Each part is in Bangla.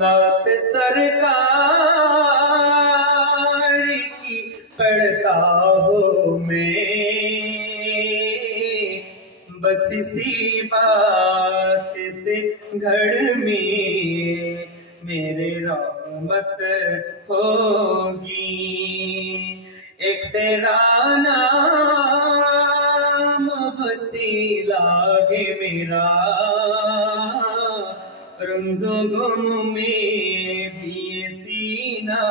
नात सरकार की पढ़ता हूँ मैं, बस इसी बात से घर में मेरे रहमत होगी। एक तेरा नाम वसीला है मेरा, रंजो गम में भी सीना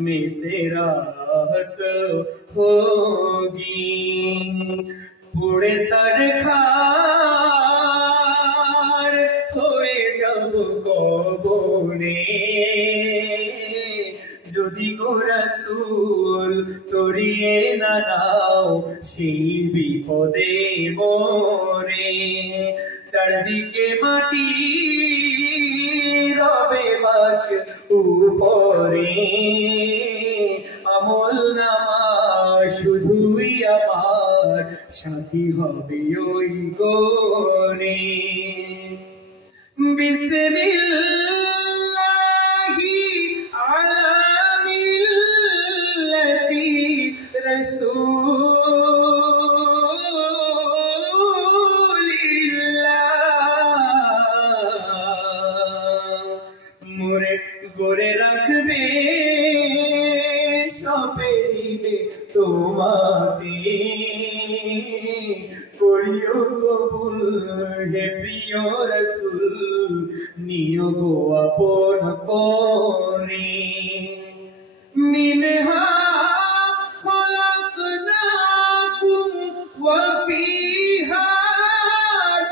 में से राहत होगी। पूरे सरखार होए जब कबरे, যদি গো রাসূল তরিয়ে না নাও সেই বিপদে মোরে। চারদিকে মাটি রবে বাস উপরে, আমল নামা শুধুই আমার সাথী হবে ওই গোরে। বিসমিল্লাহি আলা মিল্লাতি রাসূলিল্লাহ, মোরে গড়ে রাখবে সবেরিবে তোমাতে, করিও কবুল হে প্রিয় রাসূল, নিও গো আপন করে। মিনহা খলাকনাকুম ওয়া ফিহা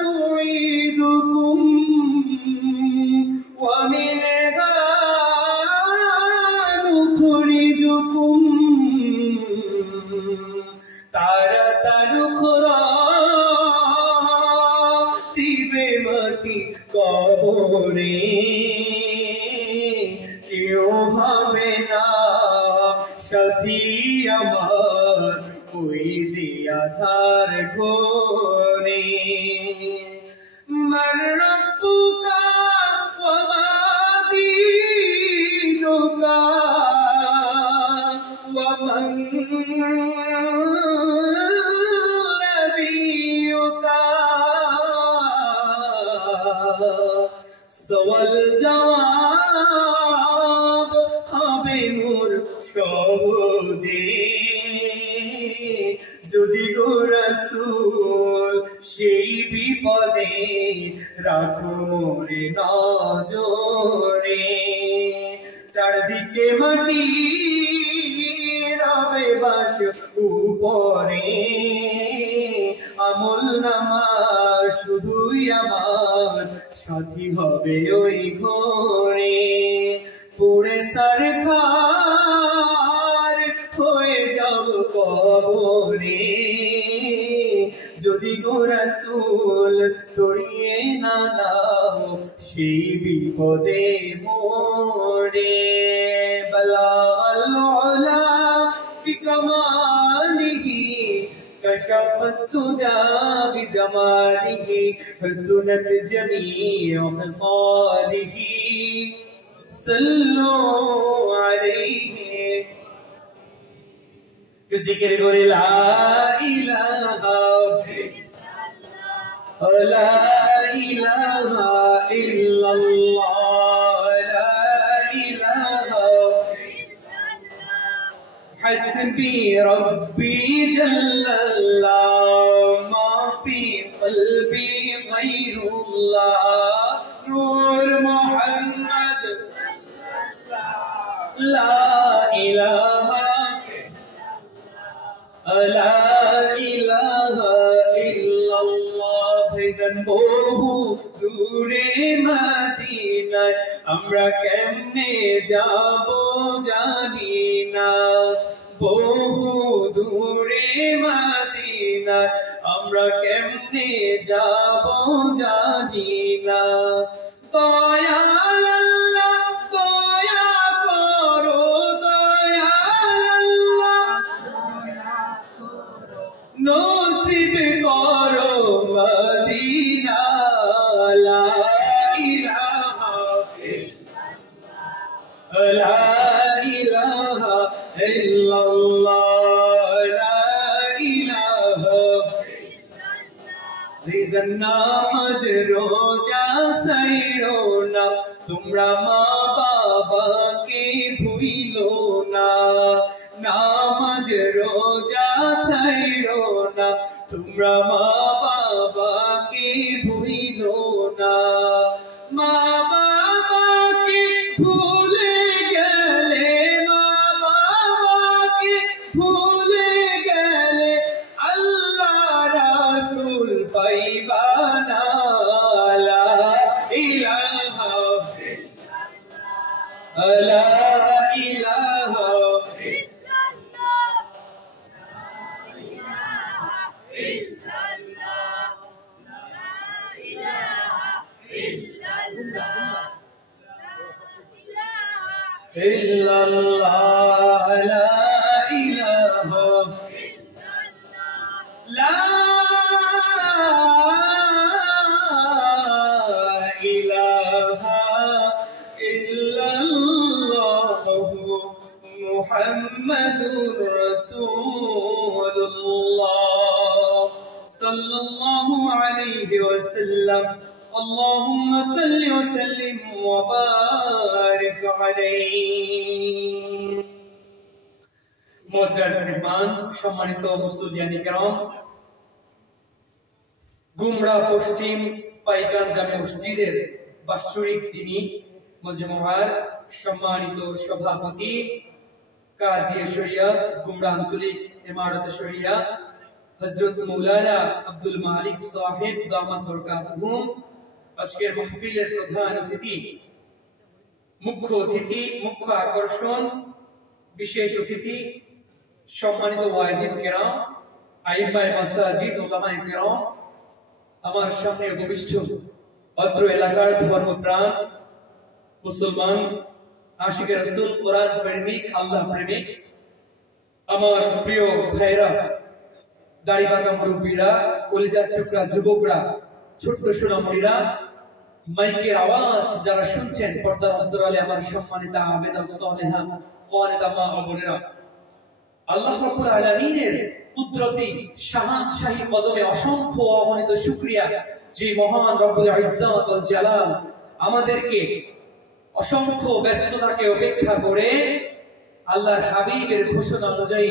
নুঈদুকুম ওয়া মিনহা নুখরিজুকুম তারাতান উখরা, দিবে মাটি কবরে কেউ হবে না সাথী আমার ওই যে আধার ঘোরে। মান রব্বুকা ওয়া মা দীনুকা ওয়া মান নবিয়ুকা, সওয়াল জবাব হবে মোর সহজে, যদি গো রাসূল সেই বিপদে রাখো মোরে নজরে। চারদিকে মাটি রবে বাস উপরে, আমল নামা শুধুই আমার সাথী হবে ওই ঘরে। পুরে সরখার হয়ে যাও কবরে, যদি গো রাসূল তরিয়ে না নাও সেই বিপদে মোরে। বালাগাল উলা বিকামালিহি كشف الدجى بجماله، حسنت جميع خصاله، صلوا عليه। جو ذکر کرے لا الہ لا الہ الا اللہ، لا الہ حسبي ربي جل الله، ما في قلبي غير الله، نور محمد لا إله لا إله إلا الله। ভেজন বহু দূরে মদিনায় আমরা কেমনে যাব জানি না, বহু দূরে মদিনায় আমরা কেমনে যাব জানি না। দয়াল আল্লাহ দয়া করো, দয়াল আল্লাহ নসিব করো মদিনা, লা ইলাহা লা ইলাহা ইল্লাল্লাহ লা ইলাহা রিজন নামাজ রোজা সাইরো না তোমরা মা বাবাকে ভুইলো না নামাজ রোজা ছাইরো না তোমরা মা বাবাকে ভুইলো না মা বাবাকে ভুলে গেলে মা বাবাকে ভুলে গেলে আল্লাহ রাসূল পাইবা না লা ইলাহা লা ইলাহা illallah la ilaha la ilaha illallah muhammadur rasulullah sallallahu alayhi wa sallam اللهم صل وسلم وبارك عليه মুআজ্জাজ মেহমান সম্মানিত মুসল্লিয়ানে কেরাম গুমরা পশ্চিম পাইকান জামে মসজিদের বাৎসরিক দিনী মজমুআর সম্মানিত সভাপতি কাজী শরিয়ত গুমরা আঞ্চলিক ইমারত শরিয়া হযরত মাওলানা আব্দুল মালিক সাহেব দামাত বরকাতুহুম আজকের মাহফিলের প্রধান অতিথি মুখ্য আকর্ষণ বিশেষ অতিথি সম্মানিত ওয়াইজিন কেরাম আইম্মায়ে মাসাজিদ উলামায়ে কেরাম আমার সামনে উপবিষ্ট অত্র এলাকার ধর্মপ্রাণ মুসলমান আশিকে রাসূল কোরআন প্রেমিক আল্লাহ প্রেমিক আমার প্রিয় ভাইরা দাড়ি বাঁধা মুরব্বীরা কলিজার টুকরা যুবকরা ছোট্ট সোনামণিরা মাইকের আওয়াজ যারা শুনছেন পর্দার অন্তরালে আমার সম্মানিতা আবেদা সালেহা কোয়ানেদা মা ও বোনেরা আল্লাহ রাব্বুল আলামিনের কুদরতি শাহানশাহী কদমে অসংখ্য অগণিত শুকরিয়া যে মহান রব্বুল ইজ্জত ওয়াল জালাল আমাদেরকে অসংখ্য ব্যস্ততাকে উপেক্ষা করে আল্লাহর হাবিবের ঘোষণা অনুযায়ী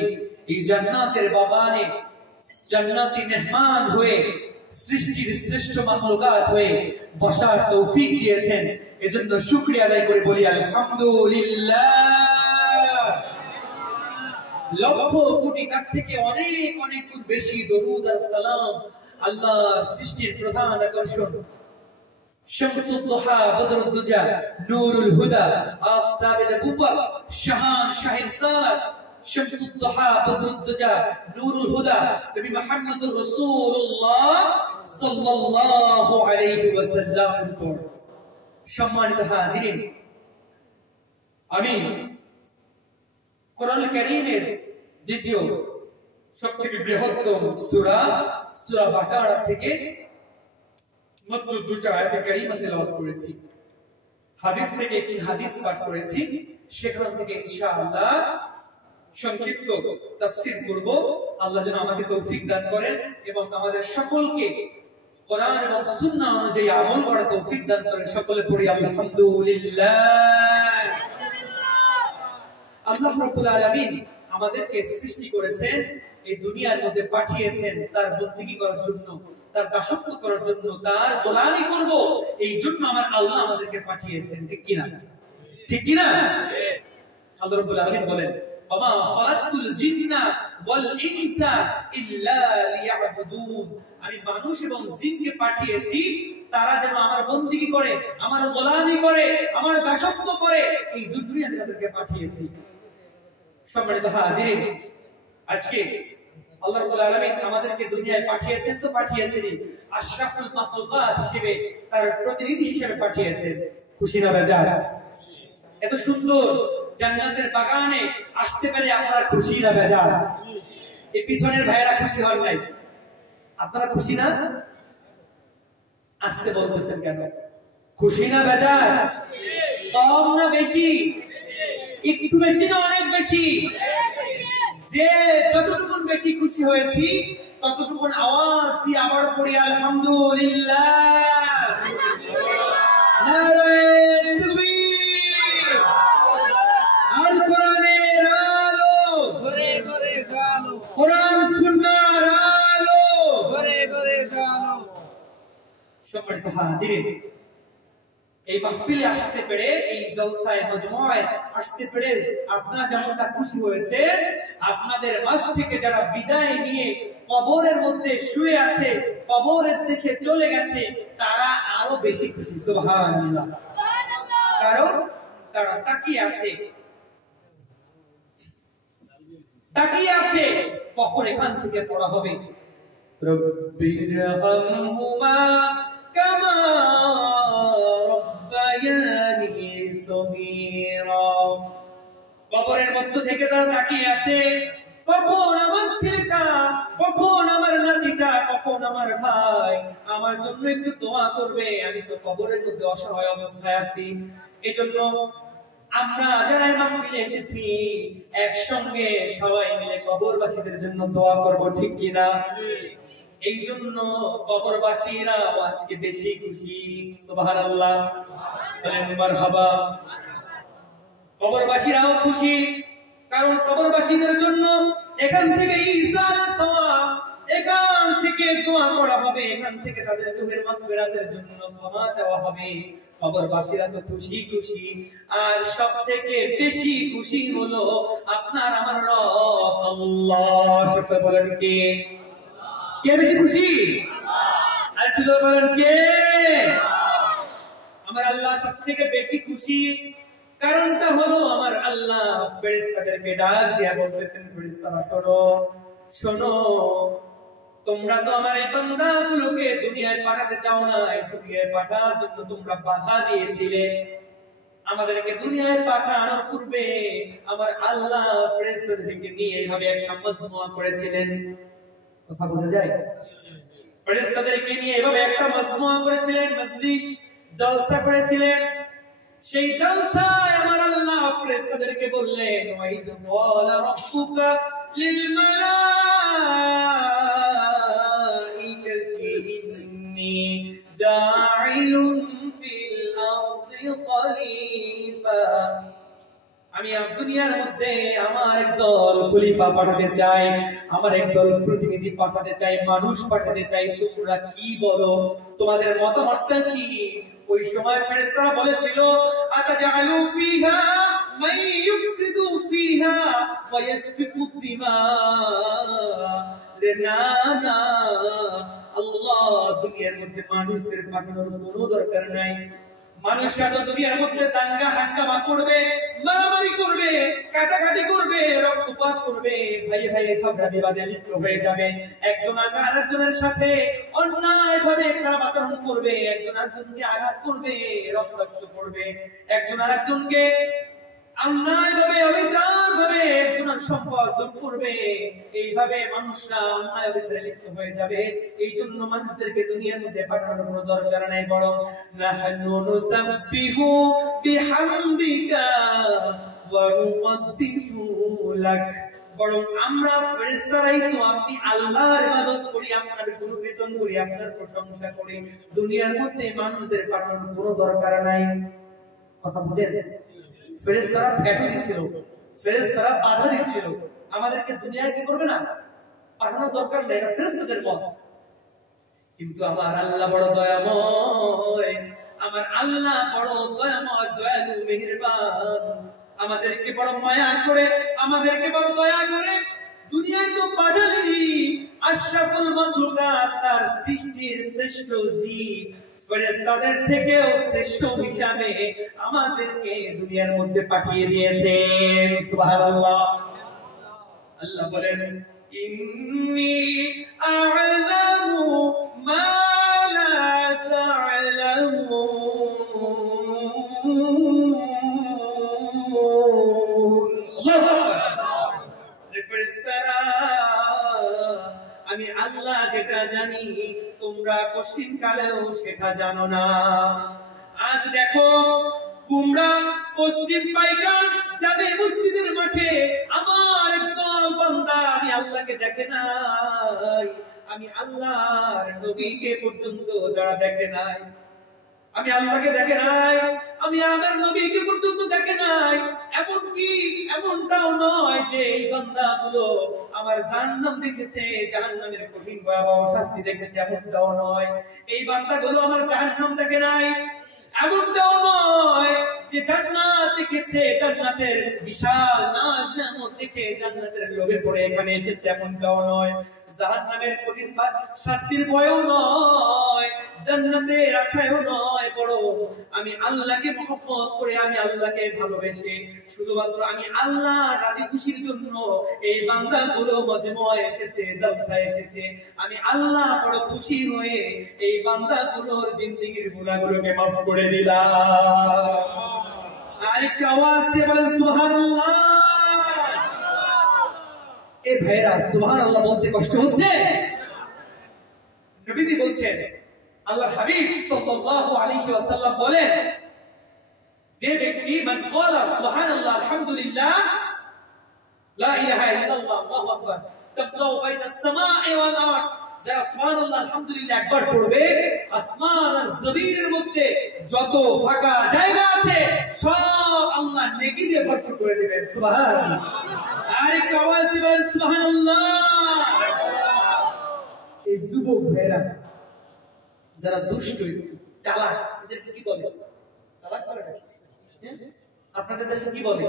এই জান্নাতের বাগানে জান্নাতি মেহমান হয়ে সৃষ্টির শ্রেষ্ঠ মাখলুকাত হয়ে বসার তৌফিক দিয়েছেন এজন্য শুকরিয়া আদায় করে বলি আলহামদুলিল্লাহ লক্ষ কোটি তার থেকে অনেক অনেক গুণ বেশি দরুদ আর সালাম আল্লাহর সৃষ্টির প্রধান আকর্ষণ শামসুদ দুহা বদরুদ দুজা নূরুল হুদা আফতাবে নবুওয়াত শাহান শাহির সালাত শামসুদ দুহা বদরুদ দুজা নূরুল হুদা নবী মুহাম্মদুর রাসূলুল্লাহ সাল্লাল্লাহু আলাইহি ওয়াসাল্লাম সম্মানিত হাজিরিন আমি কোরআনুল কারীমের দ্বিতীয় সবথেকে বৃহত্তম সূরা সূরা বাকারা থেকে মাত্র দুটো আয়াতে কারিমা তেলাওয়াত করেছি হাদিস থেকে একটি হাদিস পাঠ করেছি সেখান থেকে ইনশাআল্লাহ সংক্ষিপ্ত তাফসীর করব আল্লাহ যেন আমাকে তৌফিক দান করেন এবং আমাদের সকলকে কোরআন এবং সুন্নাহ অনুযায়ী আমল করার তৌফিক দান করেন সকলে পড়ি আলহামদুলিল্লাহ আল্লাহ রাব্বুল আলামিন আমাদেরকে সৃষ্টি করেছেন এই দুনিয়ার মধ্যে পাঠিয়েছেন তার বندگی করার জন্য তার দাসত্ব করার জন্য তার গোলামি করব এই জন্য আমার আল্লাহ আমাদেরকে পাঠিয়েছেন ঠিক কি না আল্লাহ রাব্বুল আলামিন বলেন ওমা খালাকতুল জিন্না ওয়াল ইনসা ইল্লা লিয়াবুদুন আমি মানুষ এবং জিনকে পাঠিয়েছি তারা যেন আমার বندگی করে আমার গোলামি করে আমার দাসত্ব করে এই জন্যই আমি তাদেরকে পাঠিয়েছি সম্মানিত হাজিরিন আজকে আল্লাহ রাব্বুল আলামিন আমাদেরকে দুনিয়ায় পাঠিয়েছেন তো পাঠিয়েছেনই আশরাফুল মাখলুকাত হিসেবে তার প্রতিনিধি হিসেবে পাঠিয়েছেন খুশি না বেজার এত সুন্দর জান্নাতের বাগানে আসতে পেরে আপনারা খুশি না বেজার এই পিছনের ভাইয়েরা খুশি হন নাই আপনারা খুশি না আসতে বলতেছেন কেন খুশি না বেজার কম না বেশি একটু বেশি না অনেক বেশি? যে যতটুকু বেশি খুশি হয়েছি ততটুকু আওয়াজ দিয়ে আবার পড়ি আলহামদুলিল্লাহ। নারায়ে তাকবীর। আল কোরআনের আলো ঘরে ঘরে জ্বালো, কোরআন সুন্নাহর আলো ঘরে ঘরে জ্বালো। সম্মানিত হাজিরিন, এই মাহফিলে আসতে পেরে, এই জলসায় মজমুআয় আসতে পেরে আপনারা যেমনটা খুশি হয়েছে, আপনাদের মাঝ থেকে যারা বিদায় নিয়ে কবরের মধ্যে শুয়ে আছে, কবরের দেশে চলে গেছে, তারা আরো বেশি খুশি। সুবহানাল্লাহ। কারণ তারা তাকিয়ে আছে কখন এখান থেকে পড়া হবে রব্বিরহামহুমা কামা রব্বায়ানি সগীরা। কবরের মধ্য থেকে তারা তাকিয়ে আছে কখন আমার ছেলেটা, কখন আমার নাতিটা, কখন আমার ভাই আমার জন্য একটু দোয়া করবে। আমি তো কবরের মধ্যে অসহায় অবস্থায় আছি। এজন্য আমরা যারা মাহফিলে এসেছি একসঙ্গে সবাই মিলে কবরবাসীদের জন্য দোয়া করব, ঠিক কিনা? এই জন্য কবরবাসীরা আজকে বেশি খুশি। সুবহানাল্লাহ, মারহাবা। কবরবাসীরাও খুশি, কারণ কবরবাসীদের জন্য এখান থেকে ঈসা সাওয়াব, এখান থেকে দোয়া করা হবে, এখান থেকে তাদের রূহের মাগফিরাতের জন্য ক্ষমা চাওয়া হবে। কবরবাসীরা তো খুশি খুশি, আর সবথেকে বেশি খুশি হলো আপনার আমার রব আল্লাহ। সবাই বলেন কে? কে বেশি খুশি? আল্লাহ। আর একটু জোরে বলেন কে? আমার আল্লাহ সবথেকে বেশি খুশি। কারণটা হলো আমার আল্লাহ ফেরেশতাদেরকে ডাক দিয়া বলতেছেন, ফেরেশতারা শোনো শোনো, তোমরা তো আমার এই বান্দাগুলোকে দুনিয়ায় পাঠাতে চাও না, দুনিয়ায় পাঠার জন্য তোমরা বাধা দিয়েছিলে। আমাদেরকে দুনিয়ায় পাঠানোর পূর্বে আমার আল্লাহ ফেরেশতাদেরকে নিয়ে এইভাবে একটা মজমুআ করেছিলেন। কথা বোঝা যায়? ফেরেশতাদেরকে নিয়ে এইভাবে একটা মজমুআ করেছিলেন, মজলিস, জলসা করেছিলেন। সেই জলসায় আমার আল্লাহ ফেরেশতাদেরকে বললেন, ওয়াইদ ক্বালা রাব্বুকা লিল মালাইকাতি ইন্নী জাইলুন ফিল আরদি খলিফা। আমি দুনিয়ার মধ্যে আমার একদল খলিফা পাঠাতে চাই, আমার একদল প্রতিনিধি পাঠাতে চাই, মানুষ পাঠাতে চাই। তোমরা কি বলো? তোমাদের মতামতটা কি? ওই সময় ফেরেশতারা বলেছিল, আতাজালু ফিহা মান ইউফসিদু ফিহা ওয়া ইয়াসফিকুদ দিমা। না না, আল্লাহ দুনিয়ার মধ্যে মানুষদের পাঠানোর কোনো দরকার নাই। মানুষরা তো দুনিয়ার মধ্যে দাঙ্গা হাঙ্গামা করবে, মারামারি করবে, কাটাকাটি করবে, রক্তপাত করবে, ভাই ভাই ঝগড়া বিবাদে লিপ্ত হয়ে যাবে, একজন আরেকজনের সাথে অন্যায়ভাবে খারাপ আচরণ করবে, একজন আরেকজনকে আঘাত করবে, রক্তাক্ত করবে, একজন আরেকজনকে অন্যায়ভাবে অবিচারভাবে একজনের সম্পদ লুট করবে। এইভাবে মানুষরা অন্যায় অবিচারে লিপ্ত হয়ে যাবে। এই জন্য মানুষদেরকে দুনিয়ার মধ্যে পাঠানোর কোনো দরকার নেই, বরং নাহনু নুসাব্বিহু বিহামদিকা ওয়া নুকদ্দিসু লাক। বরং আমরা ফেরেশতারাই তো আপনি আল্লাহর ইবাদত করি, আপনার গুণকীর্তন করি, আপনার প্রশংসা করি। দুনিয়ার মধ্যে মানুষদের পাঠানোর কোনো দরকার নাই। কথা বুঝেন? ফেরেশতারা ভেটো দিছিল, ফেরেশতারা বাধা দিচ্ছিল, আমাদেরকে দুনিয়ায় কি করবে না, পাঠানোর দরকার নেই, এটা ফেরেশতাদের মত। কিন্তু আমার আল্লাহ বড় দয়াময়, আমার আল্লাহ বড় দয়াময়, দয়ালু, মেহেরবান। আমাদেরকে বড় মায়া করে, আমাদেরকে বড় দয়া করে দুনিয়ায় তো পাঠালেনি। আশরাফুল মাখলুকাত, তার সৃষ্টির শ্রেষ্ঠ জীব, ফেরেশতাদের থেকেও শ্রেষ্ঠ হিসাবে আমাদেরকে দুনিয়ার মধ্যে পাঠিয়ে দিয়েছেন। সুবহানাল্লাহ। আল্লাহ বলেন, ইন্নী আ'লামু মা লা তা'লামুন। ফেরেশতারা, আমি আল্লাহ যেটা জানি তোমরা কশিন কালেও সেটা জানো না। আজ দেখো গুমরা পশ্চিম পাইকান যাবে মসজিদের মাঠে, আমার একদল বান্দা আমি আল্লাহকে দেখে নাই, আমি আল্লাহর নবীকে পর্যন্ত যারা দেখে নাই, আমি আল্লাহকে দেখে নাই, আমি আমার নবীকে পর্যন্ত দেখে নাই। এমনকি এমনটাও নয় যে এই বান্দাগুলো আমার জাহান্নাম দেখেছে, জাহান্নামের কঠিন ভয়াবহ শাস্তি দেখেছে, এমনটাও নয়। এই বান্দাগুলো আমার জাহান্নাম দেখে নাই, এমনটাও নয় যে জান্নাত দেখেছে, জান্নাতের বিশাল নাজ নেয়ামত দেখে জান্নাতের লোভে পড়ে এখানে এসেছে, এমনটাও নয়। জাহান্নামের কঠিন শাস্তির ভয়ও নয়, জান্নাতের আশায়ও নয়, বড় আমি আল্লাহকে মহব্বত করে, আমি আল্লাহকে ভালোবেসে, শুধুমাত্র আমি আল্লাহ রাজি খুশির জন্য এই বান্দাগুলো মজমায় এসেছে, জলসায় এসেছে। আমি আল্লাহ বড় খুশি হয়ে এই বান্দাগুলোর জিন্দেগির গুনাহগুলোকে মাফ করে দিলাম। আরেকটা আওয়াজ দিয়ে বলেন সুবহানাল্লাহ। এ ভাইরা সুবহানাল্লাহ বলতে কষ্ট হচ্ছে? নবীজি বলছেন, আল্লাহর হাবিব সাল্লাল্লাহু আলাইহি ওয়াসাল্লাম বলেন, যে ব্যক্তি মান ক্বালা সুবহানাল্লাহ আলহামদুলিল্লাহ লা ইলাহা ইল্লাল্লাহ আল্লাহু আকবার তাবলাউ বাইনা আস-সামা'i ওয়াল আরদ, যারা সুবহানাল্লাহ আলহামদুলিল্লাহ একবার পড়বে, আসমান আর জমিনের মধ্যে যত ফাঁকা জায়গা আছে সব আল্লাহ নেকি দিয়ে ভরপুর করে দিবেন। সুবহানাল্লাহ। আরেকটা আওয়াজ দিবেন সুবহানাল্লাহ। এই যুবক ভাইরা যারা দুষ্ট, একটু চালাক, এদেরকে কি বলে? চালাক বলে নাকি? আপনাদের দেশে কি বলে?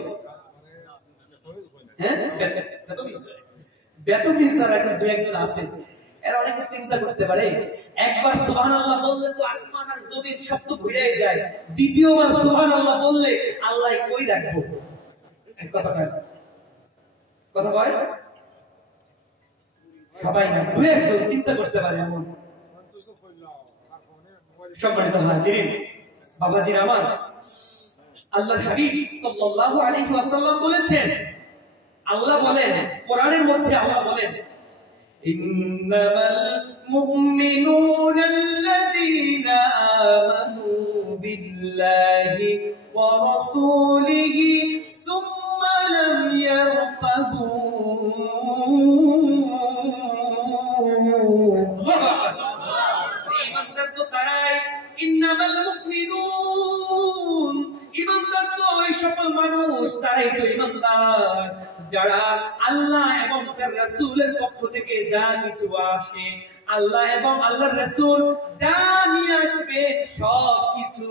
হ্যাঁ, বেতমিজ যারা একটা দুই একজন আছে, এরা অনেকে চিন্তা করতে পারে একবার সুবহানাল্লাহ বললে তো আসমান আর জমিন সব তো ভুলেই যায়, দ্বিতীয়বার সুবহানাল্লাহ বললে আল্লাহ কই রাখবো? এক কথা কয়, কথা কয় সবাই না, দুই একজন চিন্তা করতে পারে এমন। সম্মানিত হাজিরিন, বাবাজির আমার, আল্লাহর হাবিব সাল্লাল্লাহু আলাইহি ওয়াসাল্লাম বলেছেন, আল্লাহ বলেন কোরআনের মধ্যে, আল্লাহ বলেন, ইন্নামাল মুমিনুনা আল্লাযীনা আমানু বিল্লাহি ওয়া রাসূলিহি সুম্মা লাম ইয়ারতাবু। ঈমানদার তো তারাই, ইন্নামাল মুমিনুন, ঈমানদার তো ওই সকল মানুষ, তারাই তো ঈমানদার যারা আল্লাহ এবং তার রাসূলের পক্ষ থেকে যা কিছু আসে, আল্লাহ এবং আল্লাহর রাসূল যা নিয়ে আসবে সব কিছু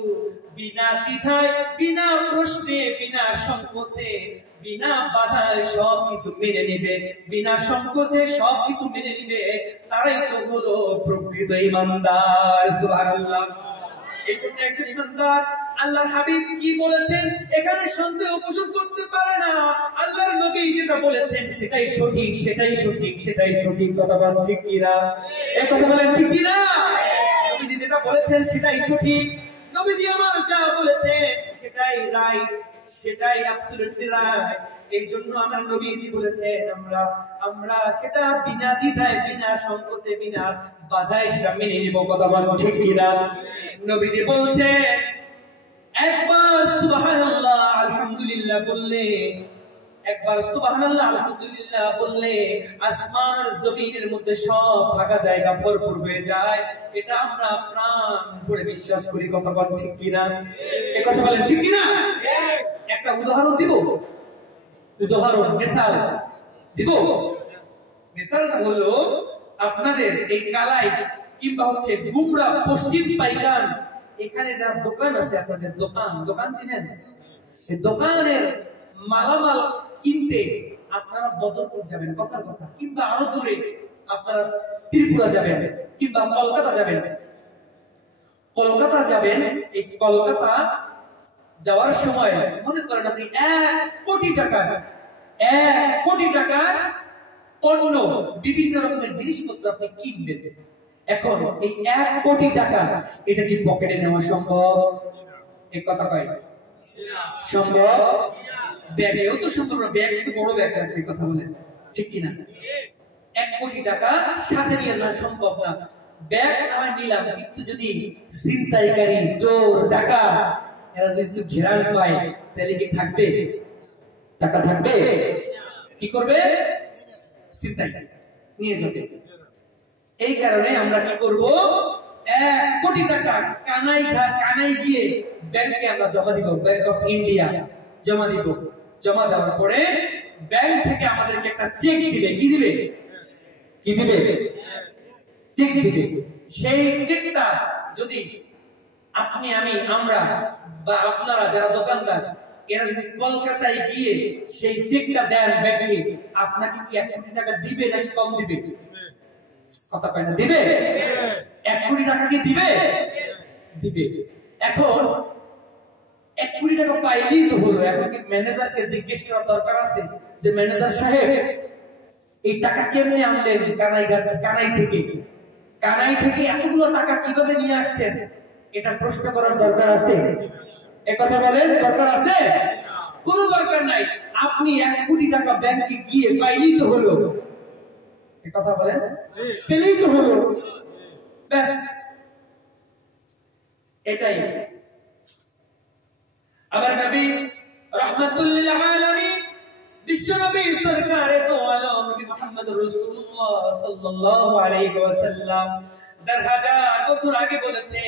বিনা দ্বিধায়, বিনা প্রশ্নে, বিনা সংকোচে, বিনা বাধায় সব কিছু মেনে নিবে, বিনা সংকোচে সব কিছু মেনে নিবে, তারাই তো হলো প্রকৃত ঈমানদার। সুবহানাল্লাহ। এই জন্য একজন ঈমানদার আল্লাহর হাবিব কি বলেছেন এখানে সন্দেহ পোষণ করতে পারে না। আল্লাহর নবী যেটা বলেছেন সেটাই সঠিক, সেটাই সঠিক, সেটাই সঠিক। কথা বলেন ঠিক কিনা? এই কথা বলেন ঠিক কিনা? নবীজি যেটা বলেছেন সেটাই সঠিক, নবীজি আমার যা বলেছেন সেটাই রাইট, সেটাই অ্যাবসলিউটলি রাইট। এই জন্য আমার নবীজি বলেছেন আমরা সেটা বিনা দ্বিধায়, বিনা সংকোচে, বিনা বাধায় সেটা মেনে নিব। কথা বলেন ঠিক কিনা? নবীজি বলছেন একবার সুবহানাল্লাহ আলহামদুলিল্লাহ বললে, একবার সুবহানাল্লাহ আলহামদুলিল্লাহ বললে আসমান আর জমিনের মধ্যে সব ফাঁকা জায়গা ভরপুর হয়ে যায়। এটা আমরা প্রাণ ভরে বিশ্বাস করি। কথা বলেন ঠিক কিনা? এই কথা বলেন ঠিক কিনা? একটা উদাহরণ দিব, উদাহরণ মিসাল দিব। মিসালটা হলো আপনাদের এই কালাই কিংবা হচ্ছে গুমরা পশ্চিম পাইকান, এখানে যারা দোকান আছে, আপনাদের দোকান চিনেন? এই দোকানের মালামাল কিনতে আপনারা বদরপুর যাবেন, কথার কথা, কিংবা আরো দূরে আপনারা ত্রিপুরা যাবেন কিংবা কলকাতা যাবেন। কলকাতা যাবেন, এই কলকাতা যাওয়ার সময় মনে করেন আপনি 1 কোটি টাকার পণ্য, বিভিন্ন রকমের জিনিসপত্র আপনি কিনবেন। এখন এই 1 কোটি টাকা এটা কি পকেটে নেওয়া সম্ভব? এই কথা কয় সম্ভব? ব্যাগেও তো সম্ভব না, ব্যাগ তো বড় ব্যাগ লাগবে। কথা বলেন ঠিক কিনা? 1 কোটি টাকা সাথে নিয়ে যাওয়া সম্ভব না। ব্যাগ আমরা নিলাম, কিন্তু যদি ছিনতাইকারী, চোর, ডাকাত এরা যদি ঘেরান পায় তাহলে কি থাকবে? টাকা থাকবে? কি করবে? চিন্তাই নিয়ে যাবে। এই কারণে আমরা কি করব, 1 কোটি টাকা কানাই গিয়ে ব্যাংকে আমরা জমা দিব, ব্যাংক অফ ইন্ডিয়া জমা দিব। জমা দেওয়ার পরে ব্যাংক থেকে আমাদেরকে একটা চেক দিবে। কি দিবে? কি দিবে? চেক দিবে। সেই চেকটা যদি আপনি, আমি, আমরা বা আপনারা যারা দোকানদার, এরা যদি কলকাতায় গিয়ে সেই চেকটা দেন ব্যাংকে, আপনাকে কি 1 কোটি টাকা দিবে নাকি কম দিবে? কথা কয় না, দিবে? 1 কোটি টাকা কি দিবে? দিবে। এখন 1 কোটি টাকা পাইলেই তো হলো। এখন কি ম্যানেজারকে জিজ্ঞেস করার দরকার আছে যে ম্যানেজার সাহেব এই টাকা কেমনে আনলেন কানাই থেকে এতগুলো টাকা কিভাবে নিয়ে আসছেন? এটা প্রশ্ন করার দরকার আছে? এই কথা বলেন, দরকার আছে? কোনো দরকার নাই। আপনি 1 কোটি টাকা ব্যাংকে গিয়ে পাইলেই তো হলো। এই কথা বলেন, পেলেই তো হলো, ব্যাস। এটাই। আবার নবী রাহমাতুল লিল আলামিন বিশ্বনবী সরকারে তো আলম নবী মুহাম্মদুর রাসূলুল্লাহ সাল্লাল্লাহু আলাইহি ওয়াসাল্লাম ১০০০০ বছর আগে বলেছে,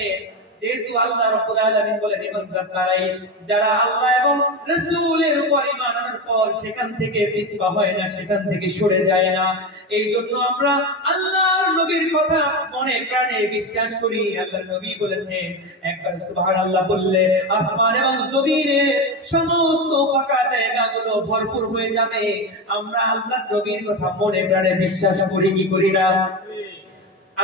যেহেতু আল্লাহ রাব্বুল আলামিন বলেন ইমানদাররাই যারা আল্লাহ এবং রাসূলের উপর ঈমান আনার পর সেখান থেকে পিছপা হয় না, সেখান থেকে সরে যায় না, এই জন্য আমরা আল্লাহর নবীর কথা মনে প্রাণে বিশ্বাস করি। আল্লাহর নবী বলেছেন, একবার সুবহানাল্লাহ বললে আসমান এবং জমিনের সমস্ত ফাঁকা জায়গাগুলো ভরপুর হয়ে যাবে। আমরা আল্লাহর নবীর কথা মনে প্রাণে বিশ্বাস করি কি করি না?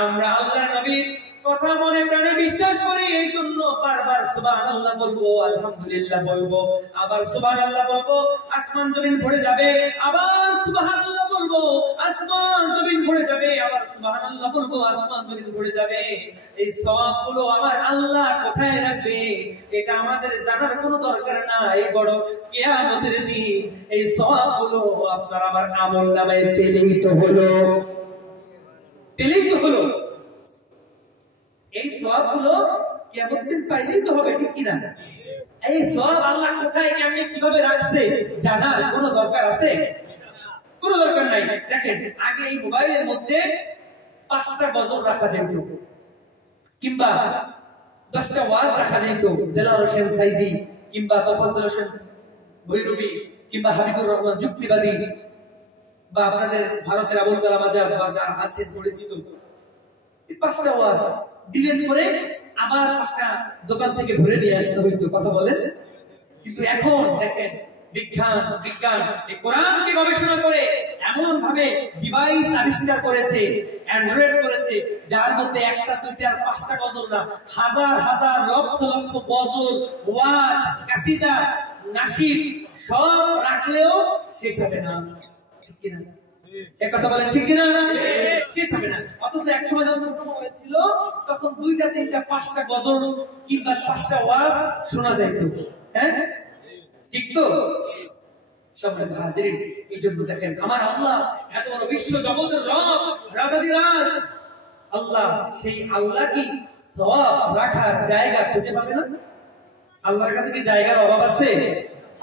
আমরা আল্লাহর নবীর কথা মনে প্রাণে বিশ্বাস করি, এই জন্য বারবার সুবহানাল্লাহ বলবো, আলহামদুলিল্লাহ বলবো, আবার সুবহানাল্লাহ বলবো, আসমান জমিন ভরে যাবে, আবার সুবহানাল্লাহ বলবো, আসমান জমিন ভরে যাবে, আবার সুবহানাল্লাহ বলবো, আসমান জমিন ভরে যাবে। এই সওয়াবগুলো আমার আল্লাহ কোথায় রাখবে এটা আমাদের জানার কোনো দরকার নাই। বড় কিয়ামতের দিন এই সওয়াবগুলো আপনার আমার আমলনামায় পেলেই তো হলো, পেলেই তো হলো। এই সওয়াবগুলো কিয়ামতের দিন পাইলেই তো হবে, ঠিক কি না? এই সওয়াব আল্লাহ কোথায় কেমনে কিভাবে রাখছে জানার কোনো দরকার আছে? কোনো দরকার নাই। দেখেন, আগে এই মোবাইলের মধ্যে 5টা গজল রাখা যেত, কিংবা 10টা ওয়াজ রাখা যেত, দেলাওয়ার হোসেন সাইদি কিংবা তফাজ্জল হোসেন ভৈরবী কিংবা হাবিবুর রহমান যুক্তিবাদী বা আপনাদের ভারতের আবুল কালাম আজাদ বা যারা আছেন পরিচিত, এই 5টা ওয়াজ ডিলিট করে আবার 5টা দোকান থেকে ভরে নিয়ে আসতে হইতো। কথা বলেন। কিন্তু এখন দেখেন, বিজ্ঞান এই কোরআনকে গবেষণা করে এমন ভাবে ডিভাইস আবিষ্কার করেছে, অ্যান্ড্রয়েড করেছে, যার মধ্যে 1টা 2টা 5টা গজল না, হাজার হাজার লক্ষ লক্ষ গজল, ওয়াজ, কাসিদা, নাশিদ সব রাখলেও শেষ হবে না, ঠিক কি না? এক কথা বলেন, ঠিক কিনা? শেষ হবে না। অথচ এক সময় যখন ছোট মোবাইল ছিল তখন 2টা 3টা 5টা গজল কিংবা 5টা ওয়াজ শোনা যাইত। হ্যাঁ, ঠিক তো? সম্মানিত হাজিরিন, এই জন্য দেখেন আমার আল্লাহ এত বড় বিশ্ব জগতের রব, রাজাদিরাজ আল্লাহ, সেই আল্লাহ কি সওয়াব রাখার জায়গা খুঁজে পাবে না? আল্লাহর কাছে কি জায়গার অভাব আছে?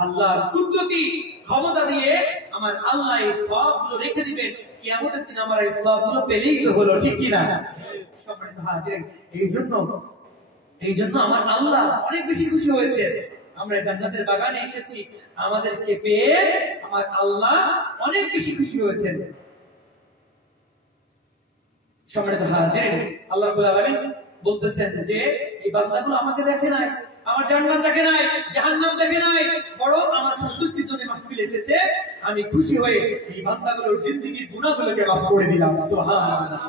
আল্লাহ কুদরতি ক্ষমতা দিয়ে আমার আল্লাহ এই সওয়াবগুলো রেখে দিবেন। কিয়ামতের দিন আমরা এই সওয়াবগুলো পেলেই তো হলো, ঠিক কি না? সম্মানিত হাজিরিন, এই জন্য আমার আল্লাহ অনেক বেশি খুশি হয়েছে। আমরা জান্নাতের বাগানে এসেছি, আমাদেরকে পেয়ে আমার আল্লাহ অনেক বেশি খুশি হয়েছেন। সম্মানিত হাজিরিন, আল্লাহ রাব্বুল আলামিন বলতেছেন যে এই বান্দাগুলো আমাকে দেখে নাই, আমার জান্নাত দেখে নাই, জাহান্নাম দেখে নাই, বরং আমার সন্তুষ্টির জন্য মাহফিল এসেছে। আমি খুশি হয়ে এই বান্দাগুলোর জিন্দেগীর গুনাহগুলোকে মাফ করে দিলাম। সুবহানাল্লাহ।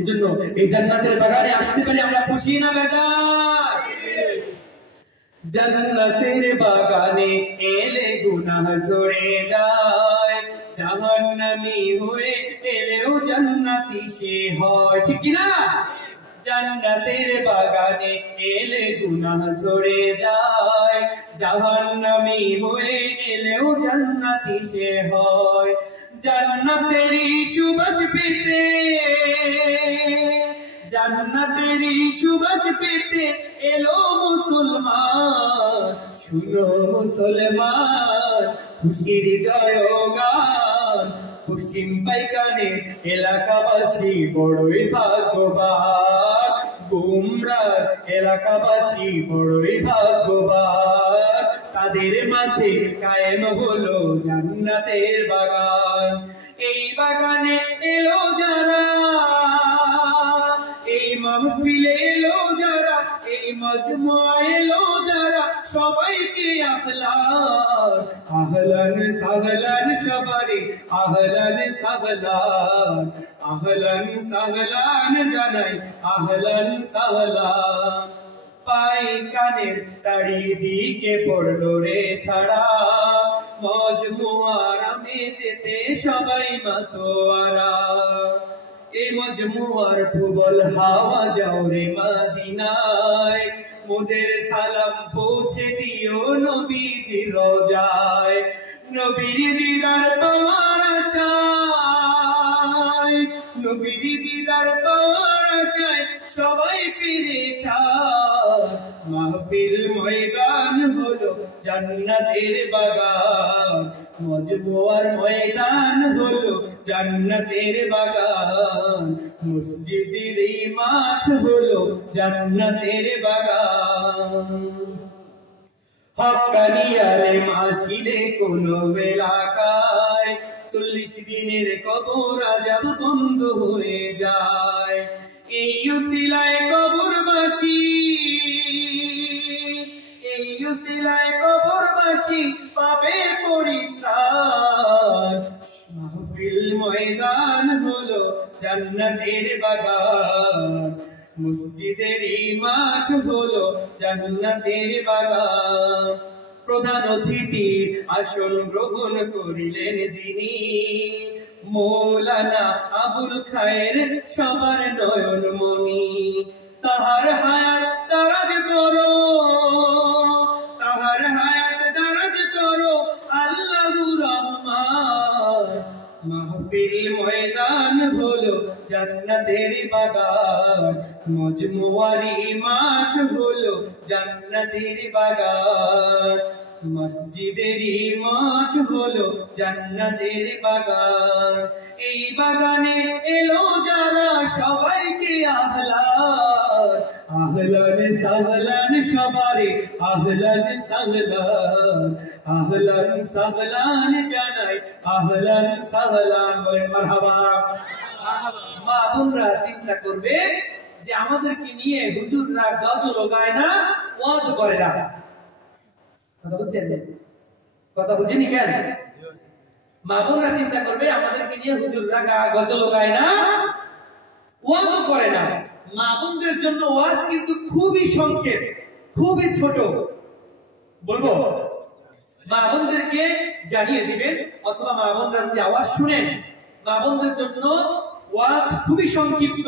এজন্য এই জান্নাতের বাগানে আসতে পারি আমরা খুশি না বেজার? জান্নাতের বাগানে এলে গুনাহ ঝরে যায়, জাহান্নামী হয়ে এলেও জান্নাতি সে হয়, ঠিক কি না? জান্নাতের বাগানে এলে গুনাহ ঝরে যায়, জাহান্নামী হয়ে এলেও জান্নাতি সে হয়। জান্নাতেরই সুবাস পেতে, জান্নাতেরই সুবাস পেতে এলো মুসলমান। শুনো মুসলমান, খুশির জয়গান। পশ্চিম পাইকানের এলাকাবাসী বড়ই ভাগ্যবান। গুমরাহ এলাকাবাসী বড়ই ভাগ্যবান। তাদের মাঝে কায়েম হলো জান্নাতের বাগান। এই বাগানে এলো যারা, এই মাহফিলে এলো যারা, এই মজমুআয় এলো যারা, সবাইকে আহলান আহলান সাহলান সবারে আহলান সাহলান আহলান সাহলান জানাই আহলান সাহলান। পাইকানের চারিদিকে পড়লো রে সারা, মজমুআর মেঝেতে সবাই মাতোয়ারা। এই মজমুআর প্রবল হাওয়া যাও রে মদিনায়, মোদের সালাম পৌঁছে দিও নবীজির রওজায়। নবীর দিদার পাওয়ার আশায়, নবীর দিদার পাওয়ার আশায় সবাই পেরেশান। মাহফিল ময়দান হলো জান্নাতের বাগান, মজমুআর ময়দান হলো জান্নাতের বাগান। মসজিদের এই মাঠ হলো জান্নাতের বাগান। হক্কানি আলেম আসিলে কোন এলাকায়, 40 দিনের কবর আযাব বন্ধ হয়ে যায়। এই উসিলায় কবরবাসী, এই উসিলায় কবরবাসী পাবে পরিত্রাণ। মাহফিল ময়দান হলো জান্নাতের বাগান, মসজিদের এই মাঠ হলো জান্নাতের বাগান। প্রধান অতিথির আসন গ্রহণ করিলেন যিনি, মৌলানা আবুল খায়ের সবার নয়ন মনি। তাহার হায়াত দারাজ করো, তাহার হায়াত দারাজ করো আল্লাহুর রহমান। মাহফিল ময়দান হলো জান্নাতের বাগান, মজমুআরি মাঠ হলো জান্নাতের বাগান। মসজিদেরই মাঠ হলো জান্নাতের বাগান। এই বাগানে এলো যারা সবাইকে আহলান আহলান সাহলান সবারে আহলান সাহলান আহলান সাহলান জানাই আহলান সাহলান। বলেন মারহাবা। মা বোনরা চিন্তা করবে যে আমাদেরকে নিয়ে হুজুররা গজল গায় না, ওয়াজ করে না। কথা বুঝছেন? কথা বুঝেনি কেন? মা বোনরা চিন্তা করবে আমাদেরকে নিয়ে হুজুররা গজল গায় না, ওয়াজও করে না। মা বোনদের জন্য ওয়াজ কিন্তু খুবই সংক্ষেপ, খুবই ছোট। বলবো মা বোনদেরকে জানিয়ে দিবেন, অথবা মা বোনরা যদি আওয়াজ শুনেন, মা বোনদের জন্য ওয়াজ খুবই সংক্ষিপ্ত।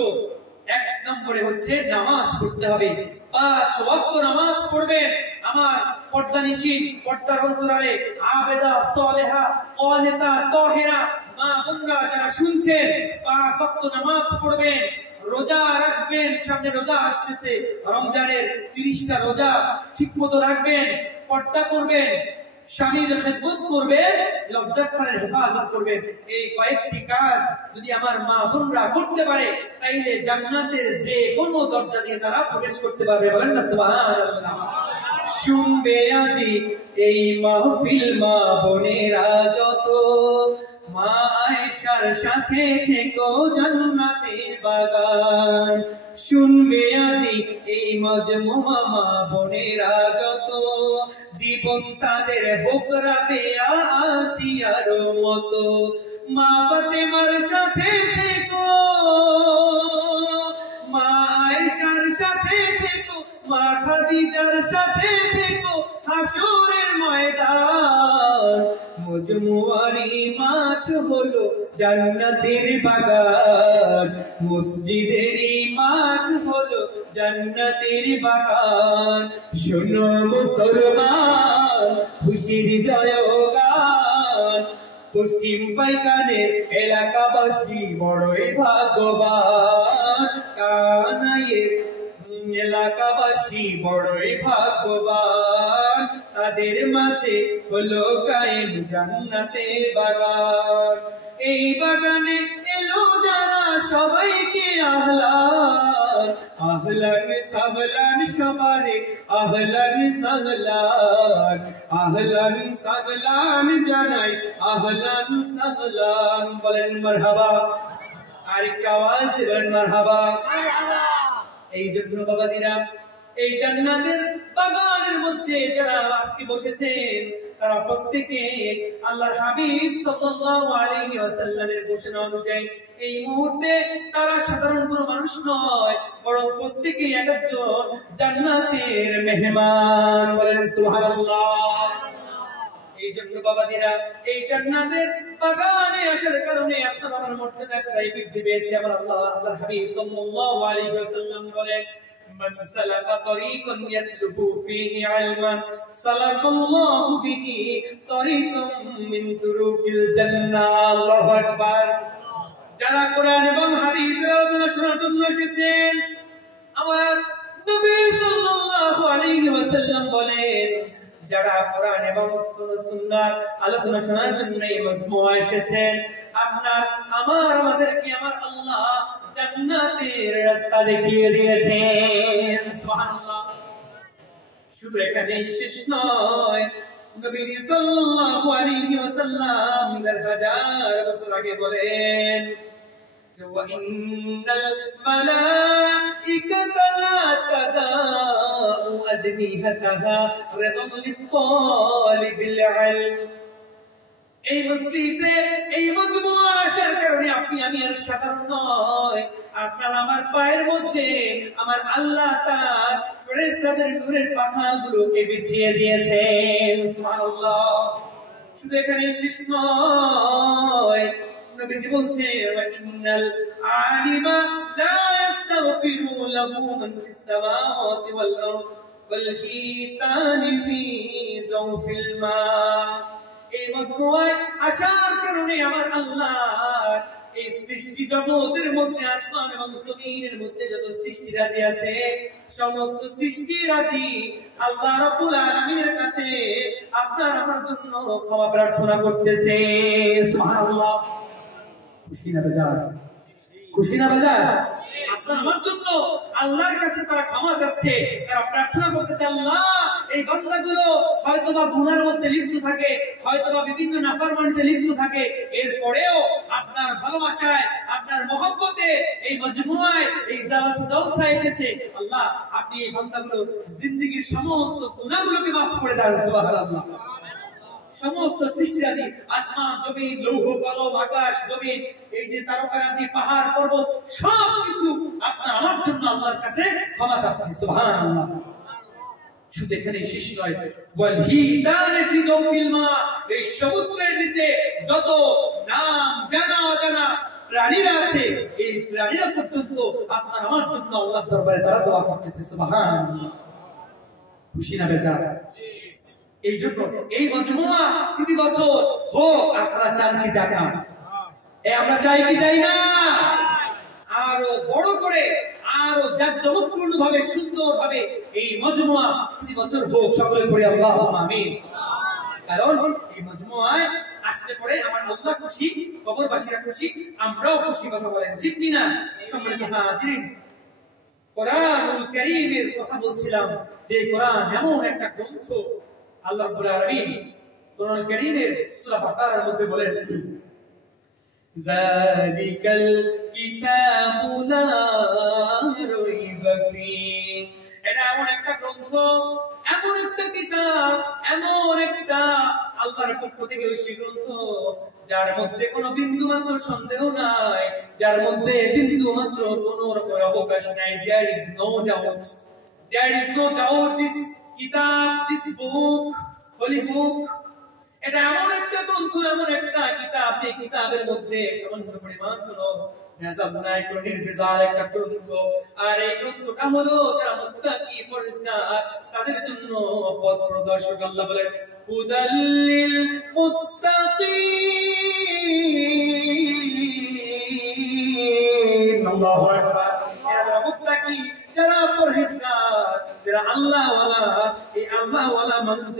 1 নম্বরে হচ্ছে নামাজ পড়তে হবে, 5 ওয়াক্ত নামাজ পড়বেন। আমার পর্দানিশী, পর্দার অন্তরালে আবেদা, সালেহা, কানিতা, তাহেরা মা বোনরা যারা শুনছেন, 5 ওয়াক্ত নামাজ পড়বেন। রোজা রাখবেন, সামনে রোজা আসতেছে, রমজানের 30টা রোজা ঠিকমতো রাখবেন, পর্দা করবেন, স্বামীর খেদমত করবেন, লজ্জাস্থানের হেফাজত করবেন। এই কয়েকটি কাজ যদি আমার মা বোনরা করতে পারে, তাইলে জান্নাতের যে কোনো দরজা দিয়ে তারা প্রবেশ করতে পারবে। বলেন না সুবহানাল্লাহ। শুনবে আজি এই মাহফিল মা বোনেরা যত, মা আয়েশার সাথে থেকো জান্নাতের বাগান। শুনবে আজি এই মজমুআ মা বোনেরা যত, জীবন তাদের বকরাবে আসিয়ার মতো। মা ফাতেমার সাথে থেকো, মা আয়েশার সাথে থেকো, মা খাদিজার সাথে থেকো হাসরের ময়দান। মজমুআরি মাঠ হলো জান্নাতের বাগান, মসজিদেরই মাঠ হলো জান্নাতের বাগান। শোনো মুসলমান, খুশির জয়গান। পশ্চিম পাইকানের এলাকাবাসী বড়ই ভাগ্যবান, কানাইয়ের এলাকাবাসী বড়ই ভাগ্যবান, তাদের মাঝে হলো কায়েম জান্নাতের বাগান। এই বাগানে এলো যারা সবাইকে আহলান, আহলান সাহলান সবারে আহলান সাহলান, আহলান সাহলান জানাই আহলান সাহলান। বলেন মারহাবা, আর একটু আওয়াজ দিবেন মারহাবা। এই জন্য বাবাজিরা, এই জান্নাতের বাগানের মধ্যে যারা আজকে বসেছেন তারা প্রত্যেকে আল্লাহর হাবিব সাল্লাল্লাহু আলাইহি ওয়াসাল্লামের ঘোষণা অনুযায়ী এই মুহূর্তে তারা সাধারণ কোনো মানুষ নয়, বরং প্রত্যেকেই একজন জান্নাতের মেহমান। বলেন সুবহানাল্লাহ। এই জন্য বাবাজিরা, এই জান্নাতের বাগানে আসার কারণে আপনার আমার মর্যাদা প্রায় বৃদ্ধি পেয়েছে। আমার আল্লাহর হাবিব সাল্লাল্লাহু আলাইহি ওয়াসাল্লাম বলেন, من سلك طريقا يطلب فيه علما سلك الله به طريقا من طرق الجنة। আল্লাহু আকবার। যারা কোরআন এবং হাদিসের আলোচনা শোনার জন্য এসেছেন, আমার নবী সাল্লাল্লাহু আলাইহি ওয়াসাল্লাম বলেন, যারা কোরআন এবং সুন্নাহর আলোচনা শোনার জন্য এই মজমুআয় এসেছেন, আপনার আমার আমাদেরকে আমার আল্লাহ জান্নাতের রাস্তা দেখিয়ে দিয়েছেন। সুবহানাল্লাহ। শুধু এখানেই শেষ নয়, নবী সাল্লাল্লাহু আলাইহি ওয়াসাল্লাম 1000 বছর আগে বলেন যে ওয়াইন্নাল মালাইকাতা লা তাদাউ আজনিহাতাহা রিদান লিত-তালিবিল ইলম। এই মজলিসে এই মজমুআ আসার কারণে আপনি আমি আর সাধারণ নয়, আপনার আমার পায়ের মধ্যে আমার আল্লাহ তাআলা ফেরেশতাদের নূরের পাখাগুলোকে বিছিয়ে দিয়েছেন। সুবহানাল্লাহ। শুধু এখানে শেষ নয়, নবীজি বলছেন ওয়া ইন্নাল আলিমা লা ইস্তাগফিরু লাহু মান ফিস সামাওয়াতি ওয়াল আরদ ওয়াল হিতানি ফি জাওফিল মা। এই মজমুআয় আসার কারণে আমার আল্লাহ এই সৃষ্টি জগতের মধ্যে, আসমান এবং জমিনের মধ্যে যত সৃষ্টিরাজি আছে, সমস্ত সৃষ্টিরাজি আল্লাহ রাব্বুল আলামিনের কাছে আপনার আমার জন্য ক্ষমা প্রার্থনা করতেছে। সুবহানাল্লাহ। খুশি না বাজার? খুশি না বাজার? আপনার আমার জন্য আল্লাহর কাছে তারা ক্ষমা চাচ্ছে, তারা প্রার্থনা করতেছে, আল্লাহ এই বান্দাগুলো হয়তোবা গুনার মধ্যে লিপ্ত থাকে, হয়তোবা বিভিন্ন নাফরমানিতে লিপ্ত থাকে, এরপরেও আপনার ভালোবাসায়, আপনার মহব্বতে এই মজমুআয় এই জলসা এসেছে। আল্লাহ আপনি এই বান্দাগুলোর জিন্দেগীর সমস্ত গুনাহগুলোকে মাফ করে দেন। সুবহানাল্লাহ। সমস্ত সৃষ্টিরাজি, আসমান জমিন, লৌহ কলম, আকাশ জমিন, এই যে তারকারাজি, পাহাড় পর্বত, সবকিছু আপনার আমার জন্য আল্লাহর কাছে ক্ষমা চাচ্ছে। সুবহানাল্লাহ। শুধু এখানে শেষ নয়, ওয়াল হিতানি ফি জাওফিল মা, এই সমুদ্রের নিচে যত নাম জানা অজানা প্রাণীরা আছে, এই প্রাণীরা পর্যন্ত আপনার আমার জন্য আল্লাহর দরবারে তারা দোয়া করতেছে। সুবহানাল্লাহ। খুশি না বেজার? এই জন্য এই মজমুআ প্রতি বছর হোক, আপনারা চান কি চান না? আমরা চাই কি চাই না? আরো বড় করে, আরো জাঁকজমকপূর্ণ ভাবে, সুন্দর ভাবে এই মজমুআ প্রতি বছর হোক। সকলে পড়ি আল্লাহুম্মা আমিন। কারণ এই মজমুআয় আসলে পরে আমার আল্লাহ খুশি, কবরবাসীরা খুশি, আমরাও খুশি। কথা বলেন ঠিক কি না? সম্মানিত হাজিরিন, কোরআনুল কারীমের কথা বলছিলাম যে কোরআন এমন একটা গ্রন্থ, আল্লাহ রাব্বুল আলামিন কোরআনুল কারীমের সূরা বাকারার মধ্যে বলেন, যালিকাল কিতাবু লা রাইবা ফীহি। এটা এমন একটা গ্রন্থ, এমন একটা কিতাব, এমন একটা আল্লাহর পক্ষ থেকে ওই গ্রন্থ যার মধ্যে কোনো বিন্দু মাত্র সন্দেহ নাই, যার মধ্যে বিন্দু মাত্র কোনো রকমের অবকাশ নাই। There is no doubt. There is no doubt. This কিতাব, this book, holy book, এটা এমন একটা গ্রন্থ, এমন একটা কিতাব যে কিতাবের মধ্যে সামান্য পরিমাণ কোনো ভেজাল নাই, কোনো নির্ভেজাল একটা গ্রন্থ। আর এই গ্রন্থটা হলো যারা মুত্তাকি, পরহেজগার, তাদের জন্য পথ প্রদর্শক। আল্লাহ বলেন হুদাল লিল মুত্তাকিন।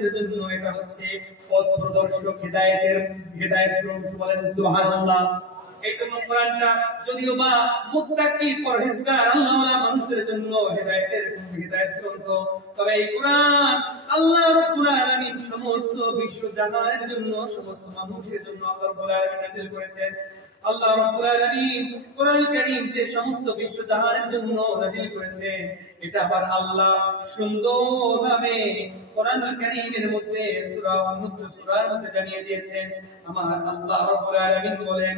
মানুষদের জন্য এটা হচ্ছে পথ প্রদর্শক, হেদায়েত গ্রন্থ। বলেন সুবহানাল্লাহ। এই জন্য কোরআনটা যদিও বা মুত্তাকি পরহেজগার আল্লাহওয়ালা মানুষদের জন্য হেদায়েত গ্রন্থ, তবে এই কোরআন আল্লাহ রাব্বুল আলামিন সমস্ত বিশ্ব জাহানের জন্য, সমস্ত মানুষের জন্য আল্লাহ রাব্বুল আলামিন নাযিল করেছেন। আল্লাহ রাব্বুল আলামিন কোরআনুল কারীম যে সমস্ত বিশ্ব জাহানের জন্য নাযিল করেছেন, এটা আবার আল্লাহ সুন্দরভাবে কোরআনুল কারীমের মধ্যে সূরার মধ্যে জানিয়ে দিয়েছেন। আমার আল্লাহ রাব্বুল আলামিন বলেন,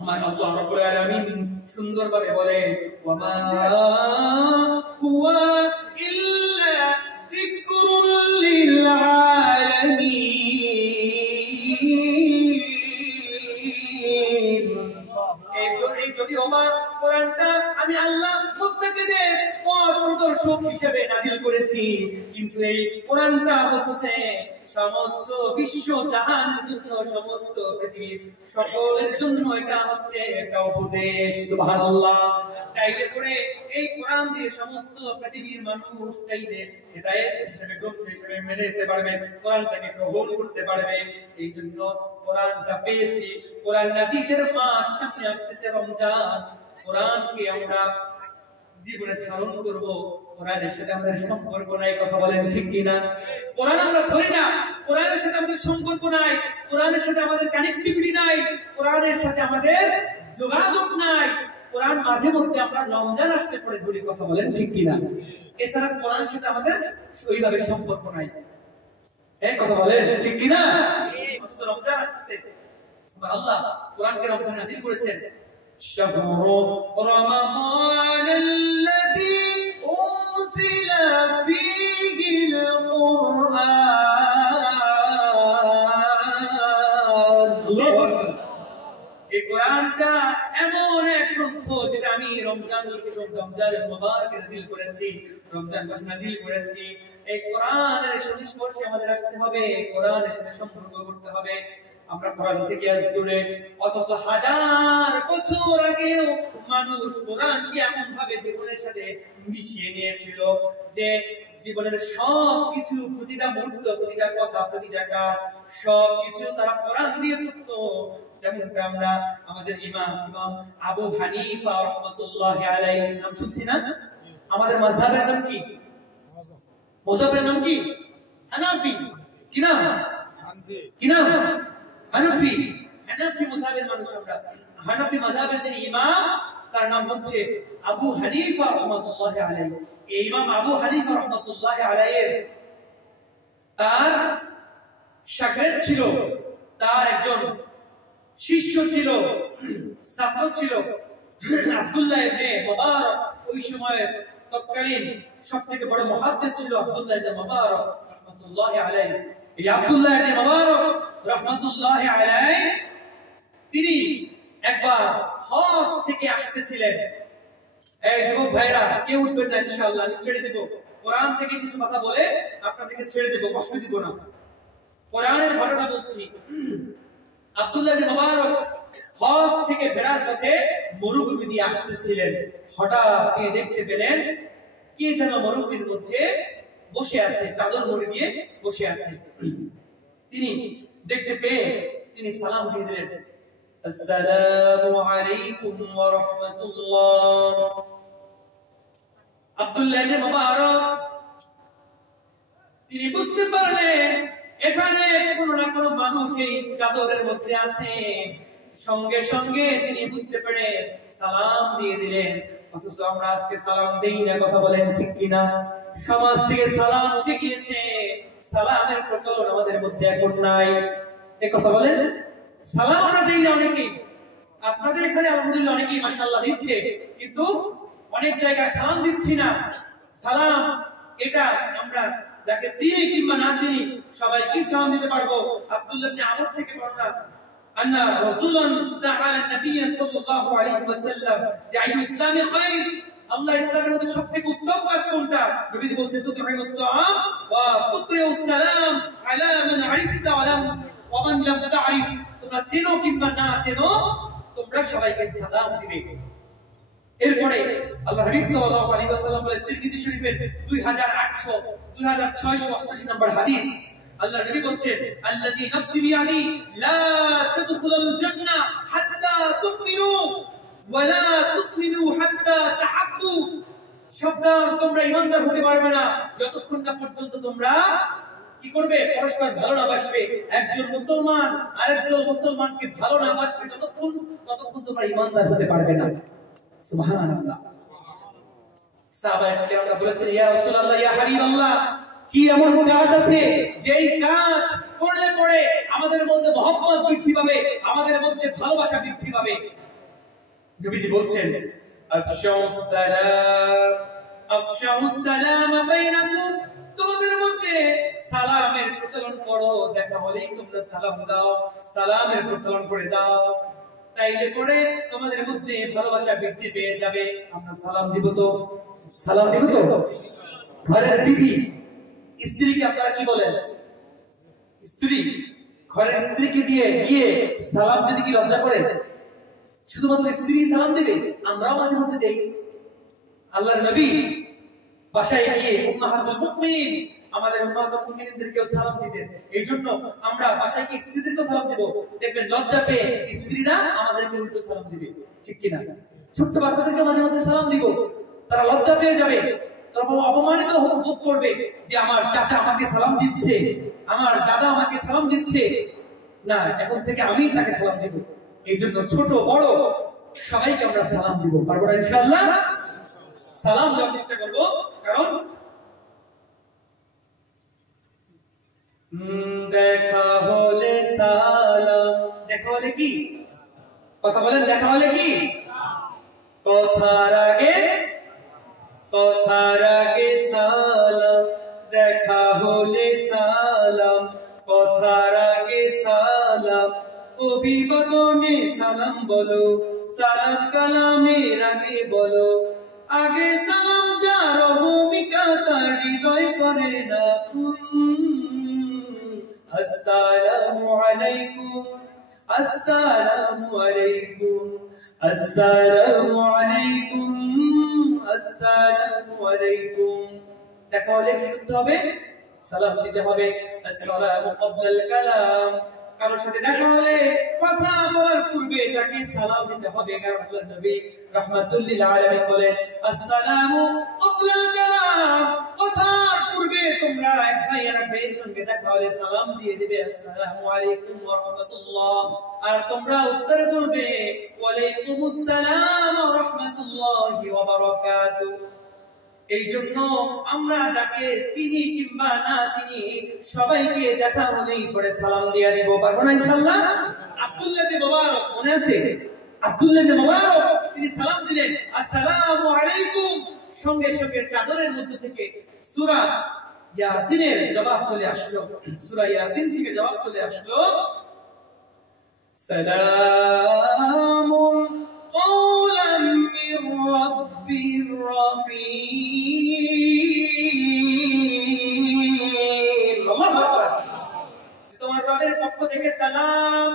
আমার আল্লাহ রাব্বুল আলামিন সুন্দরভাবে বলেন, ওয়া মা হুয়া ইল্লা যিকরুল লিল আলামিন। এই যদি আমার কোরআনটা আমি আল্লাহ মুত্তাকিদের পথ প্রদর্শক হিসেবে নাযিল করেছি, কিন্তু এই কোরআনটা হচ্ছে সমস্ত বিশ্ব জাহানের জন্য, সমস্ত পৃথিবীর সকলের জন্য এটা হচ্ছে একটা উপদেশ। সুবহানাল্লাহ। চাইলে করে এই কোরআন দিয়ে সমস্ত পৃথিবীর মানুষ চাইলে হেদায়েত হিসেবে, গ্রন্থ হিসেবে মেনে নিতে পারবে, কোরআনটাকে গ্রহণ করতে পারবে। এই জন্য কোরআনটা পেয়েছি। কোরআন নাযিলের মাস সামনে আসতেছে রমজান। কোরআনকে আমরা জীবনে ধারণ করব। কোরআনের সাথে আমাদের সম্পর্ক নাই, কথা বলেন ঠিক কিনা? কোরআন আমরা ধরি না, কোরআনের সাথে আমাদের সম্পর্ক নাই, কোরআনের সাথে আমাদের কানেক্টিভিটি নাই, কোরআনের সাথে আমাদের যোগাযোগ নাই। কোরআন মাঝে মধ্যে আমরা রমজান আসলে পরে ধরি, কথা বলেন ঠিক কিনা? এছাড়া কোরআনের সাথে আমাদের ওইভাবে সম্পর্ক নাই। কথা বলেন ঠিক কিনা? রমজান আসছে, আল্লাহ কোরআনকে রমজান নাযিল করেছেন। শাহরু রমাদান আল্লাযী উনজিলা ফীহিল কুরআন। এই কোরআনটা এমন এক গ্রন্থ যেটা আমি রমজানের মুবারকে নাযিল করেছি, রমজান মাসে নাযিল করেছি। এই কোরআনের সংস্পর্শে আমাদের আসতে হবে, কোরআনের সাথে সম্পর্ক করতে হবে। আমরা কোরআন থেকে আজ দূরে, অথচ হাজার বছর আগেও মানুষ কোরআনকে এমন ভাবে জীবনের সাথে মিশিয়ে নিয়েছিল যে জীবনের সবকিছু, প্রতিটা মুহূর্ত, প্রতিটা কথা, প্রতিটা কাজ, সবকিছু তারা কোরআন দিয়ে করত। যেমনটা আমরা আমাদের ইমাম আবু হানিফা রাহমাতুল্লাহি আলাইহি নাম শুনছি না? আমাদের মাযহাবের নাম কি? মাযহাবের নাম কি? হানাফি। কি নাম? কি নাম? হানাফি। হানাফি মাযহাবের মানুষ আমরা। হানাফি মাযহাবের যিনি ইমাম, তার নাম হচ্ছে আবু হানিফা রাহমাতুল্লাহি আলাইহি। এই ইমাম আবু হানিফা রাহমাতুল্লাহি আলাইহি তার শাগির্দ ছিল, তার একজন শিষ্য ছিল, ছাত্র ছিল আব্দুল্লাহ ইবনে মুবারক। ওই সময়ের তৎকালীন সবথেকে বড় মুহাদ্দিস ছিল আব্দুল্লাহ ইবনে মুবারক রাহমাতুল্লাহি আলাইহি। এই আব্দুল্লাহ ইবনে মুবারক রাহমাতুল্লাহি আলাইহি তিনি একবার হজ থেকে আসতেছিলেন। এই যুবক ভাইরা, কেউ উঠবেন না ইনশাআল্লাহ, আমি ছেড়ে দেব। কোরআন থেকে কিছু কথা বলে আপনাদেরকে ছেড়ে দেব, কষ্ট দিব না। কোরআনের ঘটনা বলছি। আব্দুল্লাহ ইবনে মুবারক হজ থেকে ফেরার পথে মরুভূমি দিয়ে আসতেছিলেন। হঠাৎ তিনি দেখতে পেলেন কে যেন মরুভূমির মধ্যে বসে আছে, চাদর মুড়ি দিয়ে বসে আছে। তিনি দেখতে পেয়ে তিনি সালাম দিয়ে দিলেন, আসসালামু আলাইকুম ওয়া রাহমাতুল্লাহ। আব্দুল্লাহ ইবনে মুবারক তিনি বুঝতে পারলেন এখানে কোনো না কোনো মানুষ এই চাদরের মধ্যে আছে। সঙ্গে সঙ্গে তিনি বুঝতে পেরে সালাম দিয়ে দিলেন। অথচ আমরা আজকে সালাম দেই না, কথা বলেন ঠিক কিনা? সমাজ থেকে সালাম উঠে গিয়েছে, সালামের প্রচলন আমাদের মধ্যে এখন নাই। এই কথা বলেন, সালাম আমরা দেই না অনেকেই। আপনাদের এখানে আলহামদুলিল্লাহ অনেকেই মাশাআল্লাহ দিচ্ছে, কিন্তু অনেক জায়গায় সালাম দিচ্ছি না। সালাম এটা আমরা যাকে চিনি কিংবা না চিনি সবাইকে সালাম দিতে পারবো। আব্দুল্লাহ ইবনে আমর থেকে বর্ণনা আন্না রাসূলুন সাআলা নবী সাল্লাল্লাহু আলাইহি ওয়াসাল্লাম যে আইয়ু ইসলামি খায়র, আল্লাহ ইসলামের মধ্যে সবথেকে উত্তম কাজ কোনটা? নবীজি বলেছেন তুতঈমুত তাআম ওয়া তুকরিউস সালাম আলা মান আরিফতা ওয়া মান লাম তা'রিফ। তোমরা চেনো কিংবা না চেনো, তোমরা সবাইকে সালাম দিবে। এরপরে আল্লাহ হাবিব সাল্লাল্লাহু আলাইহি ওয়াসাল্লাম বলেন, তিরমিজি শরীফের 2888 নম্বর হাদিস, আল্লাহ নবী বলছেন, আল্লাযী নাফসি বিয়াদি লা তাদখুলুল জান্নাহ হাত্তা তুমিনু ওয়া লা তুমিনু হাত্তা তাহাব্বু। সাবধান, তোমরা ঈমানদার হতে পারবে না যতক্ষণ না পর্যন্ত তোমরা কি করবে? পরস্পর ভালো না বাসবে। একজন মুসলমান আরেকজন মুসলমানকে ভালো না বাসবে ততক্ষণ তোমরা ঈমানদার হতে পারবে না। সুবহানাল্লাহ। সাহাবায়ে কেরামরা বলেছেন, ইয়া রাসূলুল্লাহ, ইয়া হাবিবাল্লাহ, কি এমন কাজ আছে যেই কাজ করলে পরে আমাদের মধ্যে মহব্বত বৃদ্ধি পাবে, আমাদের মধ্যে ভালোবাসা বৃদ্ধি পাবে? নবীজি বলছেন, আফশাউস সালাম বাইনাকুম, তোমাদের মধ্যে সালামের প্রচলন করো। দেখা হলেই তোমরা সালাম দাও, সালামের প্রচলন করে দাও, তাইলে পরে তোমাদের মধ্যে ভালোবাসা বৃদ্ধি পেয়ে যাবে। আমরা সালাম দিব তো? সালাম দিব তো? ঘরের বিবি স্ত্রীকে আপনারা কি বলেন? স্ত্রী ঘরের স্ত্রীকে দিয়ে গিয়ে সালাম দিতে কি লজ্জা করেন? শুধুমাত্র স্ত্রী সালাম দিবে? আমরাও মাঝে মধ্যে দেই। আল্লাহর নবী বাসায় গিয়ে উম্মাহাতুল মুমিনিন, আমাদের উম্মাহাতুল মুমিনিনদেরকেও সালাম দিতেন। এইজন্য আমরা বাসায় গিয়ে স্ত্রীদেরকেও সালাম দেব। দেখবেন লজ্জা পেয়ে স্ত্রীরা আমাদেরকে উল্টো সালাম দিবে, ঠিক কি না? ছোট্ট বাচ্চাদেরকে মাঝে মধ্যে সালাম দিব, তারা লজ্জা পেয়ে যাবে, তারা অপমানিত বোধ করবে যে আমার চাচা আমাকে সালাম দিচ্ছে, আমার দাদা আমাকে সালাম দিচ্ছে, না এখন থেকে আমি তাকে সালাম দেব। এইজন্য ছোট বড় সবাইকে আমরা সালাম দিব। পারবো না ইনশাআল্লাহ? সালাম দেওয়ার চেষ্টা করব, কারণ দেখা হলে সালাম। দেখা হলে কি? কথা বলেন, দেখা হলে কি? কথার আগে সালাম, দেখা হলে সালাম, কথার আগে সালাম, অভিবাদনে সালাম বলো, সালাম কালামের আগে বলো, আগে সালাম যার ভূমিকা তার হৃদয় করে না। আসসালামু আলাইকুম, আসসালামু আলাইকুম, আসসালামু আলাইকুম, আসসালামু আলাইকুম। দেখা হলে কি করতে হবে? সালাম দিতে হবে। আসসালামু ক্বাবলাল কালাম, কারোর সাথে দেখা হলে কথা বলার পূর্বে তাকে সালাম দিতে হবে, কারণ আল্লাহর নবী রাহমাতুল লিল আলামিন বলেন, আসসালামু ক্বাবলাল কালাম, কথার পূর্বে তোমরা এক ভাই আর এক ভাইয়ের সঙ্গে দেখা হলে সালাম দিয়ে দিবে, আসসালামু আলাইকুম ওয়া রাহমাতুল্লাহ, আর তোমরা উত্তরে বলবে, ওয়া আলাইকুমুস সালাম ওয়া রাহমাতুল্লাহি ওয়া বারাকাতুহু। এই জন্য আমরা যাকে চিনি কিংবা না চিনি সবাইকে দেখা হলেই পরে সালাম দিয়ে দিব। পারবো না ইনশাআল্লাহ? আব্দুল্লাহ ইবনে মুবারক, মনে আছে? আব্দুল্লাহ ইবনে মুবারক তিনি সালাম দিলেন, আসসালামু আলাইকুম, সঙ্গে সঙ্গে চাদরের মধ্যে থেকে সূরা ইয়াসিনের জবাব চলে আসলো। সূরা ইয়াসিন থেকে জবাব চলে আসলো, সালামুন কওলাম মির রাব্বির রহিম। আল্লাহু আকবার। তোমার রবের পক্ষ থেকে সালাম।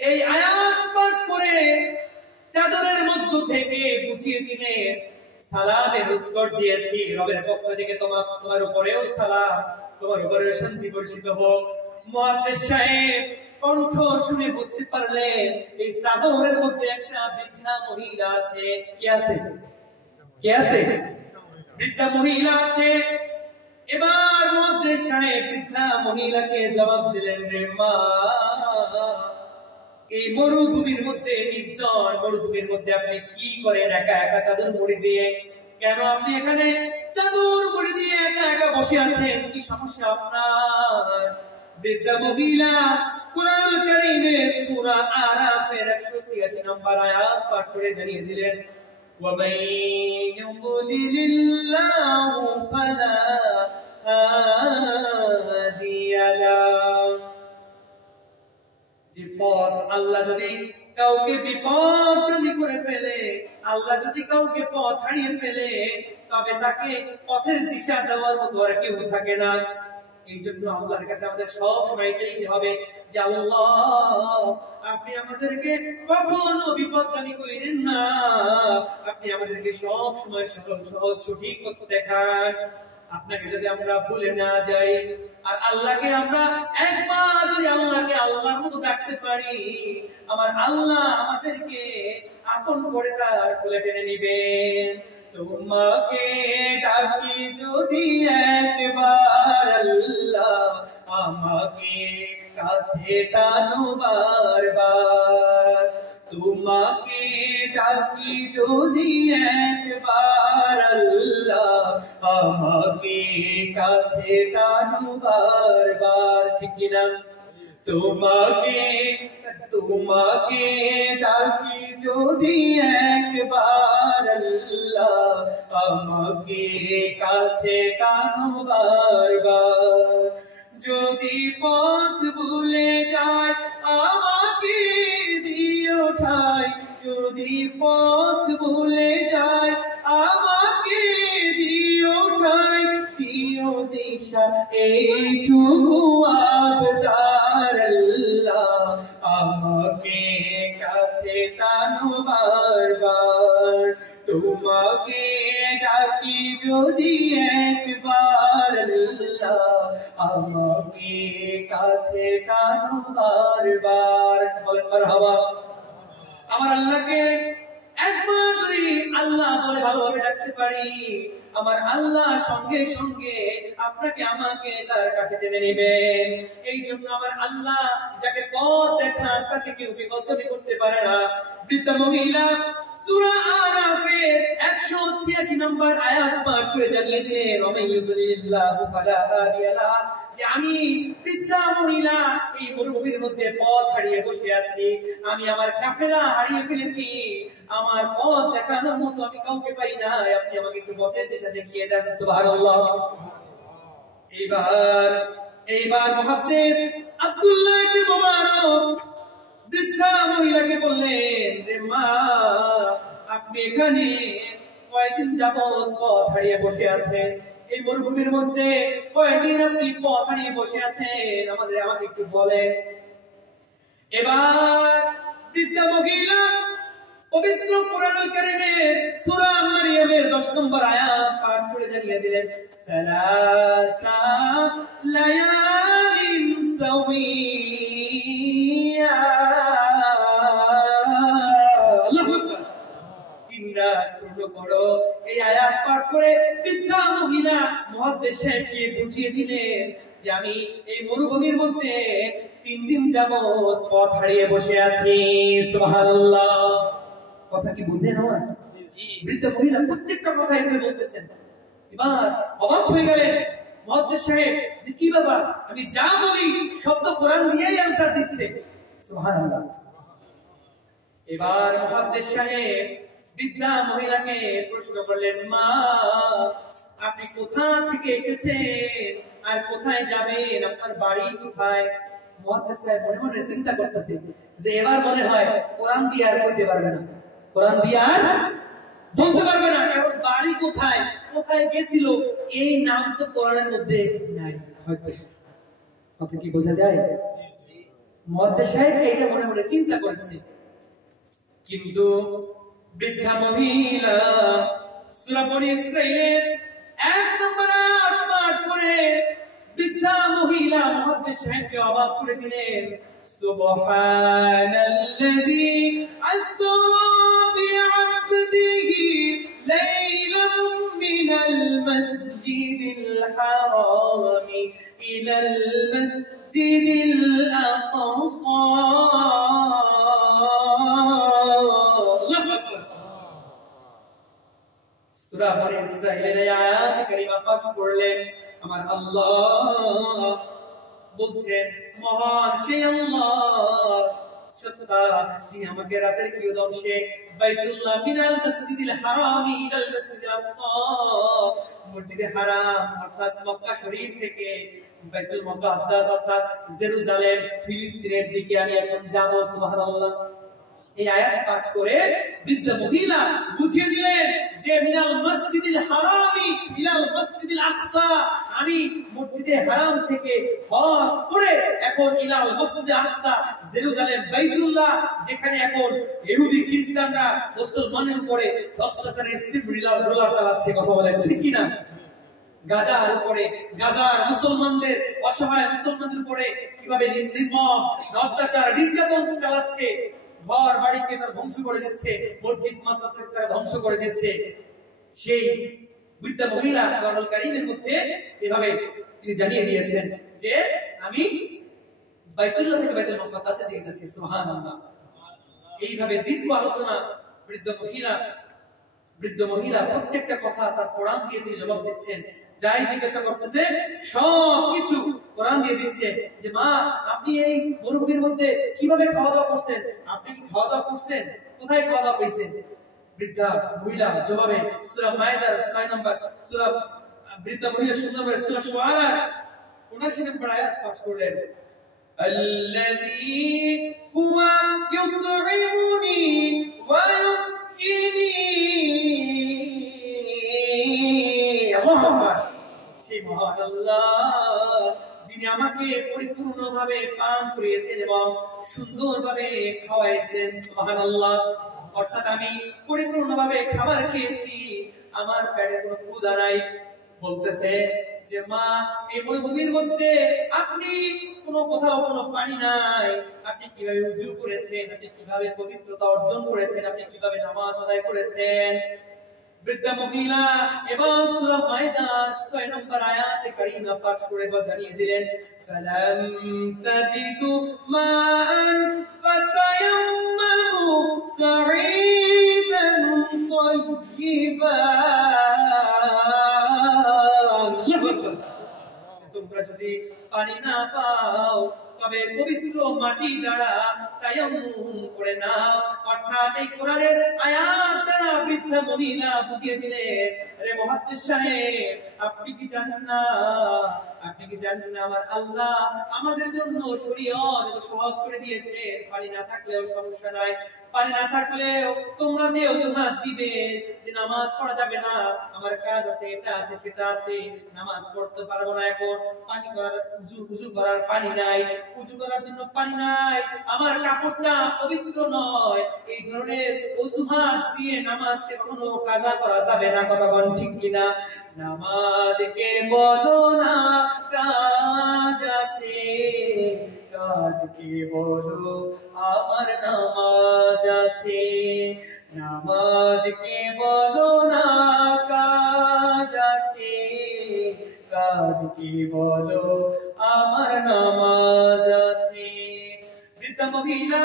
এই আয়াত পাঠ করে চাদরের মধ্য থেকে বুঝিয়ে দিনে সালামের উত্তর দিয়েছি, রবের পক্ষ থেকে তোমার উপরেও সালাম, তোমার উপরে শান্তি বর্ষিত হোক। মুহাদ্দিস সাহেব কণ্ঠ শুনে বুঝতে পারলেন এই চাদরের মধ্যে একটা বৃদ্ধা মহিলা আছে। কে আছে? কে আছে? বৃদ্ধা মহিলা আছে। এবার মুহাদ্দিস সাহেব বৃদ্ধা মহিলাকে জবাব দিলেন, রে মা, এই মরুভূমির মধ্যে, নির্জন মরুভূমির মধ্যে আপনি কি করেন একা একা চাদর মুড়ি দিয়ে? কেন আপনি এখানে চাদর মুড়ি দিয়ে একা একা বসে আছেন? কি সমস্যা আপনার? বৃদ্ধা মহিলা কুরআনুল কারীমের সূরা আরাফের 186 নম্বর আয়াত পাঠ করে জানিয়ে দিলেন, ওয়া মান ইউদ্লিলিল্লাহু ফালা হাদিয়া লাহু। যে পথ আল্লাহ যদি কাউকে বিপদগামী করে ফেলে, আল্লাহ যদি কাউকে পথ হারিয়ে ফেলে, তবে তাকে পথের দিশা দেওয়ার মতো আর কেউ থাকে না। এই জন্য আল্লাহর কাছে আমাদের সব সময় চাইতে হবে যে আল্লাহ আপনি আমাদেরকে কখনো বিপদগামী করেন না, আপনি আমাদেরকে সব সময় সরল সহজ সঠিক পথ দেখান। আপনাকে যদি আমরা ভুলে না যাই আর আল্লাহকে আমরা একবার যদি আল্লাহকে আল্লাহর মতো ডাকতে পারি, আমার আল্লাহ আমাদেরকে আপন করে তার কোলে টেনে নিবেন। তোমাকে ডাকি যদি একবার আল্লাহ, আমাকে কাছে টানো বারবার। তোমাকে ডাকি যদি একবার আল্লাহ, আমাকে কাছে টানো বারবার। ঠিক কিনা? তোমাকে ডাকি যদি একবার আল্লাহ, আমাকে কাছে টানো বারবার। যদি পথ ভুলে যায় আমাকে দিও ঠাই, যদি পথ ভুলে যায় আমাকে দিও ঠাই, দিও দিশা এইটুকু আবদার আল্লাহ, আমাকে কাছে টানো বারবার। তোমাকে ডাকি যদি একবার আল্লাহ, আমাকে কাছে টানো বারবার। বলেন মারহাবা। আমার আল্লাহকে একবার যদি আল্লাহ বলে ভালোভাবে ডাকতে পারি, আমার আল্লাহ সঙ্গে সঙ্গে আপনাকে আমাকে তার কাছে টেনে নেবেন। এই জন্য আমার আল্লাহ যাকে পথ দেখান তাকে কেউ বিপদগামী করতে পারে না। বৃদ্ধা মহিলা সূরা আরাফের 186 নম্বর আয়াত পাঠ করে জানিয়ে দিলেন, ওমাইয়ুদলিল্লাহু ফালা হাদিয়া লাহু, যে আমি বৃদ্ধা মহিলা এই মরুভূমির মধ্যে পথ হারিয়ে বসে আছি, আমি আমার কাফেলা হারিয়ে ফেলেছি, আমার পথ দেখানোর মতো আমি কাউকে পাই না, আপনি আমাকে একটু পথের দিশা দেখিয়ে দেন। সুবহানাল্লাহ। এইবার মুহাদ্দিস আব্দুল্লাহ ইবনে মুবারক বৃদ্ধা মহিলাকে বললেন, রে মা, আপনি এখানে কয়েকদিন যাবত পথ হারিয়ে বসে আছেন, এই মরুভূমির মধ্যে কয়েকদিন আপনি পথ হারিয়ে বসে আছেন, আমাকে একটু বলেন। এবার বৃদ্ধা মহিলা পবিত্র কোরআনুল কারীমের সূরা মারইয়ামের 10 নম্বর আয়াত পাঠ করে জানিয়ে দিলেন, সালাসা লায়ালিন সাওয়িয়া। আল্লাহু আকবার। 3 রাত পূর্ণ করো। এই আয়াত পাঠ করে বৃদ্ধা মহিলা মুহাদ্দিস সাহেবকে বুঝিয়ে দিলেন যে আমি এই মরুভূমির মধ্যে 3 দিন যাবত পথ হারিয়ে বসে আছি। সুবহানাল্লাহ। কথা কি বুঝেন? আমার বৃদ্ধ মহিলা প্রত্যেকটা কথা এভাবে বলতেছেন। এবার অবাক হয়ে গেলেন মুহাদ্দিস সাহেব, যে কি বাবা, আমি যা বলি শব্দ কোরআন দিয়েই আনসার দিচ্ছে। সুবহানাল্লাহ। এবার মুহাদ্দিস সাহেব বৃদ্ধা মহিলাকে প্রশ্ন করলেন, মা, আপনি কোথা থেকে এসেছেন আর কোথায় যাবেন, আপনার বাড়ি কোথায়? মুহাদ্দিস সাহেব মনে মনে চিন্তা করতেছে যে এবার মনে হয় কোরআন দিয়ে আর কইতে পারবে না, কোরআন দিয়ে আর বলতে পারবে না, কারণ বাড়ি কোথায়, কোথায় গেছিল এই নাম তো কোরআনের মধ্যে নাই। হয়তো কথা কি বোঝা যায়? মুহাদ্দিস সাহেব এটা মনে মনে চিন্তা করেছে, কিন্তু বৃদ্ধা মহিলা সূরা বনী ইসরাঈলের 1 নম্বর আয়াত পাঠ করে বৃদ্ধা মহিলা মুহাদ্দিস সাহেবকে অবাক করে দিলেন। সুবহানাল্লাযী আসরা বি'আবদিহি লাইলাম মিনাল মাসজিদিল হারামি ইলাল মাসজিদিল আকসা। সূরা বনী ইসরাঈলের আয়াত কারিমা পাঠ করলেন। আমার আল্লাহ বলছেন, মহান সেই আল্লাহ সত্তা, তিনি আমাকে রাতের কিয়দংশে বাইতুল্লাহ মিনাল মসজিদিল হারামি ইলাল মসজিদিল আকসা, মসজিদে হারাম অর্থাৎ মক্কা শরীফ থেকে বাইতুল মুকাদ্দাস অর্থাৎ জেরুজালেম ফিলিস্তিনের দিকে আমি এখন যাব। সুবহানাল্লাহ। এই আয়াত পাঠ করে বৃদ্ধ মহিলা বুঝিয়ে দিলেন যে মিনাল মসজিদিল হারামি ইলাল মসজিদিল আকসা, আমি মসজিদে হারাম থেকে হজ করে এখন ইলাল মসজিদে আকসা জেরুজালেম বাইতুল্লাহ, যেখানে এখন ইহুদি খ্রিস্টানরা মুসলমানের উপরে অত্যাচারের স্টিম রোলার চালাচ্ছে, কথা বলেন ঠিক কি না? গাজার উপরে, গাজার মুসলমানদের, অসহায় মুসলমানদের উপরে কিভাবে নির্মম অত্যাচার নির্যাতন চালাচ্ছে, ঘর বাড়িকে তারা ধ্বংস করে দিচ্ছে, মসজিদ মাদ্রাসাকে তারা ধ্বংস করে দিচ্ছে। সেই বৃদ্ধা মহিলা কোরআনুল কারীমের মধ্যে এভাবে তিনি জানিয়ে দিয়েছেন যে আমি বাইতুল্লাহ থেকে বাইতুল মুকাদ্দাসের দিকে যাচ্ছি। সুবহানাল্লাহ। এইভাবে দীর্ঘ আলোচনা বৃদ্ধ মহিলা প্রত্যেকটা কথা তার কোরআন দিয়ে তিনি জবাব দিচ্ছেন। যাই জিজ্ঞাসা করতেছে সব কিছু কোরআন দিয়ে দিচ্ছে যে মা আপনি এই মরুভূমির মধ্যে কিভাবে খাওয়া দাওয়া করছেন, আপনি কি খাওয়া দাওয়া করছেন, কোথায় খাওয়া দাওয়া পেয়েছেন? বৃদ্ধা মহিলা জবাবে সূরা মায়েদার 6 নম্বর সূরা, বৃদ্ধা মহিলা সুন্দরভাবে সূরা শুআরা 79 নম্বর আয়াত পাঠ করলেন, আল্লাযী হুয়া ইউতঈমুনি ওয়া ইউসকিনি। আল্লাহু আকবার। সেই মহান আল্লাহ যিনি আমাকে পরিপূর্ণভাবে পান করিয়েছেন এবং সুন্দরভাবে খাওয়াইছেন। সুবহানাল্লাহ। অর্থাৎ আমি পরিপূর্ণভাবে খাবার খেয়েছি, আমার পেটে কোনো ক্ষুধা নাই। বলতেছে যে মা এই মরুভূমির মধ্যে আপনি কোথাও কোনো পানি নাই, আপনি কিভাবে ওযু করেছেন, আপনি কিভাবে পবিত্রতা অর্জন করেছেন, আপনি কিভাবে নামাজ আদায় করেছেন? বৃদ্ধা মহিলা এবং সূরা মায়েদা 6 নম্বর আয়াতে কারীমা পাঠ করে জানিয়ে দিলেন, ফালাম তাজিদু মান ফাতায়াম্মামু সাঈদান তাইয়িবান। তোমরা যদি পানি না পাও তবে পবিত্র মাটি দ্বারা তায়াম্মুম করে নাও। অর্থাৎ এই কোরআনের আয়াত দ্বারা বৃদ্ধা মহিলা বুঝিয়ে দিলেন, আরে মুহাদ্দিস সাহেব আপনি কি জানেন না আমার আল্লাহ আমাদের জন্য শরীয়ত এত সহজ করে দিয়েছেন। পানি না থাকলেও সমস্যা নাই, পানি না থাকলেও তোমরা যে অজুহাত দিবে যে নামাজ পড়া যাবে না, আমার কাজ আছে, এটা আছে, সেটা আছে, নামাজ পড়তে পারবো না, এখন পানি করার উযু করার পানি নাই, উযু করার জন্য পানি নাই, আমার কাপড়টা পবিত্র নয়, এই ধরনের অজুহাত দিয়ে নামাজকে কখনো কাজা করা যাবে না। কথা বলেন ঠিক কিনা? নামাজকে বলো না কাজ আছে, কাজকে বলো আমার নামাজ আছে, নামাজকে বলো না কাজ আছে, কাজকে বলো আমার নামাজ আছে। বৃদ্ধা মহিলা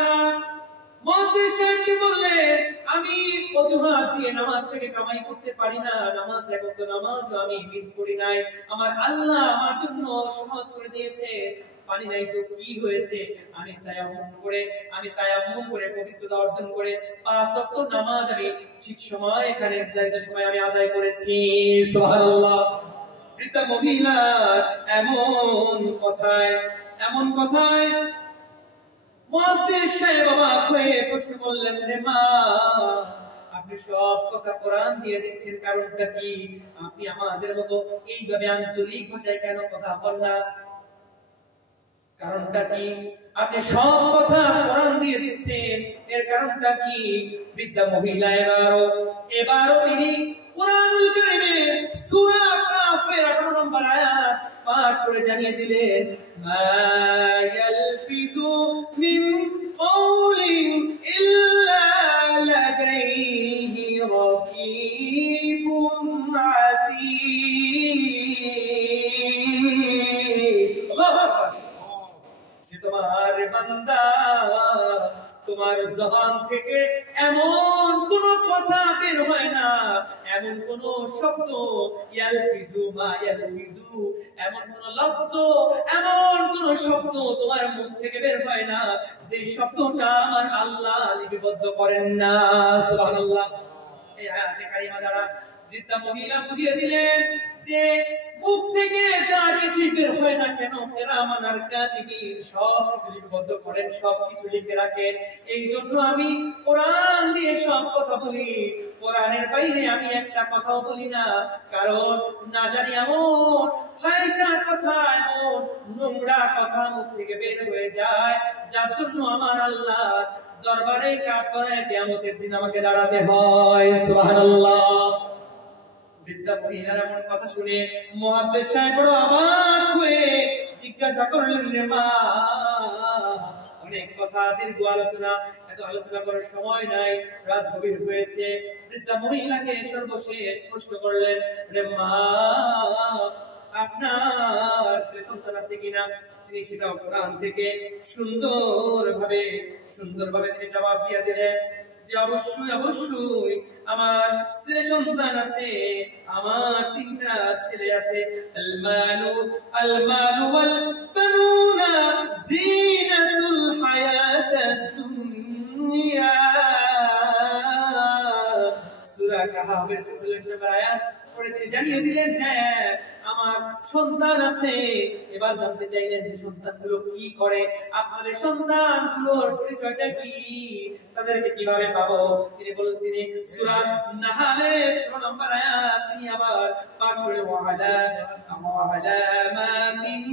মহাদ্দেশকে বললেন, আমি অজুহাত দিয়ে নামাজ থেকে কামাই করতে পারি না, নামাজ এখন তো নামাজ আমি মিস করি নাই, আমার আল্লাহ আমার জন্য সহজ করে দিয়েছে। পানি নাই তো কি হয়েছে, আমি তায়াম্মুম করে পবিত্রতা অর্জন করে 5 ওয়াক্ত নামাজ আমি ঠিক সময় এখানে নির্ধারিত সময় আমি আদায় করেছি। সুবহানাল্লাহ। বৃদ্ধা মহিলার এমন কথায় মুহাদ্দিস সাহেব অবাক হয়ে প্রশ্ন করলেন, রে মা আপনি সব কথা কোরআন দিয়ে দিচ্ছেন, কারণটা কি? আপনি আমাদের মতো এইভাবে আঞ্চলিক ভাষায় কেন কথা বলেন না? কারণটা কি? আপনি সব কথা কোরআন দিয়ে দিচ্ছেন, এর কারণটা কি? বৃদ্ধা মহিলা এবারও তিনি কোরআনুল কারীমের সূরা কাফের 18 নম্বর আয়াত পাঠ করে জানিয়ে দিলেন, মা ইয়ালফিযু মিন কওলিন ইল্লা লাদাইহি রাকীবুন আতীদ। আল্লাহু আকবার। যে তোমার বান্দা তোমার জবান থেকে এমন কোন কথা বের হয় না, এমন কোন শব্দ, ইয়ালফিজু মা ইয়ালফিজু, এমন কোন লফজ, এমন কোন শব্দ তোমার মুখ থেকে বের হয় না যে শব্দটা আমার আল্লাহ লিপিবদ্ধ করেন না। সুবহানাল্লাহ। এই আয়াতে কারিমা দ্বারা বৃদ্ধা মহিলা বুঝিয়ে দিলেন যে মুখ থেকে যা কিছু বের হয় না কেন, কিরামান আর কাতিবিন সব কিছু লিপিবদ্ধ করেন, সব কিছু লিখে রাখেন। এই জন্য আমি কোরআন দিয়ে সব কথা বলি, কোরআনের বাইরে আমি একটা কথাও বলি না, কারণ না জানি এমন ফাহিশা কথা, এমন নোংরা কথা মুখ থেকে বের হয়ে যায় যার জন্য আমার আল্লাহ দরবারে কাঠগড়ায় কিয়ামতের দিন আমাকে দাঁড়াতে হয়। সুবহানাল্লাহ। বৃদ্ধা মহিলার এমন কথা শুনে মুহাদ্দিস সাহেব বড় অবাক হয়ে জিজ্ঞাসা করলেন, রে মা, অনেক কথা, দীর্ঘ আলোচনা, এত আলোচনা করার সময় নাই, রাত গভীর হয়েছে। বৃদ্ধা মহিলাকে সর্বশেষ প্রশ্ন করলেন, রে মা, আপনার সন্তান আছে কিনা? তিনি সেটাও কোরআন থেকে সুন্দরভাবে তিনি জবাব দিয়ে দিলেন যে অবশ্যই অবশ্যই আমার ছেলে সন্তান আছে, আমার 3টা ছেলে আছে। আল মালু ওয়াল বানুনা জিনাতুল হায়াতাদ দুনিয়া। সূরা কাহফের 46 নম্বর আয়াত পড়ে তিনি জানিয়ে দিলেন, হ্যাঁ আমার সন্তান আছে। এবার জানতে চাইলেন যে সন্তানগুলো কি করে, আপনাদের সন্তানগুলোর পরিচয়টা কি, তাদেরকে কিভাবে পাবো? তিনি সূরা নাহলের 16 নম্বর আয়াত তিনি আবার পাঠ করে, ওয়ালা আলামাতিন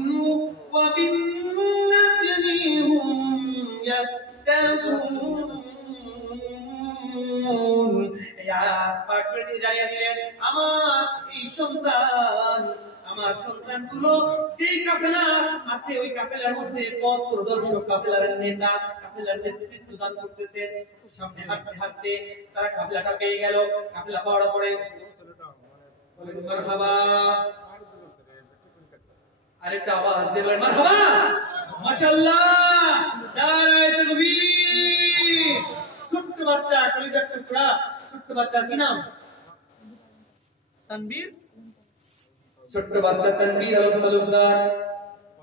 ওয়া বিন-নাজমি হুম ইয়াহতাদুন। এই আয়াত পাঠ করে তিনি জানিয়ে দিলেন, আমার সন্তানগুলো যেই কাফেলা আছে ওই কাফেলার মধ্যে পথ প্রদর্শক, কাফেলার নেতা, কাফেলার নেতৃত্ব দান করতেছে। সামনে হাঁটতে হাঁটতে তারা কাফেলাটা পেয়ে গেল। কাফেলা পাওয়ার পরে মারহাবা, আরেকটা আওয়াজ দিলেন, মারহাবা, মাশাআল্লাহ, নারায়ে তাকবীর। ছোট্ট বাচ্চা, কলিজার টুকরা, ছোট্ট বাচ্চার কি নাম? তানবীর। ছোট্ট বাচ্চা তানবীর আলম তালুকদার,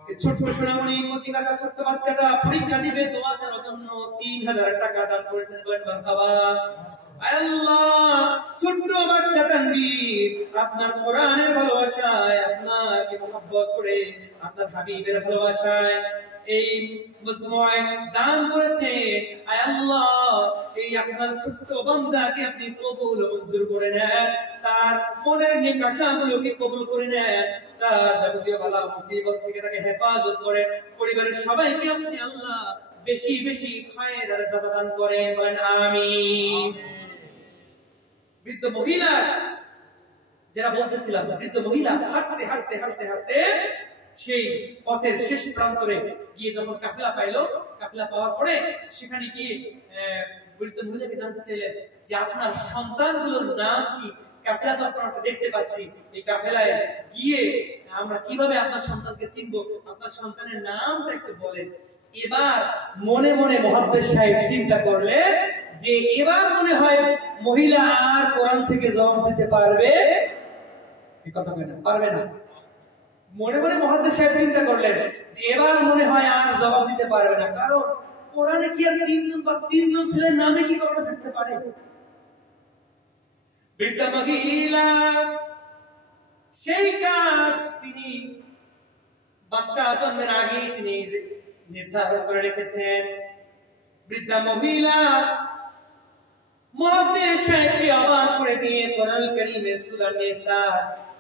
এই ছোট্ট সোনামণি কচি কাঁচা ছোট্ট বাচ্চাটা পরীক্ষা দিবে দোয়া করার জন্য 3000 টাকা দান করেছেন। বলেন মারহাবা। আল্লাহ, ছোট্ট বাচ্চা তানবীর আপনার কোরআনের ভালোবাসায়, আপনাকে মহব্বত করে, আপনার হাবিবের ভালোবাসায় এই মজমুআয় দান করেছে। আয় আল্লাহ, এই আপনার ছোট্ট বান্দাকে আপনি কবুল ও মঞ্জুর করে নেন, তার মনের নেক আশাগুলোকে কবুল করে নেন, তার যাবতীয় বালা মুসিবত থেকে তাকে হেফাজত করেন, পরিবারের সবাইকে আপনি আল্লাহ বেশি বেশি খায়ের আর রিজক দান করেন। বলেন আমিন। বৃদ্ধ মহিলা, যারা বলতেছিলাম, বৃদ্ধ মহিলা হাঁটতে হাঁটতে হাঁটতে হাঁটতে সেই পথের শেষ প্রান্তরে গিয়ে যখন কাফেলা পাইলো, কাফেলা পাওয়ার পরে সেখানে গিয়ে বৃদ্ধ মহিলাকে জানতে চাইলেন যে আপনার সন্তানগুলোর নাম কি? কাফেলা তো আপনারা দেখতে পাচ্ছি, এই কাফেলায় গিয়ে আমরা কিভাবে আপনার সন্তানকে চিনবো? আপনার সন্তানের নামটা একটু বলেন। এবার মনে মনে মুহাদ্দিস সাহেব চিন্তা করলেন যে এবার মনে হয় মহিলা আর কোরআন থেকে জবাব দিতে পারবে, এই কথা পারবে না। মনে মনে মুহাদ্দিস সাহেব চিন্তা করলেন যে এবার মনে হয় আর জবাব দিতে পারবে না, কারণ কোরআনে কি আর 3জন ছেলের নামে কি কথা থাকতে পারে? বৃদ্ধা মহিলা সেই কাজ তিনি বাচ্চা জন্মের আগেই তিনি নির্ধারণ করে রেখেছেন। বৃদ্ধা মহিলা মুহাদ্দিস সাহেবকে অবাক করে দিয়ে কোরআন কারীমের সূরা নিসা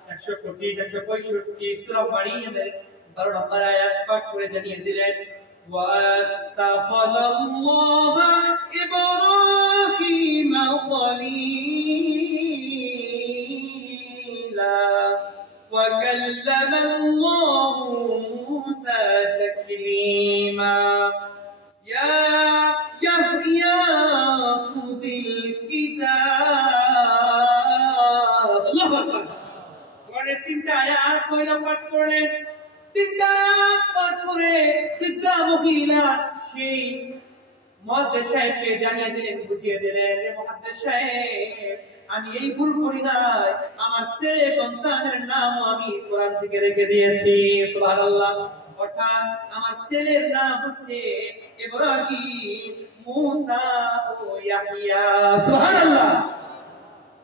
125, 165, সূরা মারিয়ামের 12 নম্বর আয়াত পাঠ করে জানিয়ে দিলেন, ওয়াত্তাখাযাল্লাহু ইব্রাহিমা খলীলা ওয়া কাল্লামাল্লাহু মূসা তাকলীমা ইয়া ইয়াহইয়া খুযিল কিতাব। আল্লাহু আকবার। কোরআনের 3টা আয়াত মহিলা পাঠ করলেন। 3টা আয়াত পাঠ করে বৃদ্ধা মহিলা সেই মুহাদ্দিস সাহেবকে জানিয়ে দিলেন, বুঝিয়ে দিলেন, রে মুহাদ্দিস সাহেব, আমি এই ভুল করি নাই, আমার ছেলে সন্তানের নাম আমি কোরআন থেকে রেখে দিয়েছি। সুবহানাল্লাহ। অর্থাৎ আমার ছেলের নাম হচ্ছে ইব্রাহিম, মূসা ও ইয়াহইয়া। সুবহানাল্লাহ।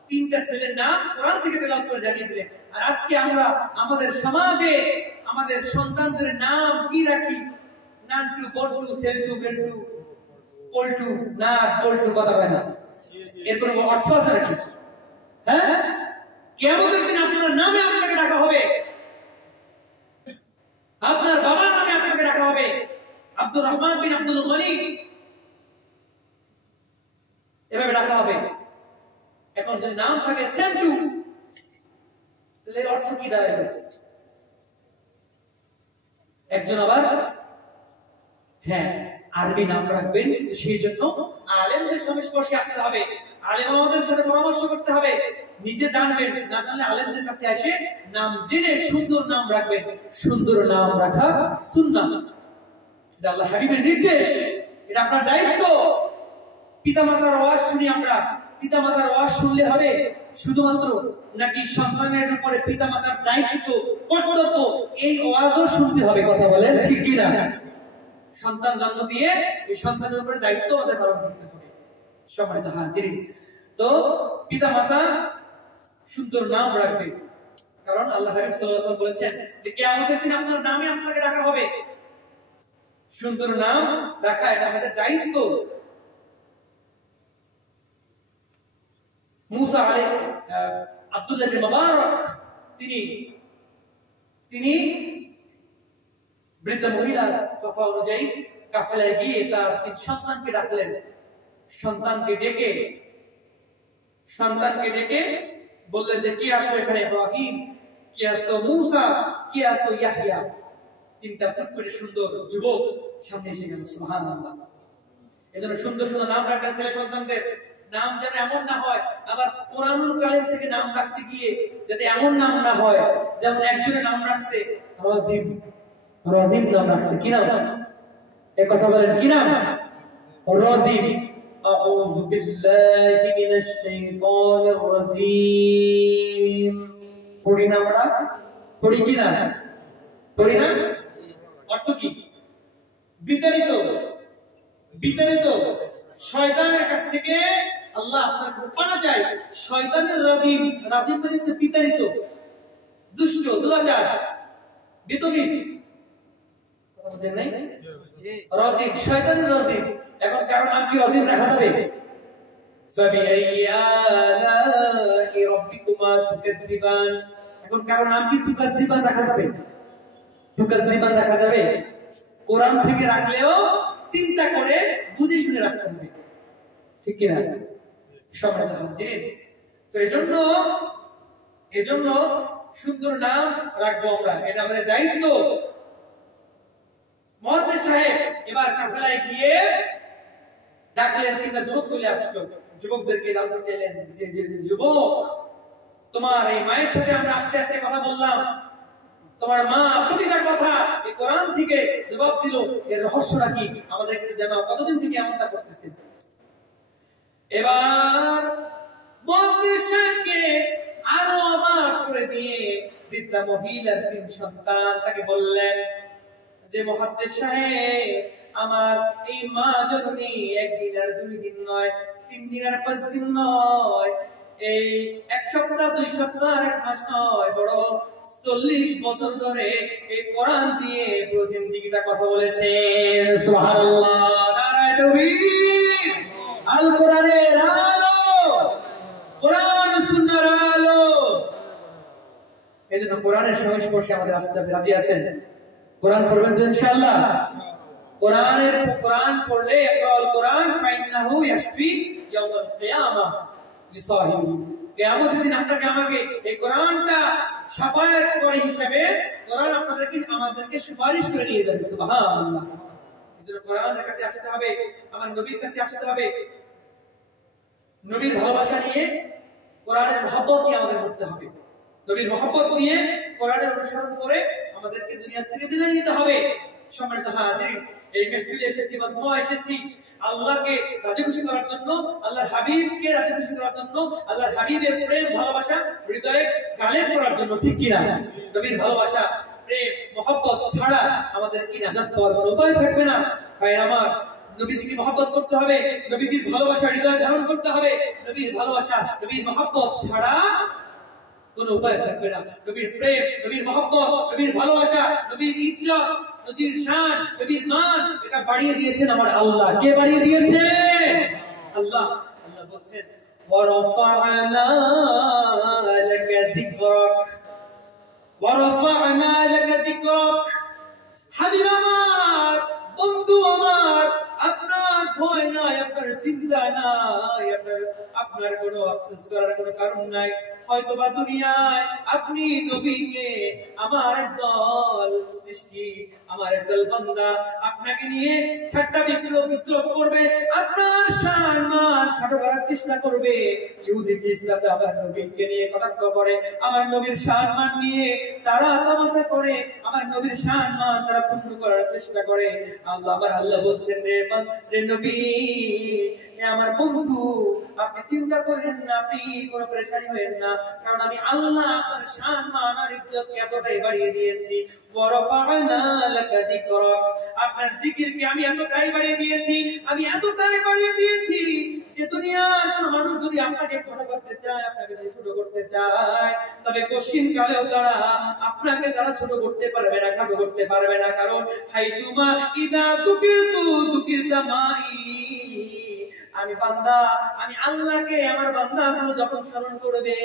3টা ছেলের নাম কোরআন থেকে তেলাওয়াত করে জানিয়ে দিলেন। আর আজকে আমরা আমাদের সমাজে আমাদের সন্তানদের নাম কি রাখি? নান্টু, বল্টু, সেলটু, বেলটু, পল্টু, না পল্টু, কথা হয় না, এর কোনো অর্থ আছে নাকি? হ্যাঁ, কিয়ামতের দিন আপনার নামে আপনাকে ডাকা হবে, আপনার বাবার নামে আপনাকে ডাকা হবে, আব্দুর রহমান বিন আব্দুল গনি, এভাবে ডাকা হবে। এখন যদি নাম থাকে সেম টু, তাহলে অর্থ কি দাঁড়াবে? একজন আবার হ্যাঁ আরবি নাম রাখবেন, সেই জন্য আলেমদের সংস্পর্শে আসতে হবে, আলেম আমাদের সাথে পরামর্শ করতে হবে, নিজে জানবেন, না জানলে আলেমদের কাছে এসে নাম জেনে সুন্দর নাম রাখবেন। সুন্দর নাম রাখা সুন্নাহ, এটা আল্লাহ হাবিবের নির্দেশ, এটা আপনার দায়িত্ব। পিতামাতার ওয়াজ শুনি আমরা, পিতামাতার ওয়াজ শুনলে হবে শুধুমাত্র, নাকি সন্তানের উপরে পিতামাতার দায়িত্ব কর্তব্য এই ওয়াজও শুনতে হবে? কথা বলেন ঠিক কি না? সন্তান জন্ম দিয়ে এই সন্তানের উপরে দায়িত্ব আমাদের পালন করতে হবে। সম্মানিত হাজিরিন, তো পিতামাতা সুন্দর নাম রাখবে, কারণ আল্লাহ হাবিব সাল্লাল্লাহু আলাইহি ওয়াসাল্লাম বলেছেন যে কিয়ামতের দিন আপনার নামে আপনাকে ডাকা হবে। সুন্দর নাম রাখা এটা আমাদের দায়িত্ব। মুসা আব্দুল্লাহ ইবনে মুবারক তিনি বৃদ্ধ মহিলার কথা অনুযায়ী কাফেলায় গিয়ে তার 3 সন্তানকে ডাকলেন। সন্তানকে ডেকে বললেন যে কি আছো এখানে? ইব্রাহিম, কি আছো মুসা, কি আছো ইয়াহইয়া। 3টা ফুটফুটে সুন্দর যুবক সামনে এসে গেল। সুবহানাল্লাহ। এজন্য সুন্দর সুন্দর নাম রাখবেন ছেলে সন্তানদের। নাম যেন এমন না হয়, আবার কোরআনুল কারীম থেকে নাম রাখতে গিয়ে যাতে এমন নাম না হয়, যেমন একজনের নাম রাখছে রাজিম নাম রাখছে, কি নাম? এই কথা বলেন কি নাম? রাজিম। আউযু বিল্লাহি মিনাশ শাইতানির রাজিম। পড়ি না আমরা? পড়ি কি না? পড়ি না? অর্থ কি? বিতাড়িত শয়তানের কাছ থেকে আল্লাহ আপনার পানা চাই। শয়তানের রাজিম মানে হচ্ছে বিতাড়িত, দুষ্ট, দুরাচার, বিতমিজ। কথা বুঝেন নাই? রাজিম, শয়তানের রাজিম। এখন কারো নাম কি রাজিম রাখা যাবে? ফাবিআইয়ি আলাই রাব্বিকুমা তুকাজ্জিবান। এখন কারো নাম কি তুকাজ্জিবান রাখা যাবে? তুকাজ্জিবান রাখা যাবে? কোরআন থেকে রাখলেও চিন্তা করে বুঝে শুনে রাখতে হবে, ঠিক কি না? সম্মানিত হাজিরিন, তো এজন্য সুন্দর নাম রাখবো আমরা, এটা আমাদের দায়িত্ব। মুহাদ্দিস সাহেব এবার কাফেলায় গিয়ে ডাকলেন, 3টা যুবক চলে আসলো। যুবকদেরকে জানতে চাইলেন যে যুবক, তোমার এই মায়ের সাথে আমরা আস্তে আস্তে কথা বললাম, তোমার মা প্রতিটা কথা এই কোরআন থেকে জবাব দিল, এর রহস্যটা কি আমাদেরকে জানাও, কতদিন থেকে এমনটা করতেছে? এবার মুহাদ্দিস সাহেবকে আরো অবাক করে দিয়ে বৃদ্ধা মহিলার 3 সন্তান তাকে বললেন যে মুহাদ্দিস সাহেব, আমার এই মা জননী 1 দিন আর 2 দিন নয়, 3 দিন আর 5 দিন নয়, এই 1 সপ্তাহ 2 সপ্তাহ আর 1 মাস নয়, বড় 40 বছর ধরে এই কোরআন দিয়ে প্রতিদিন দিকিটা কথা বলেছেন। সুবহানাল্লাহ, নারায়ে তাকবীর। আল কোরআনের আলো, কোরআন সুন্নাহর আলো। এজন্য কোরআনের সংস্পর্শে আমাদের আসতে হবে। রাজি আছেন? কোরআন পড়বেন তো ইনশাআল্লাহ? কোরআন পড়লে ইকরাউল কোরআন ফাইন্নাহু ইয়াশফি ইয়াউমাল কিয়ামাহ লিসাহিবি। কিয়ামতের দিন আপনাকে আমাকে এই কোরআনটা শাফায়াত করে হিসেবে কোরআন আমাদেরকে সুপারিশ করে নিয়ে যাবে। সুবহানাল্লাহ। এজন্য কোরআনের কাছে আসতে হবে, আমার নবীর কাছে আসতে হবে। নবীর ভালোবাসা নিয়ে কোরআনের মহব্বত নিয়ে আমাদের করতে হবে। নবীর মহব্বত নিয়ে কোরআনের অনুসরণ করে আমাদেরকে দুনিয়া থেকে বিদায় নিতে হবে। সম্মানিত হাজিরিন, এই মাহফিলে এসেছি, মজমা এসেছি আল্লাহকে রাজি খুশি করার জন্য, আল্লাহর হাবিবকে রাজি খুশি করার জন্য, আল্লাহর হাবিবের প্রেম ভালোবাসা হৃদয়ে গালেব করার জন্য, ঠিক কি না? নবীর ভালোবাসা প্রেম মহব্বত ছাড়া আমাদের কি নাজাত পাওয়ার কোনো উপায় থাকবে না। ভাই আমার, নবীজিকে মহব্বত করতে হবে, নবীজির ভালোবাসা হৃদয়ে ধারণ করতে হবে। নবীর ভালোবাসা, নবীর মহব্বত ছাড়া কোনো উপায় থাকবে না। নবীর প্রেম, নবীর মহব্বত, নবীর ভালোবাসা, নবীর ইজ্জত, নবীর শান, নবীর মান, এটা বাড়িয়ে দিয়েছেন আমার আল্লাহ। কে বাড়িয়ে দিয়েছে? আল্লাহ। আল্লাহ বলছেন ورفعنا لك ذكرك ورفعنا لك ذكرك হাবিব আমার, বন্ধু আমার, আপনার ভয় নাই, আপনার চিন্তা নাই, আপনার কোনো আফসোস করার কোনো কারণ নাই। হয়তোবা দুনিয়ায় আপনি নবীকে আমার একদল সৃষ্টি, আমার একদল বান্দা আপনাকে নিয়ে ঠাট্টা বিদ্রোহ করবে, আপনার সম্মান খাটো করার চেষ্টা করবে। ইহুদি খ্রিস্টানরা আমার নবীকে নিয়ে কটাক্ষ করে, আমার নবীর সম্মান নিয়ে তারা তামাশা করে, আমার নবীর সম্মান তারা ক্ষুণ্ণ করার চেষ্টা করে। আল্লাহ বলছেন, রে নবী, আমার বন্ধু, আপনি চিন্তা করেন না, আপনি কোনো পরেশানি হবেন না, কারণ আমি আল্লাহ আপনার সম্মান আর ইজ্জতকে এতটাই বাড়িয়ে দিয়েছি। ওয়ারাফা'না লাকা যিকরাক, আপনার জিকিরকে আমি এতটাই বাড়িয়ে দিয়েছি, আমি এতটাই বাড়িয়ে দিয়েছি যে দুনিয়ার কোন মানুষ যদি আপনাকে ছোট করতে চায়, আপনাকে যদি ছোট করতে চায়, তবে কঠিন কালেও আপনাকে তারা ছোট করতে পারবে না, খাটো করতে পারবে না। কারণ হাইতুমা ইদা দুকিরতা মাই, আমি বান্দা, আমি আল্লাহকে, আমার বান্দাগুলো যখন স্মরণ করবে,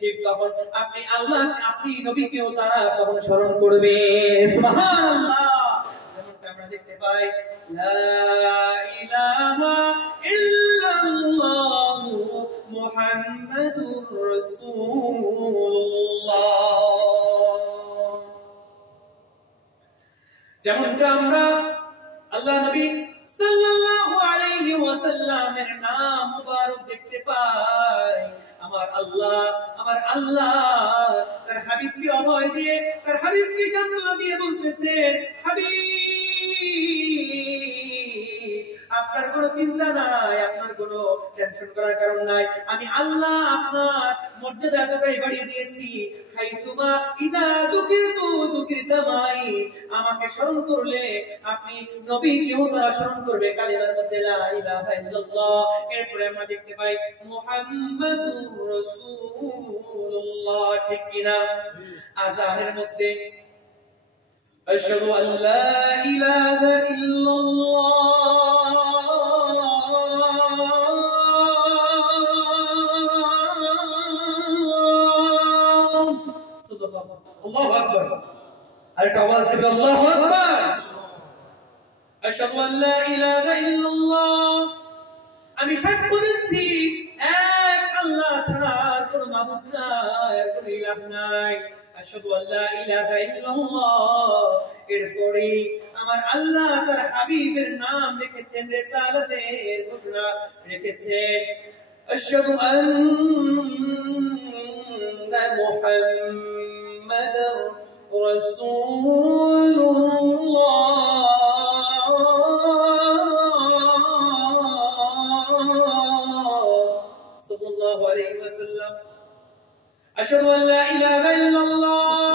ঠিক তখন আপনি আল্লাহ, আপনি নবীকেও তারা তখন স্মরণ করবে। সুবহানাল্লাহ। যেমনটা আমরা দেখতে পাই, লা ইলাহা ইল্লাল্লাহ মুহাম্মাদুর রাসূলুল্লাহ। যেমনটা আমরা আল্লাহ নবী সাল্লাল্লাহু আলাইহি ওয়াসাল্লামের নাম মুবারক দেখতে পাই, আমার আল্লাহ তার হাবিবকে অভয় দিয়ে, তার হাবিবকে সান্ত্বনা দিয়ে বলতেছে, হাবিব, আপনার কোনো চিন্তা নাই, আপনার কোনো টেনশন করার কারণ নাই, আমি আল্লাহ আপনার মর্যাদা এতটাই বাড়িয়ে দিয়েছি। হাইতুমা ইদা দুকিরতা মাই, আমাকে স্মরণ করলে আপনি নবীকেও তারা স্মরণ করবে কালিমার মধ্যে লা ইলাহা ইল্লাল্লাহ। এরপরে আমরা দেখতে পাই মুহাম্মাদুর রাসূলুল্লাহ, ঠিক কিনা? আযানের মধ্যে আশহাদু আল্লা ইলাহা ইল্লাল্লাহ আল্লাহু আকবার, আরেকটা আওয়াজ দিবেন, আল্লাহু আকবার। আশহাদু আল্লা ইলাহা ইল্লাল্লাহ, আমি সাক্ষ্য দিচ্ছি এক আল্লাহ ছাড়া কোনো মাবুদ নাই, আর কোনো ইলাহ নাই। আশহাদু আল্লা ইলাহা ইল্লাল্লাহ, এরপরে আমার আল্লাহ তার হাবিবের নাম রেখেছেন, রিসালাতের ঘোষণা রেখেছেন, আশহাদু আন্না মুহাম্মাদার রাসূলুল্লাহ সাল্লাল্লাহু আলাইহি ওয়াসাল্লাম। আশহাদু আল্লা ইলাহা ইল্লাল্লাহ,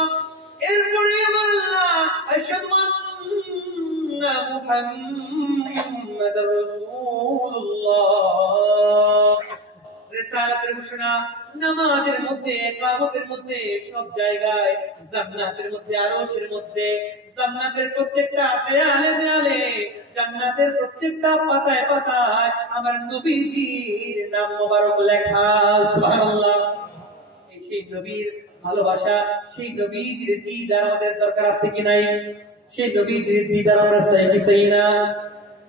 এরপরে আমার আল্লাহ আশহাদু আন্না মুহাম্মাদার রাসূলুল্লাহ, রিসালাতের ঘোষণা নামাজের মধ্যে, ইকামতের মধ্যে, সব জায়গায়, জান্নাতের মধ্যে, আরশের মধ্যে, জান্নাতের প্রত্যেকটা দেয়ালে দেয়ালে, জান্নাতের প্রত্যেকটা পাতায় পাতায় আমার নবীজির নাম মোবারক লেখা। সুবহানাল্লাহ। এই সেই নবীর ভালোবাসা, সেই নবীজির দিদার আমাদের দরকার আছে কি নাই? সেই নবীজির দিদার আমরা চাই কি চাই না?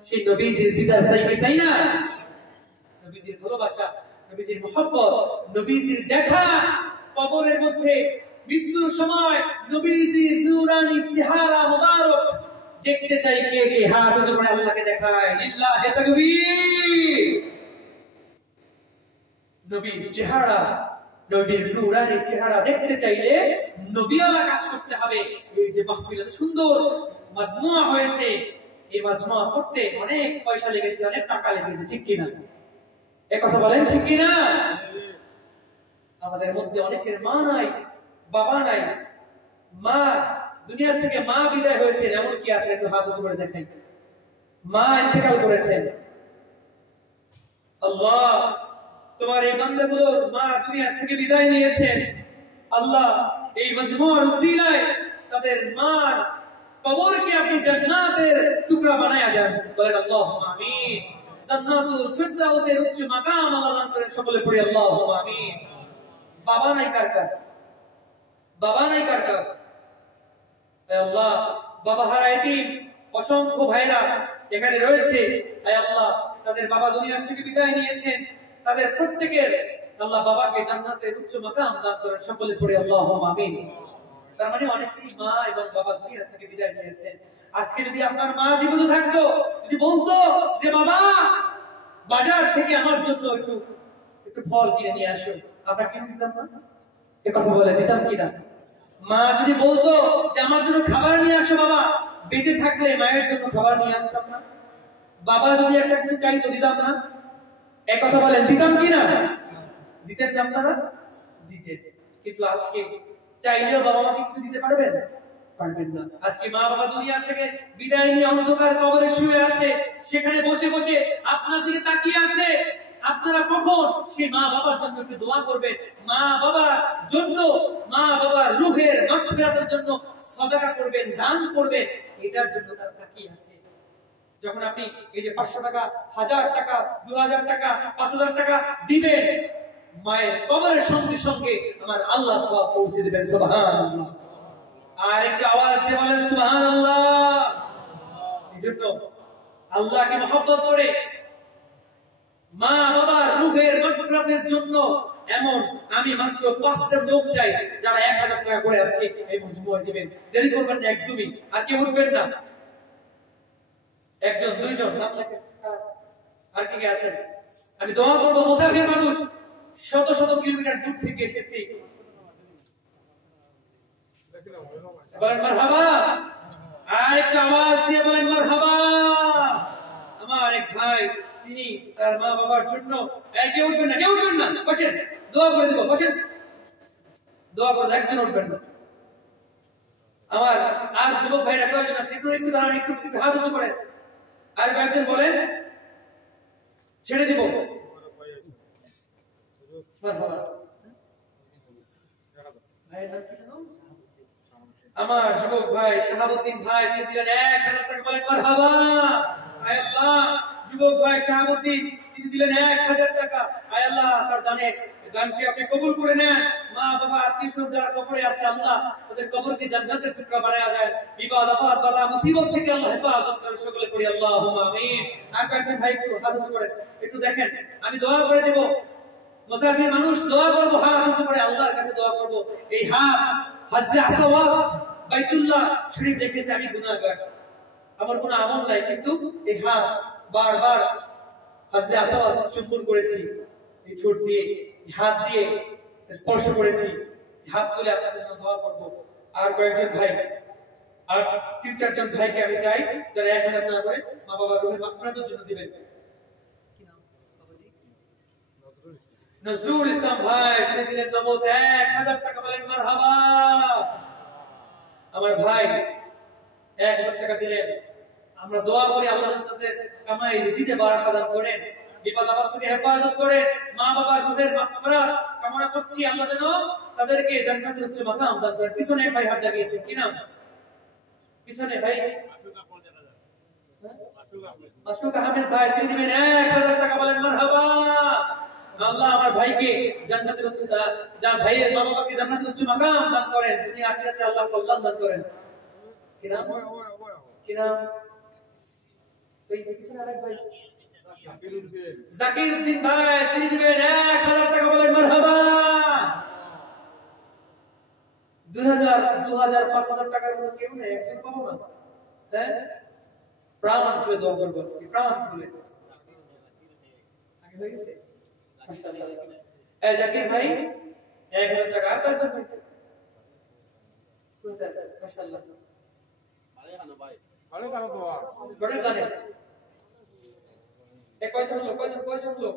সেই নবীজির দিদার চাই কি চাই না? নবীজির ভালোবাসা, নবীজির মহব্বত, নবীজির দেখা, কবরের মধ্যে মৃত্যুর সময় নবীজির নূরানি চেহারা মোবারক দেখতে চাই কে কে? হাত উঁচু করে আল্লাহকে দেখায়, লিল্লাহি তাকবীর। নবীর চেহারা, নবীর নূরানি চেহারা দেখতে চাইলে নবীওয়ালা কাজ করতে হবে। এই যে মাহফিল এত সুন্দর মাজমুয়া হয়েছে, এই মাজমুয়া করতে অনেক পয়সা লেগেছে, অনেক টাকা লেগেছে, ঠিক কিনা? এ কথা বলেন, ঠিক কিনা? আমাদের মধ্যে অনেকের মা নাই, বাবা নাই, মা দুনিয়া থেকে মা বিদায় হয়েছে, এমন কি আছে? একটু হাত উঁচু করে দেখাই। মা ইন্তেকাল করেছেন। আল্লাহ, তোমার এই বান্দাগুলোর মা দুনিয়া থেকে বিদায় নিয়েছেন। আল্লাহ, এই মাজমুআর উসিলায় তাদের মার কবরকে আপনি জান্নাতের টুকরা বানায়া দেন। বলেন আল্লাহুম্মা আমিন। জান্নাতুল ফিরদাউসের উচ্চ মাকাম আল্লাহ দান করেন। সকলে পড়ি আল্লাহুম্মা আমিন। বাবা নাই কার কার? বাবা নাই কার কার? হে আল্লাহ, বাবা হারা এতিম অসংখ্য ভাইরা এখানে রয়েছে। হে আল্লাহ, তাদের বাবা দুনিয়া থেকে বিদায় নিয়েছেন, তাদের প্রত্যেকের আল্লাহ বাবাকে জান্নাতের উচ্চ মাকাম দান করেন। সকলে পড়ি আল্লাহুম্মা আমিন। তার মানে অনেকেই মা এবং বাবা দুনিয়া থেকে বিদায় নিয়েছেন। আজকে যদি আপনার মা জীবিত থাকতো, যদি বলতো যে বাবা বাজার থেকে আমার জন্য একটু ফল কিনে নিয়ে আসো, আমরা কিনে দিতাম না? এ কথা বলে দিতাম কিনা? মা যদি বলতো যে আমার জন্য খাবার নিয়ে আসো বাবা, বেঁচে থাকলে মায়ের জন্য খাবার নিয়ে আসতাম না? বাবা যদি একটা কিছু চাইতো দিতাম না? এ কথা বলেন দিতাম কিনা? দিতেন না আপনারা? দিতেন। কিন্তু আজকে চাইলেও বাবা মাকে কিছু দিতে পারবেন? পারবেন না। আজকে মা বাবা দুনিয়া থেকে বিদায় নিয়ে অন্ধকার কবরে শুয়ে আছে, সেখানে বসে বসে আপনার দিকে তাকিয়ে আছে। আপনারা কখন সেই মা বাবার জন্য একটু দোয়া করবেন, মা বাবার জন্য, মা বাবার রূহের মাগফিরাতের জন্য সাদাকা করবেন, দান করবেন, এটার জন্য তারা তাকিয়ে আছে। যখন আপনি এই যে 500 টাকা, 1000 টাকা, 2000 টাকা, 5000 টাকা দিবেন, মায়ের কবরের সঙ্গে সঙ্গে আমার আল্লাহ সওয়াব পৌঁছে দিবেন। সুবহানাল্লাহ। আর একটু আওয়াজ দিয়ে বলেন সুবহানাল্লাহ। এজন্য আল্লাহকে মহব্বত করে মা বাবার রূহের মাগফিরাতের জন্য এমন আমি মাত্র 5টা লোক চাই যারা 1000 টাকা করে আজকে এই মজমুয়ায় দিবেন। দেরি করবেন না, একদমই। আর কেউ উঠবেন না। একজন, দুইজন, আর কি আছেন? আমি দোয়া করবো, মুসাফির মানুষ, শত শত কিলোমিটার দূর থেকে এসেছি, বলেন মারহাবা। আর একটা আওয়াজ দিয়ে বলেন মারহাবা। আমার এক ভাই, তিনি তার মা বাবার জন্য, কেউ উঠবেন না, কেউ উঠবেন না, বসেন, দোয়া করে দিব, বসেন, দোয়া করে, একজন উঠবেন না। আমার আর যুবক ভাইরা কয়েকজন আছে, একটু একটু দাঁড়ান, একটু হাত উঁচু করেন। আর কয়েকজন বলেন ছেড়ে দিব। আমার যুবক ভাই শাহাবুদ্দিন ভাই, তিনি দিলেন 1000 টাকা। বলেন মারহাবা। আয় আল্লাহ, যুবক ভাই শাহাবুদ্দিন, তিনি দিলেন 1000 টাকা। আয় আল্লাহ, তার দানকে আপনি কবুল করে নেন। মা বাবা আত্মীয়স্বজন যারা কবরে আছে, আল্লাহ তাদের কবরকে জান্নাতের টুকরা বানায়া দেন। বিপদ আপদ বালা মুসিবত থেকে আল্লাহ হেফাজত করেন। সকলে পড়ি আল্লাহুম্মা আমিন। আর কয়েকজন ভাই একটু হাত উঁচু করেন, একটু দেখেন, আমি দোয়া করে দেব। মুসাফির মানুষ দোয়া করবো, হাত উঁচু করে আল্লাহর কাছে দোয়া করবো। এই হাত হজরে আসওয়াদ বাইতুল্লাহ শরীফ দেখেছে, আমি গুনাহগার, আমার কোনো আমল নাই, কিন্তু এই হাত বারবার হজরে আসওয়াদ চুম্বন করেছি, এই ঠোঁট দিয়ে, হাত দিয়ে স্পর্শ করেছি। হাত তুলে আপনাদের জন্য দোয়া করব। আর কয়েকজন ভাই, আর 3-4 জন ভাইকে আমি চাই যারা 1000 টাকা করে মা বাবার রূহের মাগফিরাতের জন্য দিবেন। কি নাম বাবাজি? নজরুল ইসলাম ভাই, তিনি দিলেন নগদ 1000 টাকা। বলেন মারহাবা। আমার ভাই 1000 টাকা দিলেন। আমরা দোয়া করি আল্লাহ তাদের কামাই রুজিতে বারাকা দান করেন, বিপদ আপদ থেকে হেফাজত করে, মা বাবার রূহের মাগফিরাত কামনা করছি আল্লাহ যেন তাদেরকে জান্নাতের উচ্চ মাকাম দান করেন। পিছনে এক ভাই হাত জাগিয়েছেন, কি নাম? পিছনে ভাই মাসুক আহমেদ ভাই, তিনি দিবেন 1000 টাকা। বলেন মারহাবা। আল্লাহ আমার ভাইকে জান্নাতের উচ্চ, যার ভাইয়ের মা বাবাকে জান্নাতের উচ্চ মাকাম দান করেন, দুনিয়া আখিরাতে আল্লাহ কল্যাণ দান করেন। কি নাম? কি নাম? এই পিছনে আরেক ভাই জাকির উদ্দিন ভাই, তিনি দিবেন 1000 টাকা। বলেন মারহাবা। 2000, 5000 টাকার মতো কেউ নেই, একজন পাবো না? হ্যাঁ, প্রাণ খুলে দোয়া করবো আজকে, প্রাণ খুলে। আগে হয়ে গেছে জাকির ভাই 1000 টাকা। আর কয়জন ভাই? মাশাআল্লাহ, ভালো ভালো দোয়া করে জানেন। কয়জন লোক, কয়জন লোক?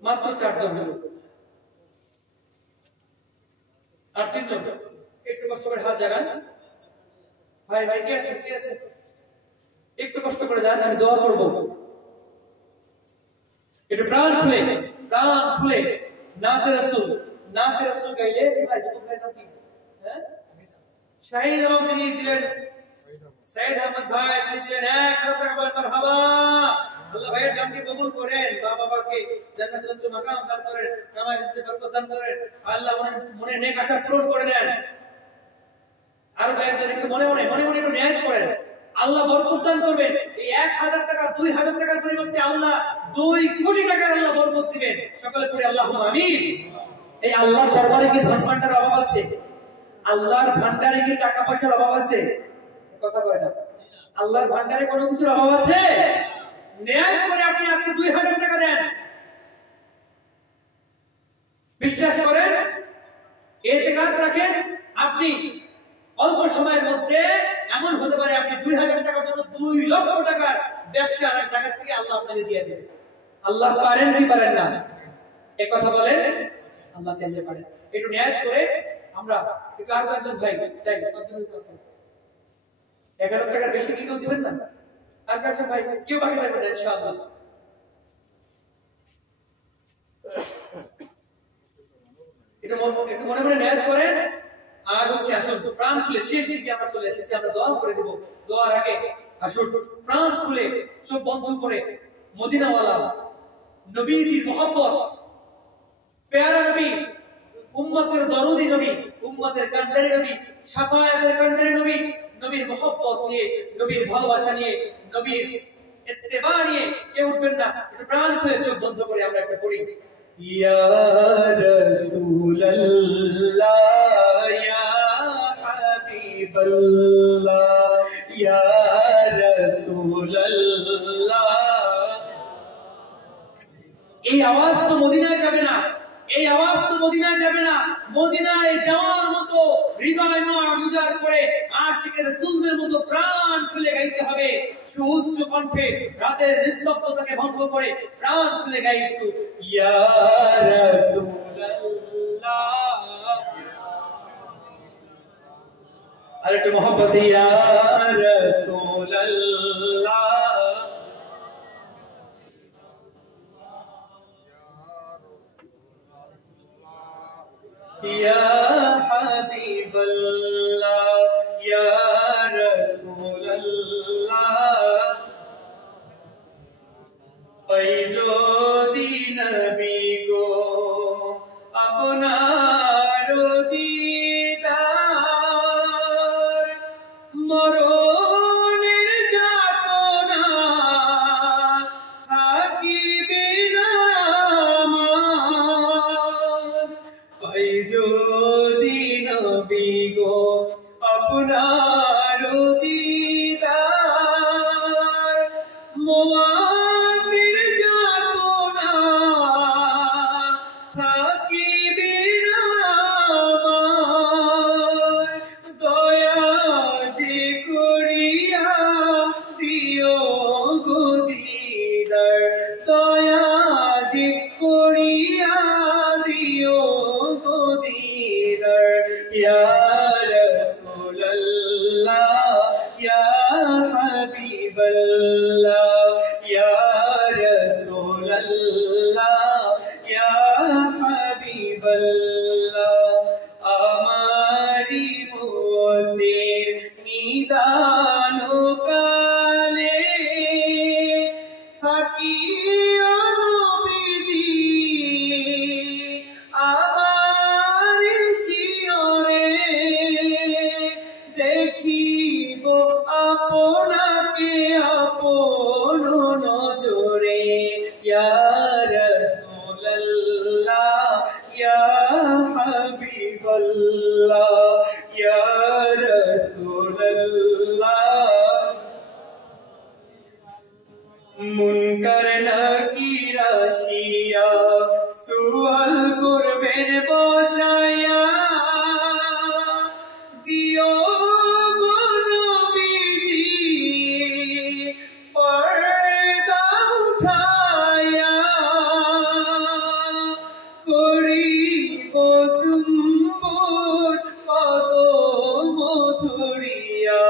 মাত্র 4 জন লোক। আর 3 জন একটু কষ্ট করে হাত জাগান। ভাই ভাই কে আছে, কে আছে? একটু কষ্ট করে যান, আমি দোয়া করব। একটু প্রাণ খুলে, প্রাণ খুলে নাতে রাসূল গাইলে। ভাই যুবক ভাই নাম কি? হ্যাঁ, শাহিদ আলম, তিনি দিলেন সৈয়দ আহমদ ভাই তিনি দিলেন 1000 টাকা বলেন মারহাবা। আল্লাহ ভাইয়ের দানকে কবুল করেন, বাবাকে জান্নাতুল উচ্চ মাকাম দান করেন, কামাই রিজকে বরকত দান করেন, আল্লাহ মনে নেক আশা পূরণ করে দেন। আর কয়েকজন একটু মনে মনে একটু নিয়াত করেন, আল্লাহ বরকত দান করবেন। এই 1000 টাকা 2000 টাকার পরিবর্তে আল্লাহ 2 কোটি টাকা আল্লাহ বরকত দিবেন। সকলে পড়ি আল্লাহুম্মা আমিন। এই আল্লাহর দরবারে কি ধন ভান্ডারের অভাব আছে? আল্লাহর ভান্ডারে কি টাকা পয়সার অভাব আছে? কথা কয় না। আল্লাহর ভান্ডারে কোনো কিছুর অভাব আছে? নিয়াত করে আপনি আজকে 2000 টাকা দেন, বিশ্বাস করেন, ইতিকাদ রাখেন, আপনি অল্প সময়ের মধ্যে এমন হতে পারে আপনি 2000 টাকার জন্য 2 লক্ষ টাকার ব্যবসা আর টাকা থেকে আল্লাহ আপনাকে দিয়ে দেবে। আল্লাহ পারেন কি পারেন না? এই কথা বলেন, আল্লাহ চাইলে পারেন। একটু নিয়াত করে আমরা কার একজন ভাই চাই 1000 টাকার বেশি কি কেউ দিবেন না? আর একজন ভাই কেউ বাকি থাকবে না ইনশাআল্লাহ। একটু মনে মনে নিয়াত করেন। আর হচ্ছে আসুন প্রাণ খুলে শেষ দিকে আমরা চলে এসেছি, আমরা দোয়া করে দেব। দোয়ার আগে আসুন প্রাণ খুলে চোখ বন্ধ করে মদিনাওয়ালা নবীজির মহব্বত, প্যারা নবী, উম্মতের দরদি নবী, উম্মতের কান্ডারি নবী, শাফায়াতের কান্ডারি নবী, নবীর মহব্বত নিয়ে, নবীর ভালোবাসা নিয়ে, নবীর ইত্তেবা নিয়ে কেউ উঠবেন না। একটু প্রাণ খুলে চোখ বন্ধ করে আমরা একটা পড়ি, ইয়া রাসূলুল্লাহ ইয়া হাবিবাল্লাহ ইয়া রাসূলুল্লাহ। এই আওয়াজ তো মদিনায় যাবে না, এই আওয়াজ তো মদিনায় যাবে না। মদিনায় যাওয়ার মতো হৃদয় উজাড় করে আশিকের রাসূলদের মতো প্রাণ খুলে গাইতে হবে। সুউচ্চ কণ্ঠে রাতের নিস্তব্ধতাকে ভঙ্গ করে প্রাণ খুলে গাই একটু, ইয়া রাসূলুল্লাহ। আর একটু মোহব্বত, ইয়া রাসূলুল্লাহ। ইয়া হাবিবাল্লাহ ইয়া রাসূলুল্লাহ। ওই যদি নবী গো আপনার দিদার, মরণের যাতনা থাকিবে না আমার। ওই যদি নবী গো আপনার দিদার, মুআতির যাতনা থাকিবে না আমার। দয়া যে করিয়া দিও গো দিদার, দয়া যে করিয়া দিও গো দিদার। ইয়া রাসূলুল্লাহ ইয়া হাবিবাল্লাহ ইয়া রাসূলুল্লাহ ইয়া হাবিবাল্লাহ। আমারি মতের নিদান কালে থাকিও নবীজি আমার শিয়রে, দেখিব আপনাকে আপন নজরে। ইয়া রাসূলুল্লাহ ইয়া হাবিবাল্লাহ ইয়া রাসূলুল্লাহ। মুনকার নাকির আসিয়া সুয়াল করবেন বসায়া, দিও গো নবীজি পর্দা উঠায়া, করিব চুম্বন কদম ধরিয়া।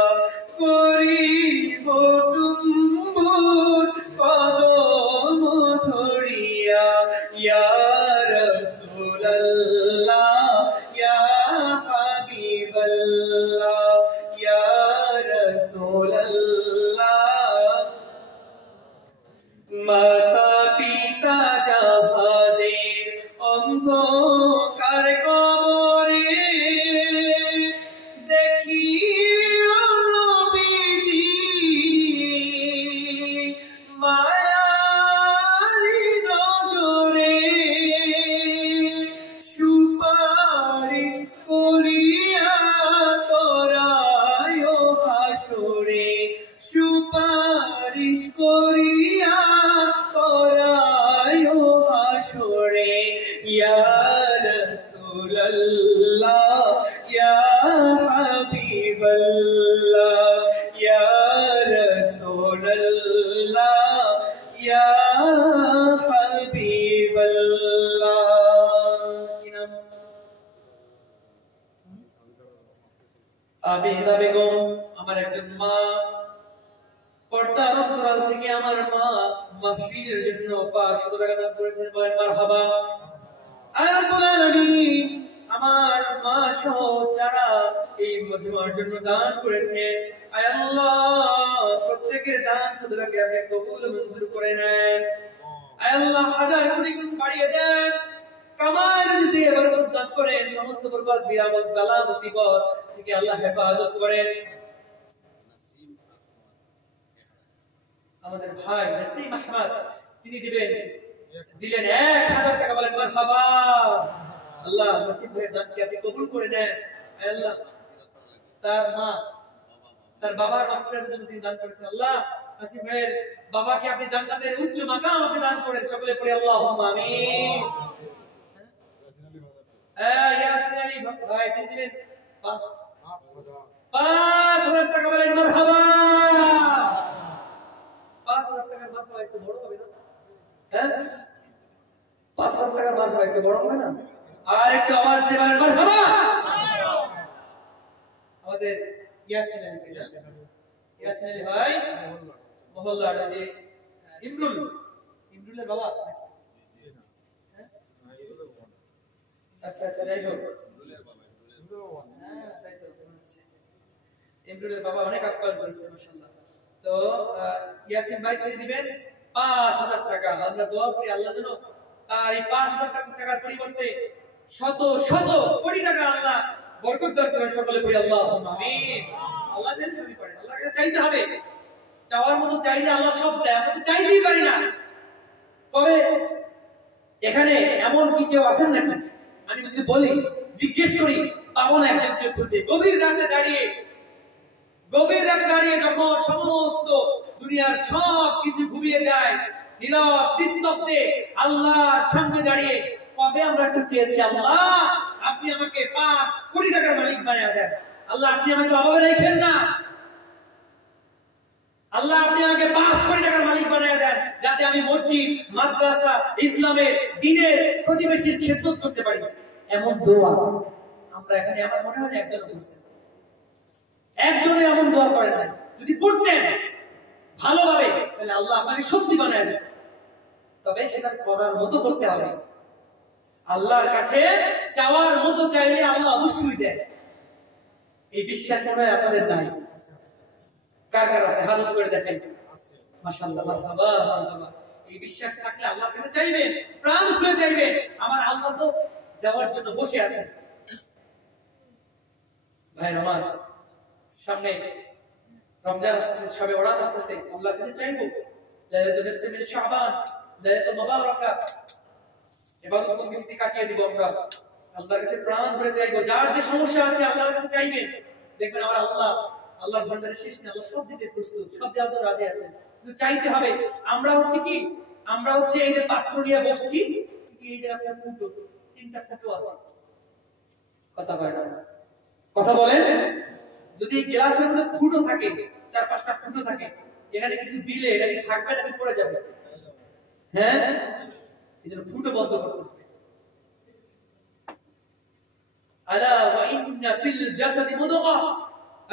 হাবিবাল্লাহ ইয়া রাসূলুল্লাহ ইয়া হাবিবাল্লাহ। কি নাম? আবিদা বেগম আমার একজন মা। পর্দার অন্তরাল থেকে আমার মা মাহফিলের জন্য 500 টাকা দান করেছেন, বলেন মারহাবা। আল্লাহুল আলামিন আমার মা সহ যারা এই মজমার জন্য দান করেছেন, আয় আল্লাহ প্রত্যেকের দান সাদকাকে আপনি কবুল মঞ্জুর করে নেন। আয় আল্লাহ হাজার কোটি গুণ বাড়িয়ে দেন, কামাল দিয়ে বরকত দান করেন, সমস্ত বরকত বিরামত বালা মুসিবত থেকে আল্লাহ হেফাজত করেন। আমাদের ভাই নাসিম আহমদ তিনি দিলেন 1000 টাকা, বলেন মারহাবা। আল্লাহ নাসিম ভাইয়ের দানকে আপনি কবুল করে নেন। আয় আল্লাহ তার মা তার বাবার মাগফিরাতের জন্য তিনি দান করেছেন, আল্লাহ নাসিম ভাইয়ের বাবাকে আপনি জান্নাতের উচ্চ মাকাম আপনি দান করেন, সকলে পড়ি আল্লাহুম্মা আমিন। ইয়াসিন আলী ভাই তিনি দিলেন 5000 টাকা, বলেন মারহাবা। 5000 টাকার মারহাবা একটু বড় হবে না? হ্যাঁ 5000 টাকার মারহাবা একটু বড় হবে না? আর একটু আওয়াজ দিয়ে বলেন মারহাবা। আমাদের ইয়াসিন আলী ভাই মহল্লার যে ইমরুলের বাবা, আচ্ছা আচ্ছা যাই হোক, ইমরুলের বাবা অনেক আপ্যায়ন করেছে মাশাআল্লাহ। তো ইয়াসিন ভাই তিনি দিবেন 5000 টাকা। আমরা দোয়া করি আল্লাহ যেন তার এই 5000 টাকার পরিবর্তে শত শত কোটি টাকা আল্লাহ বরকত দান করেন, সকলে পড়ি আল্লাহুম্মা আমিন। আল্লাহ যেন সবই করেন, আল্লাহর কাছে চাইতে হবে। চাওয়ার মতো চাইলে আল্লাহ সব দেয়, আমরা তো চাইতেই পারি না। তবে এখানে এমন কি কেউ আছেন নাকি, আমি যদি বলি জিজ্ঞেস করি পাবো না একজনকে খুঁজে, গভীর রাতে দাঁড়িয়ে যখন সমস্ত দুনিয়ার সব কিছু ঘুমিয়ে যায়, নীরব নিস্তব্ধে আল্লাহর সামনে দাঁড়িয়ে কবে আমরা একটু চেয়েছি, আল্লাহ আপনি আমাকে 5 কোটি টাকার মালিক বানিয়ে দেন, আল্লাহ আপনি আমাকে অভাবে রাখেন না, আল্লাহ আপনি আমাকে 5 কোটি টাকার মালিক বানিয়ে দেন, যাতে আমি মসজিদ মাদ্রাসা ইসলামের দ্বীনের প্রতিবেশীর খেদমত করতে পারি। এমন দোয়া আমরা এখানে আমার মনে হয় একজনও করছেন, একজনে এমন দোয়া করেন নাই। যদি করতেন ভালোভাবে তাহলে আল্লাহ আপনাকে সত্যি বানিয়ে দেন। তবে সেটা করার মতো করতে হবে। আল্লাহর কাছে চাওয়ার মতো চাইলে আল্লাহ অবশ্যই দেন। এই বিশ্বাস মনে হয় আপনাদের নাই। কার কার আছে হাত উঁচু করে দেখেন। মাশাআল্লাহ মারহাবা মারহাবা। এই বিশ্বাস থাকলে আল্লাহর কাছে চাইবেন, প্রাণ খুলে চাইবেন। আমার আল্লাহ তো দেওয়ার জন্য বসে আছে। ভাই আমার সামনে রমজান আসছে, শবে বরাত আসছে, আল্লাহর কাছে চাইবো লাইলাতুল নিসফি মিন শাবান, লাইলাতুল মুবারাকা, ইবাদত বন্দেগি কাটিয়ে দিব আমরা। আল্লাহর কাছে প্রাণ ভরে চাইবো। যার যে সমস্যা আছে আল্লাহর কাছে চাইবেন, দেখবেন আমার আল্লাহর ভান্ডারে শেষ নেই। আল্লাহ সব দিতে প্রস্তুত, সব দেওয়ার জন্য রাজি আছেন, কিন্তু চাইতে হবে। আমরা হচ্ছে এই যে পাত্র নিয়ে বসছি, এই জায়গাতে ফুটো 3টা ফুটো আছে, কথা বলেন না, কথা বলেন। যদি গ্লাসের মধ্যে ফুটো থাকে, 4-5টা ফুটো থাকে, এখানে কিছু দিলে এটা কি থাকবে নাকি পড়ে যাবে? হ্যাঁ, এজন্য ফুটো বন্ধ করতে হবে। আলা ওয়া ইন্না ফিল জাসাদি মুদগা,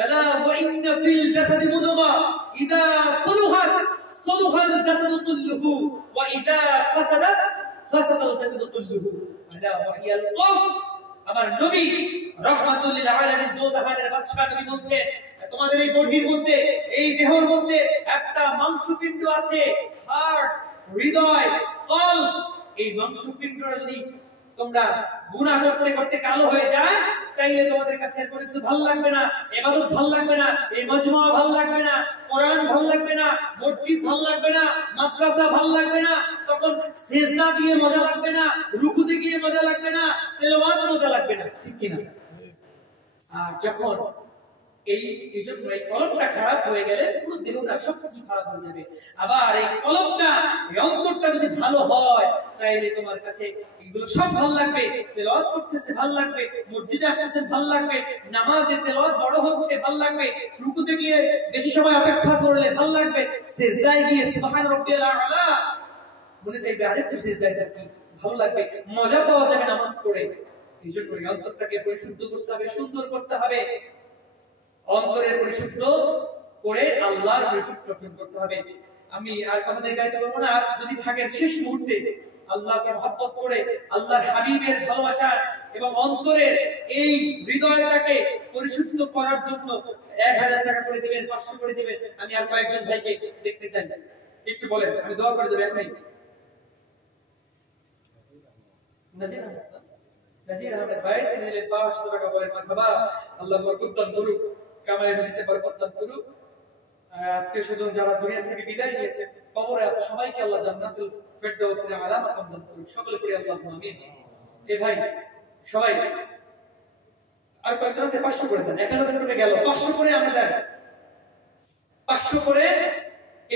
আলা ওয়া ইন্না ফিল জাসাদি মুদগা ইযা সুলুহাত সুলুহাল জাসাদু কুল্লুহু ওয়া ইযা ফাসাদাত ফাসাদাল জাসাদু কুল্লুহু আলা ওয়া হিয়াল কলব। আমার নবী রাহমাতুল লিল আলামিন দোজাহানের বাদশা নবী বলছেন, তোমাদের এই বডির মধ্যে, এই দেহের মধ্যে একটা মাংসপিণ্ড আছে, হার্ট, হৃদয়, কলব। এই মাংসপিণ্ডটা যদি তোমরা গুনাহ করতে করতে কালো হয়ে যায়, তাইলে তোমাদের কাছে আর কোনো কিছু ভালো লাগবে না, ইবাদত ভালো লাগবে না, এই মজমা ভালো লাগবে না, কোরআন ভালো লাগবে না, মসজিদ ভালো লাগবে না, মাদ্রাসা ভালো লাগবে না, তখন সিজদা দিয়ে মজা লাগবে না, রুকুতে গিয়ে মজা লাগবে না, তেলাওয়াত মজা লাগবে না, ঠিক কি না? আর যখন এই জন্য এই কলবটা খারাপ হয়ে গেলে পুরো দেহটা সবকিছু খারাপ হয়ে যাবে। আবার এই কলবটা, এই অন্তরটা যদি ভালো হয় তাইলে তোমার কাছে এগুলো সব ভালো লাগবে। তেলাওয়াত করতেছে ভালো লাগবে, মসজিদে আসতেছে ভালো লাগবে, নামাজে তেলাওয়াত বড় হচ্ছে ভালো লাগবে, রুকুতে গিয়ে বেশি সময় অপেক্ষা করলে ভালো লাগবে, সিজদায় গিয়ে সুবহান রাব্বিয়াল আলা বলে চাইবে আরেকটু সিজদায় থাকি, ভালো লাগবে, মজা পাওয়া যাবে নামাজ পড়ে। এই জন্য এই অন্তরটাকে পরিশুদ্ধ করতে হবে, সুন্দর করতে হবে। অন্তরের পরিশুদ্ধ করে আল্লাহর নিকট গঠন করতে হবে। আমি আর কথা দেখাইতে পারবো না। আর যদি থাকেন শেষ মুহূর্তে আল্লাহকে মহব্বত করে আল্লাহর হাবিবের ভালোবাসা এবং অন্তরের এই হৃদয়টাকে পরিশুদ্ধ করার জন্য 1000 টাকা করে দিবেন, 500 করে দিবেন। আমি আর কয়েকজন ভাইকে দেখতে চাই, একটু বলেন, আমি দোয়া করে দেব। এখনই নাজির আহমেদ ভাই তিনি দিলেন 500 টাকা, বলেন মারহাবা, আল্লাহ বরকত দান করুক, কামালে মসজিদে বরকত দান করুক। আত্মীয়-স্বজন যারা দুনিয়া থেকে বিদায় নিয়েছে, কবরে আছে, সবাইকে আল্লাহ জান্নাতুল ফেরদাউসের আলা মাকাম দান করুক। সকলে পড়ি আল্লাহুম্মা আমিন। এ ভাই সবাই আর কয়েকজন আছে 500 করে দেন। 1000 টাকা গেল, 500 করে আমরা দেন, 500 করে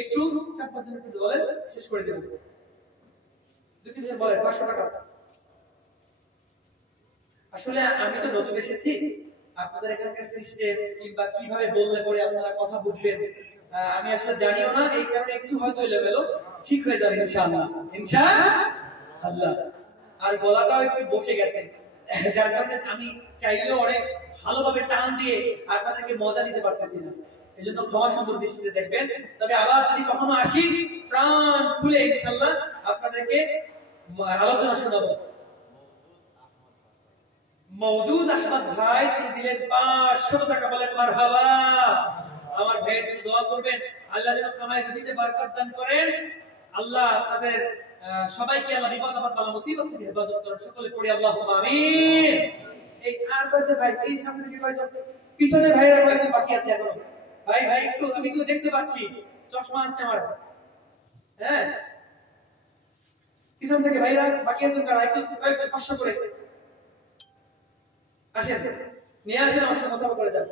একটু 4-5 জন একটু বলেন, শেষ করে দেব। দুই তিনজন বলেন 500 টাকা। আসলে আমি তো নতুন এসেছি, আপনাদের এখানকার সিস্টেম কিংবা কিভাবে বললে পরে আপনারা কথা বুঝবেন আমি আসলে জানিও না। এই কারণে একটু হয়তো এলোমেলো, ঠিক হয়ে যাবে ইনশাআল্লাহ, ইনশাআল্লাহ। আর গলাটাও একটু বসে গেছে, যার কারণে আমি চাইলেও অনেক ভালোভাবে টান দিয়ে আপনাদেরকে মজা দিতে পারতেছি না। এজন্য ক্ষমা সুন্দর দৃষ্টিতে দেখবেন। তবে আবার যদি কখনো আসি, প্রাণ খুলে ইনশাআল্লাহ আপনাদেরকে আলোচনা শোনাবো। মওদুদ আহমদ ভাই তিনি দিলেন 500 টাকা, বলেন মারহাবা। আমার ভাইয়ের জন্য দোয়া করবেন, আল্লাহ যেন কামাই রুজিতে বরকত দান করেন, আল্লাহ তাদের সবাইকে আল্লাহ বিপদ আপদ বালা মুসিবত থেকে হেফাজত করেন। সকলে পড়ি আল্লাহুম্মা আমিন। এই আর কয়জন ভাই, এই সামনে থেকে কয়জন, পিছনের ভাইরা কয়জন বাকি আছে এখনো? ভাই ভাই একটু, আমি তো দেখতে পাচ্ছি, চশমা আছে আমার। হ্যাঁ, পিছন থেকে ভাইরা বাকি আছেন কারা? একটু কয়েকজন 500 করে আসেন, নিয়ে আসেন, আমার সঙ্গে মুসাফা করে যান।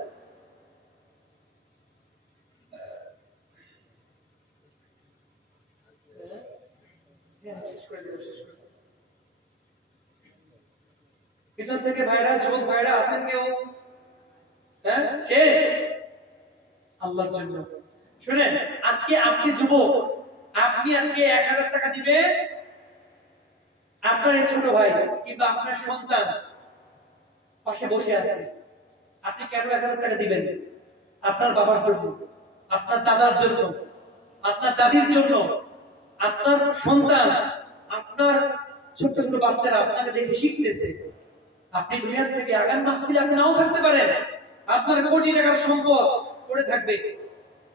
পিছন থেকে ভাইরা, যুবক ভাইরা আছেন কেউ? হ্যাঁ, শেষ আল্লাহর জন্য। শুনেন, আজকে আপনি যুবক, আপনি আজকে 1000 টাকা দিবেন, আপনার ছোট ভাই কিংবা আপনার সন্তান পাশে বসে আছে, আপনি কেন 1000 টাকা দিবেন? আপনার বাবার জন্য, আপনার দাদার জন্য, আপনার দাদির জন্য, আপনার সন্তান, আপনার ছোট ছোট বাচ্চারা আপনাকে দেখে শিখতেছে। আপনি দুনিয়া থেকে আগাম মাহফিলে আপনি নাও থাকতে পারেন, আপনার কোটি টাকার সম্পদ পড়ে থাকবে,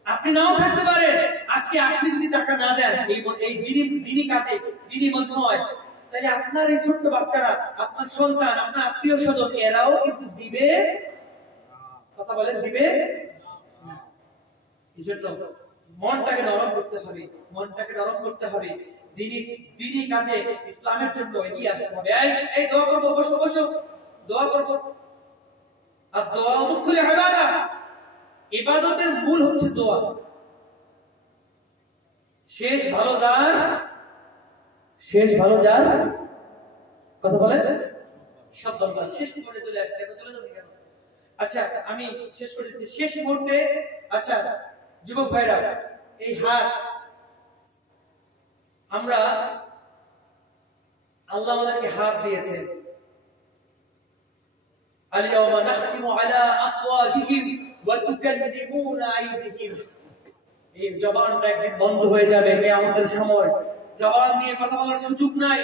আপনি নাও থাকতে পারেন। আজকে আপনি যদি টাকা না দেন এই দিনী কাজে, দিনী মজমুয়ায়, তাহলে আপনার এই ছোট্ট বাচ্চারা, আপনার সন্তান, আপনার আত্মীয় স্বজন, এরাও কিন্তু দিবে। কথা বলেন, দিবে না। এই জন্য মনটাকে নরম করতে হবে, মনটাকে নরম করতে হবে, দিনী কাজে ইসলামের জন্য এগিয়ে আসতে হবে। এই দোয়া করবো, বসো বসো, দোয়া করবো। আর দোয়া মুখলে ইবাদত, ইবাদতের মূল হচ্ছে দোয়া। শেষ ভালো যার, শেষ ভালো যার, কথা বলেন, সব বলবেন। শেষ করে চলে আসছে, এখন চলে যাবেন কেন? আচ্ছা, আমি শেষ করে দিচ্ছি শেষ মুহূর্তে। আচ্ছা যুবক ভাইরা, এই হাত আমরা, আল্লাহ আমাদেরকে হাত দিয়েছেন। আল-ইয়াওমা নাখতিমু আলা আফওয়াহিহিম ওয়া তুকাল্লিমুনা আইদিহিম। এই জবানটা একদিন বন্ধ হয়ে যাবে কিয়ামতের সময়। জবান দিয়ে কথা বলার সুযোগ নাই,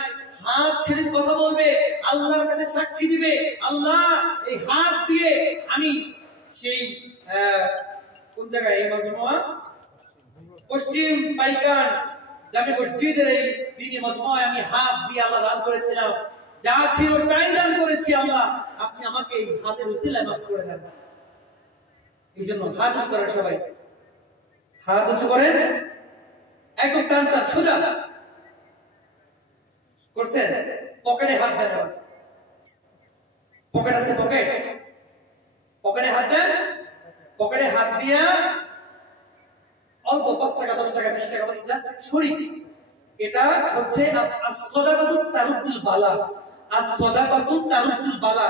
হাত ছেড়ে কথা বলবে, আল্লাহর কাছে সাক্ষী দিবে, আল্লাহ এই হাত দিয়ে আমি সেই কোন জায়গায়, এই মজমুয়া পশ্চিম পাইকান জামে মসজিদের এই দিনী মজমুয়ায় আমি হাত দিয়ে আল্লাহ দান করেছিলাম, যা ছিল তাই দান করেছি, আল্লাহ আপনি আমাকে এই হাতের উসিলায় মাফ করে দেন। এই জন্য হাত উঁচু করেন, সবাই হাত উঁচু করেন, একদম টান টান সোজা করছেন। পকেটে হাত দেন, পকেট আছে, পকেটে হাত দেন, পকেটে হাত দিয়া অল্প 5 টাকা 10 টাকা 20 টাকা জাস্ট শরীক, এটা হচ্ছে as-সাদাকাতুত তারুদ্দুল বালা। as-সাদাকাতুত তারুদ্দুল বালা।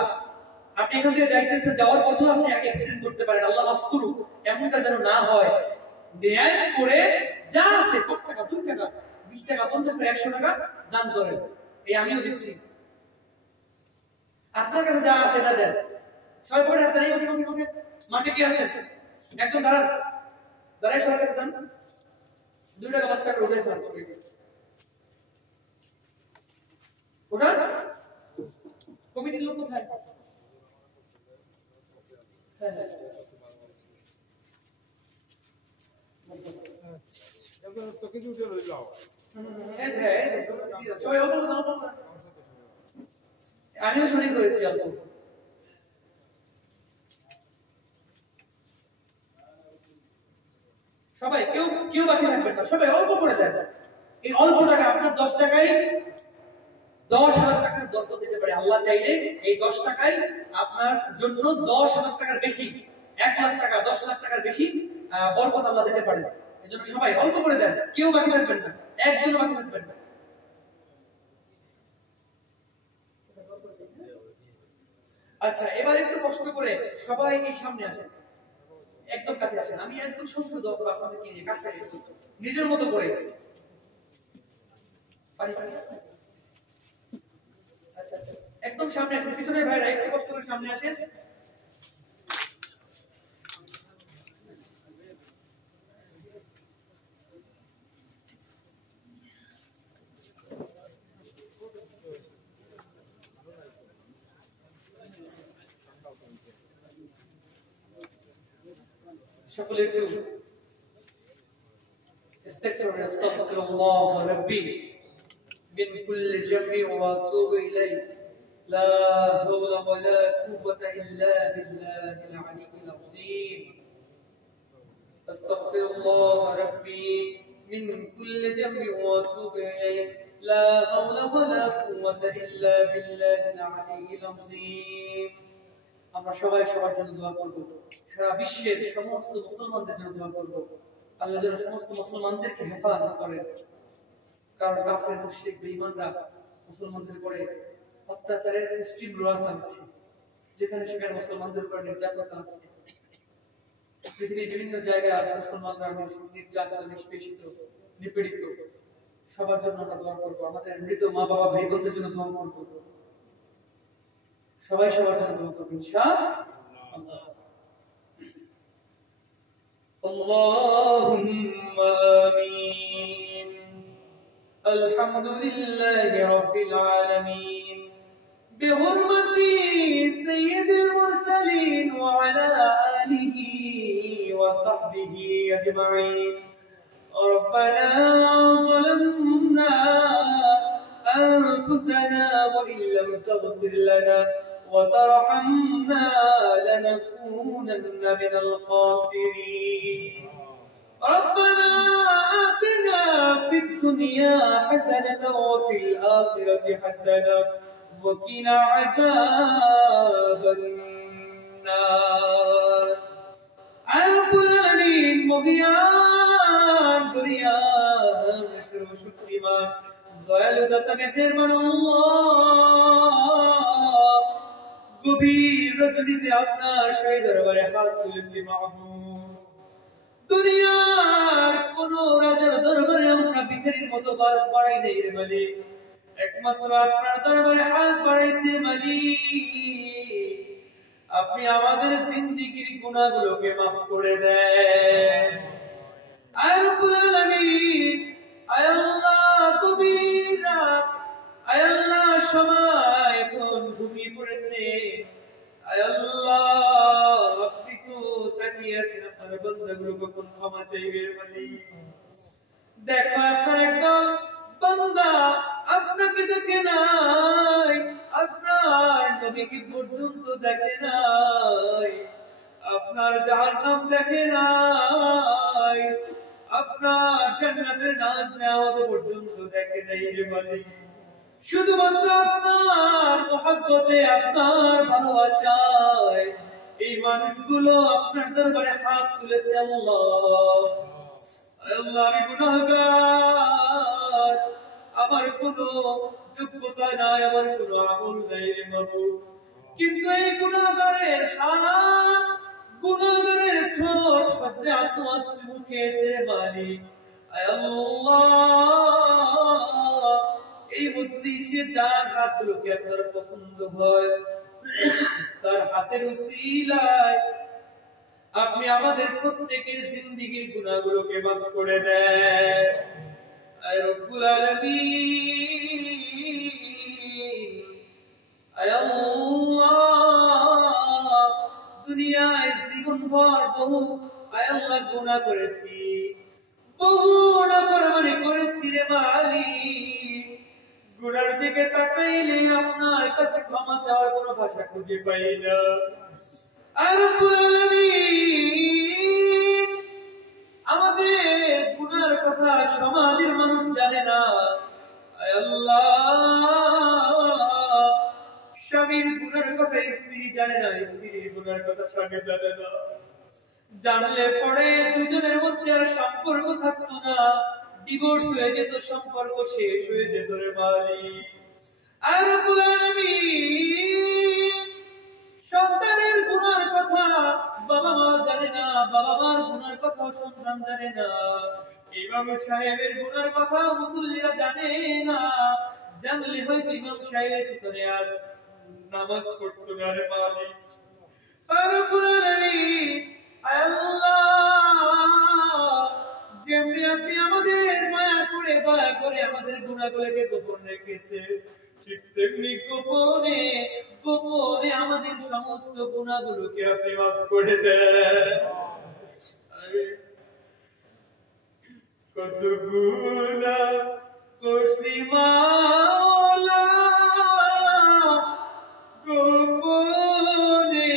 আপনি এখান থেকে যাইতেছেন, যাওয়ার পথে আপনি অ্যাক্সিডেন্ট করতে পারেন, আল্লাহ মাফ করুক, এমনটা যেন না হয়। নিয়ত করে যা আছে 5 টাকা 2 টাকা 20 টাকা 50 টাকা 100 টাকা দান করেন, এই আমিও দিচ্ছি। আপনার কাছে যা আছে এটা দেন। সবাই পড়ে হাত দাঁড়িয়ে ওকে মাঠে কি আছে একদম দাঁড়ান, দাঁড়ায় সবার কাছে যান, 2 টাকা 5 টাকা উঠে যান সবাইকে। ওটা কমিটির লোক কোথায়? হ্যাঁ হ্যাঁ আমিও শরীর করেছি অল্প। সবাই কেউ কেউ বাকি থাকবেন না, সবাই অল্প করে দেন। এই অল্প টাকা আপনার 10 টাকায় 10,000 টাকার বরকত দিতে পারে আল্লাহ চাইলে। এই 10 টাকায় আপনার জন্য 10,000 টাকার বেশি, 1 লাখ টাকা 10 লাখ টাকার বেশি বরকত আল্লাহ দিতে পারে। এজন্য সবাই অল্প করে দেন, কেউ বাকি থাকবেন না, একজনও বাকি থাকবেন না। আচ্ছা, এবার একটু কষ্ট করে সবাই এই সামনে আসেন, একদম কাছে আসেন। আমি একদম সুন্দর দোয়া করব আপনাদেরকে নিয়ে, কাছে নিজের মতো করে পারি পারি। আচ্ছা আচ্ছা, একদম সামনে আসেন, পিছনের ভাইরা একটু কষ্ট করে সামনে আসেন। সকলে একটু আস্তাগফিরুল্লাহ রাব্বি মিন কুল্লি জামবি ওয়া আতুবু ইলাইহি লা হাওলা ওয়া লা কুওয়াতা ইল্লা বিল্লাহিল আলিয়্যিল আযীম। আস্তাগফিরুল্লাহ রাব্বি মিন কুল্লি জামবি ওয়া আতুবু ইলাইহি লা হাওলা ওয়া লা কুওয়াতা ইল্লা বিল্লাহিল আলিয়্যিল আযীম। আমরা সবাই সবার জন্য দোয়া করব, সারা বিশ্বের সমস্ত মুসলমানদের জন্য দোয়া করব। আল্লাহ যেন সমস্ত মুসলমানদেরকে হেফাজত করেন, কারণ কাফের মুশরিক বেঈমানরা মুসলমানদের উপরে অত্যাচারের স্ট্রিম রোল চালাচ্ছে, যেখানে সেখানে মুসলমানদের উপর নির্যাতন চালাচ্ছে। পৃথিবীর বিভিন্ন জায়গায় আছে মুসলমানরা নির্যাতন, নিষ্পেষিত, নিপীড়িত। সবার জন্য আমরা দোয়া করব, আমাদের মৃত মা বাবা ভাই বোনদের জন্য দোয়া করব, সবাই সবার জন্য দোয়া করব ইনশাআল্লাহ। اللهم آمين. الحمد لله رب العالمين بحرمة سيد المرسلين وعلى آله وصحبه أجمعين. ربنا ظلمنا أنفسنا وإن لم تغفر لنا وترحمنا لنكونن من الخاسرين. ربنا آتنا في الدنيا حسنة وفي الآخرة حسنة وقنا عذاب النار. رب العالمين مبيان بريان نشر شكرمان দয়ালু দাতা মেহেরবান আল্লাহ, গভীর রজনীতে আপনার সেই দরবারে হাত তুলেছি মাবুদ। দুনিয়ার কোন রাজার দরবারে আমরা ভিখারির মতো বাদ বাড়াই নাই রে মালিক, একমাত্র আপনার দরবারে হাত বাড়াইছি মালিক। আপনি আমাদের জিন্দেগীর গুনাহগুলোকে maaf করে দেন। আয় রব্বুল আলামিন, আয় আল্লাহ গভীর রাত, আয় আল্লাহ সবাই এখন ঘুমিয়ে পড়েছে। আয় আল্লাহ আপনি তো তাকিয়ে আছেন আপনার বান্দাগুলো কখন ক্ষমা চাইবে মালিক। দেখো আপনার একদল বান্দা আপনাকে দেখে নাই, আপনার নবীকে পর্যন্ত দেখে নাই, আপনার জাহান্নাম দেখে নাই, আপনার জান্নাতের নাজ নেওয়াত পর্যন্ত দেখে নাই রে মালিক। শুধুমাত্র আপনার মহব্বতে, আপনার ভালোবাসায় এই মানুষগুলো আপনার দরবারে হাত তুলেছে আল্লাহ। আল্লাহ আমি গুনাহগার, আমার কোনো যোগ্যতা নাই, আমার কোনো আমল নাই রে মাবুদ, কিন্তু এই গুনাহগারের হাত, গুনাহগারের ঠোঁট হযরত আসওয়াদ চুমু খেয়েছে রে মালিক। আয় আল্লাহ, এই মজলিসে যার হাতগুলোকে আপনার পছন্দ হয় তার হাতের উসিলায় আপনি আমাদের প্রত্যেকের জিন্দেগীর গুনাহগুলোকে মাফ করে দেন। আয় রব্বুল আলামিন, আয় আল্লাহ, দুনিয়ায় জীবনভর বহু আয় আল্লাহ গুনাহ করেছি, বহু নাফরমানি করেছি রে মালিক। গুনার দিকে তাকাইলে আপনার কাছে ক্ষমা চাওয়ার কোনো ভাষা খুঁজে পাই না। আর রব্বুল আলামিন, আমাদের গুনার কথা সমাজের মানুষ জানে না। আয় আল্লাহ, স্বামীর গুনার কথা স্ত্রী জানে না, স্ত্রীর গুনার কথা স্বামী জানে না। জানলে পরে দুজনের মধ্যে আর সম্পর্ক থাকতো না, ডিভোর্স হয়ে যেত, সম্পর্ক শেষ হয়ে যেত রে মালিক। আর রব্বুল আলামিন, সন্তানের গুনার কথা বাবা মা জানে না, বাবা মার গুনার কথা সন্তান জানে না, ইমাম সাহেবের গুনার কথা মুসল্লিরা জানে না। জানলে হয়তো ইমাম সাহেবের পিছনে আর নামাজ পড়তো না রে মালিক। আর রব্বুল আলামিন, আল্লাহ, যেমনি আপনি আমাদের মায়া করে দয়া করে আমাদের গুনাহগুলোকে গোপন রেখেছে, ঠিক তেমনি গোপনে গোপনে আমাদের সমস্ত গুনাহগুলোকে আপনি মাফ করে দেন। কত গুনাহ করছি মাওলা গোপনে,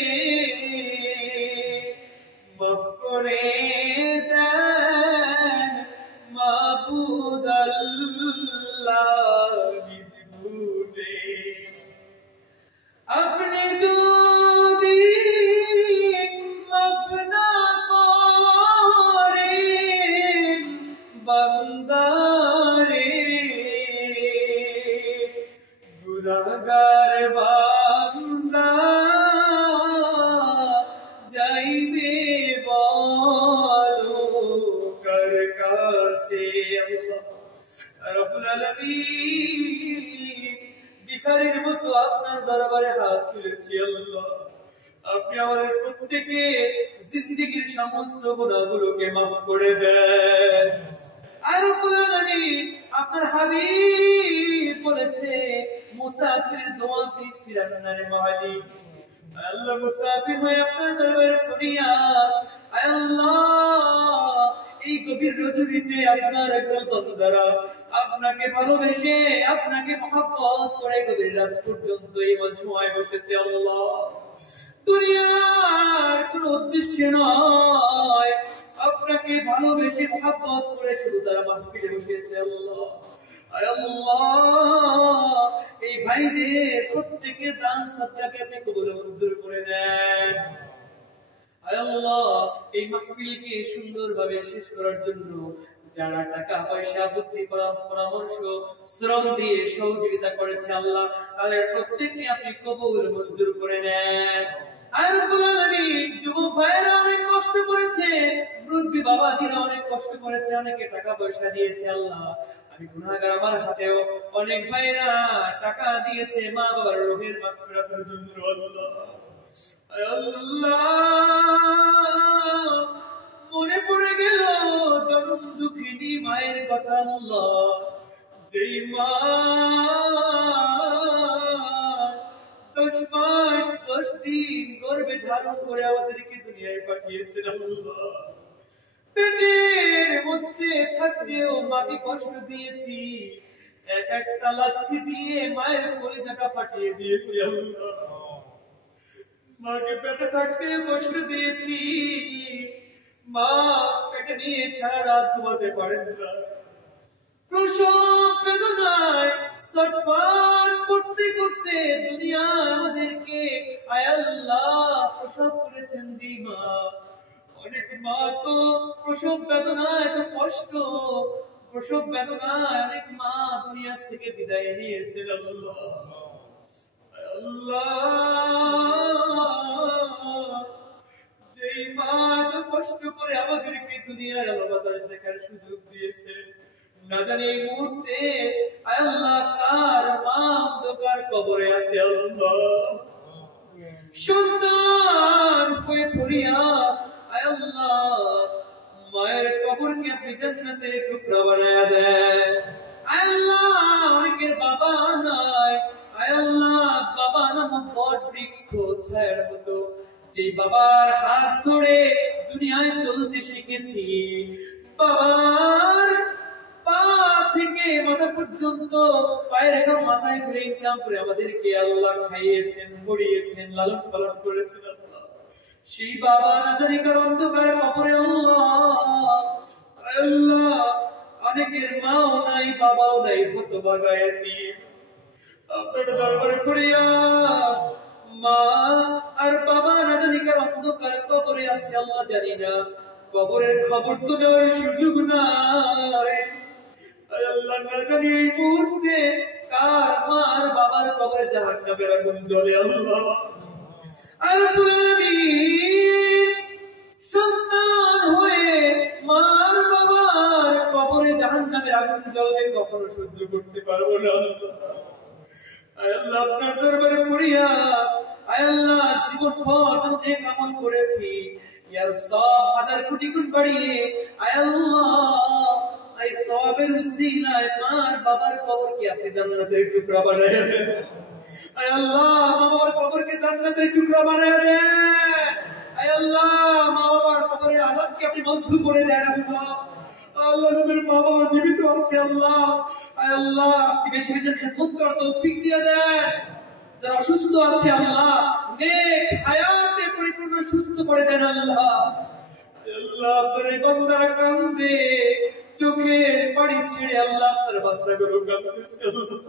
মাফ করে দেন মাবুদ আল্লাহ নিজ গুণে। আপনি যদি মাফ না করেন বান্দারে, গুনাহগার বান্দা যাইবে বলো কার কাছে। রব্বুল আলামিন, ভিখারির মতো আপনার দরবারে হাত তুলেছি আল্লাহ, আপনি আমাদের প্রত্যেকে জিন্দেগীর সমস্ত গুনাহগুলোকে মাফ করে দেন। আর রব্বুল আলামিন, আপনার হাবিব বলেছে মুসাফিরের দোয়া ফিরান না রে মালিক। আল্লাহ, মুসাফির হয়ে আপনার দরবারে ফরিয়াদ। আল্লাহ, এই গভীর রজনীতে আপনার একদল বান্দারা আপনাকে ভালোবেসে আপনাকে মহব্বত করে গভীর রাত পর্যন্ত এই মজমুআয় বসেছে আল্লাহ। দুনিয়ার কোনো উদ্দেশ্য নয়, আপনাকে ভালোবেসে মহব্বত করে শুধু তারা মাহফিলে বসেছে আল্লাহ। আল্লাহ, এই ভাইদের প্রত্যেকের দান সদকাকে আপনি কবুল মঞ্জুর করে নেন। আল্লাহ, এই মাহফিলকে সুন্দরভাবে শেষ করার জন্য যারা টাকা পয়সা বুদ্ধি পরামর্শ শ্রম দিয়ে সহযোগিতা করেছে আল্লাহ, তাদের প্রত্যেককে আপনি কবুল মঞ্জুর করে নেন। আর রব্বুল আলামিন, যুবক ভাইয়েরা অনেক কষ্ট করেছে, মুরব্বী বাবাজিরা অনেক কষ্ট করেছে, অনেকে টাকা পয়সা দিয়েছে আল্লাহ। আমি গুনাহগার, আমার হাতেও অনেক ভাইয়েরা টাকা দিয়েছে মা বাবার রোহের মাগফিরাতের জন্য আল্লাহ। আল্লাহ, মনে পড়ে গেল জনম দুঃখিনী মায়ের কথা আল্লাহ, যেই মা 10 মাস 10 দিন গর্ভে ধারণ করে আমাদেরকে দুনিয়ায় পাঠিয়েছেন আল্লাহ। পেটের মধ্যে থাকতেও মাকে কষ্ট দিয়েছি, এক একটা লাথি দিয়ে মায়ের কলিজাটা ফাটিয়ে দিয়েছি আল্লাহ। মাকে পেটে থাকতে কষ্ট দিয়েছি, মা পেটে নিয়ে সারা রাত ঘুমাতে পারেন না, প্রসব বেদনায় ছটফট করতে করতে দুনিয়া আমাদেরকে আয় আল্লাহ প্রসব করেছেন যে মা, অনেক মা তো প্রসব বেদনায় এত কষ্ট, প্রসব বেদনায় অনেক মা দুনিয়া থেকে বিদায় নিয়েছেন আল্লাহ। আল্লাহ যেই মা তো কষ্ট করে আমাদেরকে দুনিয়ার আলো বাতাস দেখার সুযোগ দিয়েছে, না জানি এই মুহূর্তে আয় আল্লাহ কার মা অন্ধকার কবরে আছে আল্লাহ। সন্তান হয়ে পড়িয়া আয় আল্লাহ মায়ের কবরকে আপনি জান্নাতের টুকরা বানায়া দেন। আয় আল্লাহ অনেকের বাবা নাই, আয় আল্লাহ বাবা নামক বট বৃক্ষ ছায়ার মতো যে বাবার হাত ধরে দুনিয়ায় চলতে শিখেছি, বাবার পা থেকে মাথা পর্যন্ত পায়ের ঘাম মাথায় ধরে ইনকাম করে আমাদেরকে আল্লাহ খাইয়েছেন, পড়িয়েছেন, লালন পালন করেছেন আল্লাহ। সেই বাবা না জানি কার অন্ধকার কবরে আল্লাহ। অনেকের মাও নাই বাবাও নাই, হতভাগা এতিম। আপনার দরবারে ফরিয়াদ, মা আর বাবা না জানি কার অন্ধকার কবরে আছে আল্লাহ, জানি না, কবরের খবর তো নেওয়ার সুযোগ নাই আল্লাহ। না জানি এই মুহূর্তে কার মা আর বাবার কবরে জাহান্নামের আগুন জ্বলে আল্লাহ। আর সন্তান হয়ে মার বাবার কবরে জাহান্নামের আগুন জ্বলবে কখনো সহ্য করতে পারবো না আল্লাহ। আপনার দরবারে ফরিয়াদ, আয় আল্লাহ জীবন ভর যত নেক আমল করেছি ইয়ার সব হাজার কোটি গুণ বাড়িয়ে আয় আল্লাহ এই সওয়াবের উসিলায় মার বাবার কবরকে আপনি জান্নাতের টুকরা বানায় দেন। আয় আল্লাহ মা বাবার কবরকে জান্নাতের টুকরা বানায় দেন। আয় আল্লাহ মা বাবার কবরের আযাবকে আপনি বন্ধ করে দেন আল্লাহ। আল্লাহ যাদের মা বাবা জীবিত আছে আল্লাহ, আয় আল্লাহ আপনি বেশি বেশি খেদমত করার তৌফিক দিয়ে দেন। যারা অসুস্থ আছে আল্লাহ নেক হায়াতে পরিপূর্ণ সুস্থ করে দেন আল্লাহ। আল্লাহ আপনার বান্দারা কান্দে, চোখের পানি ছেড়ে আল্লাহ আপনার বান্দাগুলো কাঁদতেছে আল্লাহ।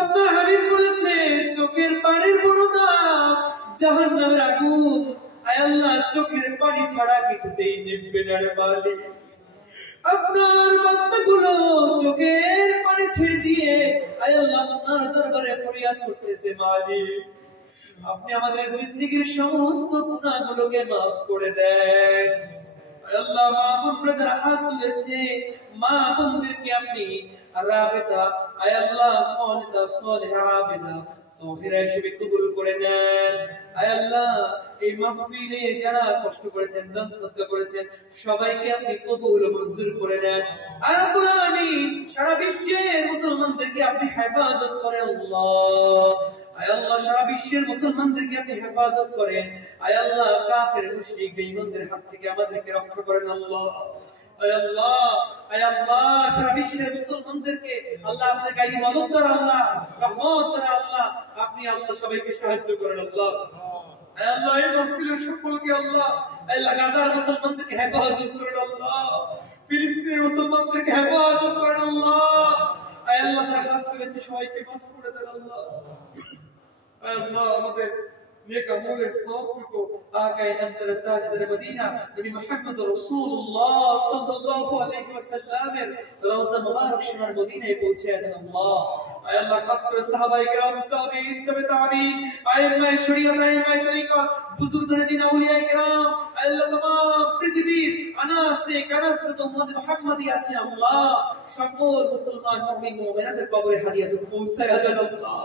আপনার হাবিব বলেছে চোখের পানির বড় দাম জাহান্নামের আগুন। আয় আল্লাহ চোখের পানি ছাড়া কিছুতেই নিভবে না রে মালিক। আপনার বান্দাগুলো চোখের পানি ছেড়ে দিয়ে আয় আল্লাহ আপনার দরবারে ফরিয়াদ করতেছে মালিক, আপনি আমাদের জিন্দেগীর সমস্ত গুনাহগুলোকে মাফ করে দেন। আয় আল্লাহ মা বোনরা যারা হাত তুলেছে, মা বোনদেরকে আপনি রাবেতা আয় আল্লাহ ফানিতা সালিহা আবেদা তাহিরা হিসেবে কবুল করে নেন। আয় আল্লাহ এই মাহফিলে যারা কষ্ট করেছেন, দান সদকা করেছেন, সবাইকে আপনি কবুল ও মঞ্জুর করে নেন। আর রব্বুল আলামিন সারা বিশ্বের মুসলমানদেরকে আপনি হেফাজত করেন আল্লাহ। আয় আল্লাহ সারা বিশ্বের মুসলমানদেরকে আপনি হেফাজত করেন। আয় আল্লাহ কাফের মুশরিক বেঈমানদের হাত থেকে আমাদেরকে রক্ষা করেন আল্লাহ। আয় আল্লাহ, আয় আল্লাহ সারা বিশ্বের মুসলমানদেরকে আল্লাহ আপনার গায়ে মদদ দ্বারা আল্লাহ, রহমত দ্বারা আল্লাহ আপনি আল্লাহ সবাইকে সাহায্য করেন আল্লাহ। আয় আল্লাহ এই মাহফিলের সকলকে আল্লাহ, আল্লাহ গাজার মুসলমানদেরকে হেফাজত করেন আল্লাহ, ফিলিস্তিনের মুসলমানদেরকে হেফাজত করেন আল্লাহ। আয় আল্লাহ যারা হাত তুলেছে সবাইকে মাফ করে দেন আল্লাহ। আয় আল্লাহ আমাদের নেক আমলের সওয়াবটুকু আকা ইনামদার তাজদার মদিনা নবী মুহাম্মদ রাসূলুল্লাহ সাল্লাল্লাহু আলাইহি ওয়াসাল্লামের রওজা মুবারক সোনার মদিনায় পৌঁছে দেন আল্লাহ। আয় আল্লাহ খাস করে সাহাবায়ে কেরাম, তাবিঈন, তবে তাবিঈন, আইম্মায়ে শরিয়ত, আইম্মায়ে তরিকত, বুজুর্গানে দিন, আউলিয়ায়ে কেরাম, আল্লাহ तमाम পৃথিবীর আনাসে কানাসে উম্মত মুহাম্মাদি আছেন আল্লাহ, সকল মুসলমান মুমিন মুমিনাতের কবরে হাদিয়াতুল পৌঁছায়া দেন আল্লাহ।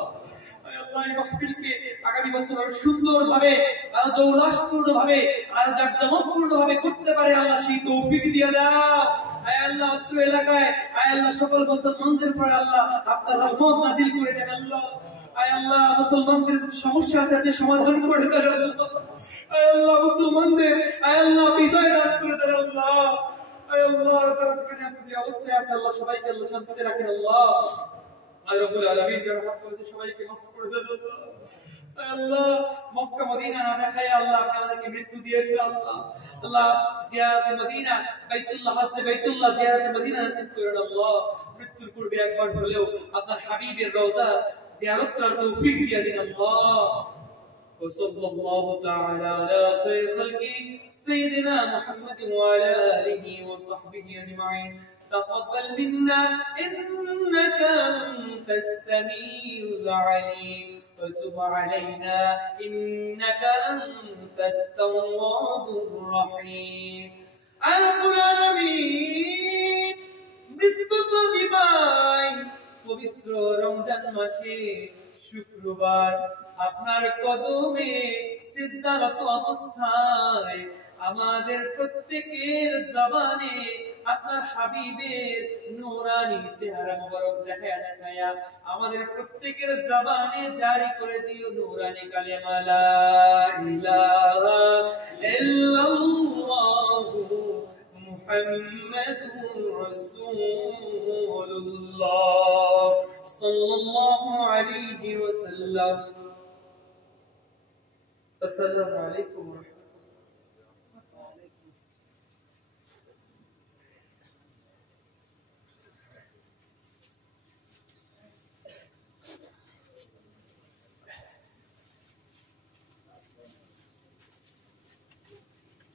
আয় আল্লাহ এই মাহফিলকে আগামী বছর আরো সুন্দরভাবে, আরো জৌলাসপূর্ণভাবে, আরো জাঁকজমকপূর্ণভাবে করতে পারে আল্লাহ সেই তৌফিক দিয়ে দাও। আয় আল্লাহ অত্র এলাকায় আয় আল্লাহ সকল মুসলমানদের উপর আল্লাহ আপনার রহমত নাযিল করে দেন আল্লাহ। আয় আল্লাহ মুসলমানদের যে সমস্যা আছে আপনি সমাধান করে দেন আল্লাহ। আয় আল্লাহ মুসলমানদের আয় আল্লাহ বিজয় দান করে দেন আল্লাহ। আয় আল্লাহ যারা যেখানে আছে, যে অবস্থায় আছে আল্লাহ সবাইকে আল্লাহ শান্তিতে রাখেন আল্লাহ। আয় রব্বুল আলামিন যারা হাত তুলেছে সবাইকে মাফ করে দেন আল্লাহ। আল্লাহ মক্কা মদিনা না দেখায় আল্লাহ আপনি আমাদেরকে মৃত্যু দিয়ে দিন আল্লাহ। আল্লাহ জিয়ারতে মদিনা বাইতুল্লাহ হাসে বাইতুল্লাহ জিয়ারতে মদিনা নসিব করেন আল্লাহ। মৃত্যুর পূর্বে একবার হলেও আপনার হাবিবের রওজা জিয়ারত করার তৌফিক দিয়ে দিন আল্লাহ। وصلى الله تعالى على خير خلقه سيدنا محمد وعلى آله وصحبه أجمعين. تقبل منا إنك أنت السميع العليم وتب علينا إنك أنت التواب الرحيم. رب العالمين বিদ্যুৎ দিবাই পবিত্র রমজান মাসে শুক্রবার আপনার কদমে সিজদারত অবস্থায় আমাদের প্রত্যেকের জবানে আপনার হাবিবের নূরানি চেহারা মোবারক দেখায়া দেখায়া আমাদের প্রত্যেকের জবানে জারি করে দিও নূরানি কালেমা লা ইলাহা ইল্লাল্লাহু মুহাম্মাদুর রাসূলুল্লাহ সাল্লাল্লাহু আলাইহি ওয়াসাল্লাম। আসসালামু আলাইকুম।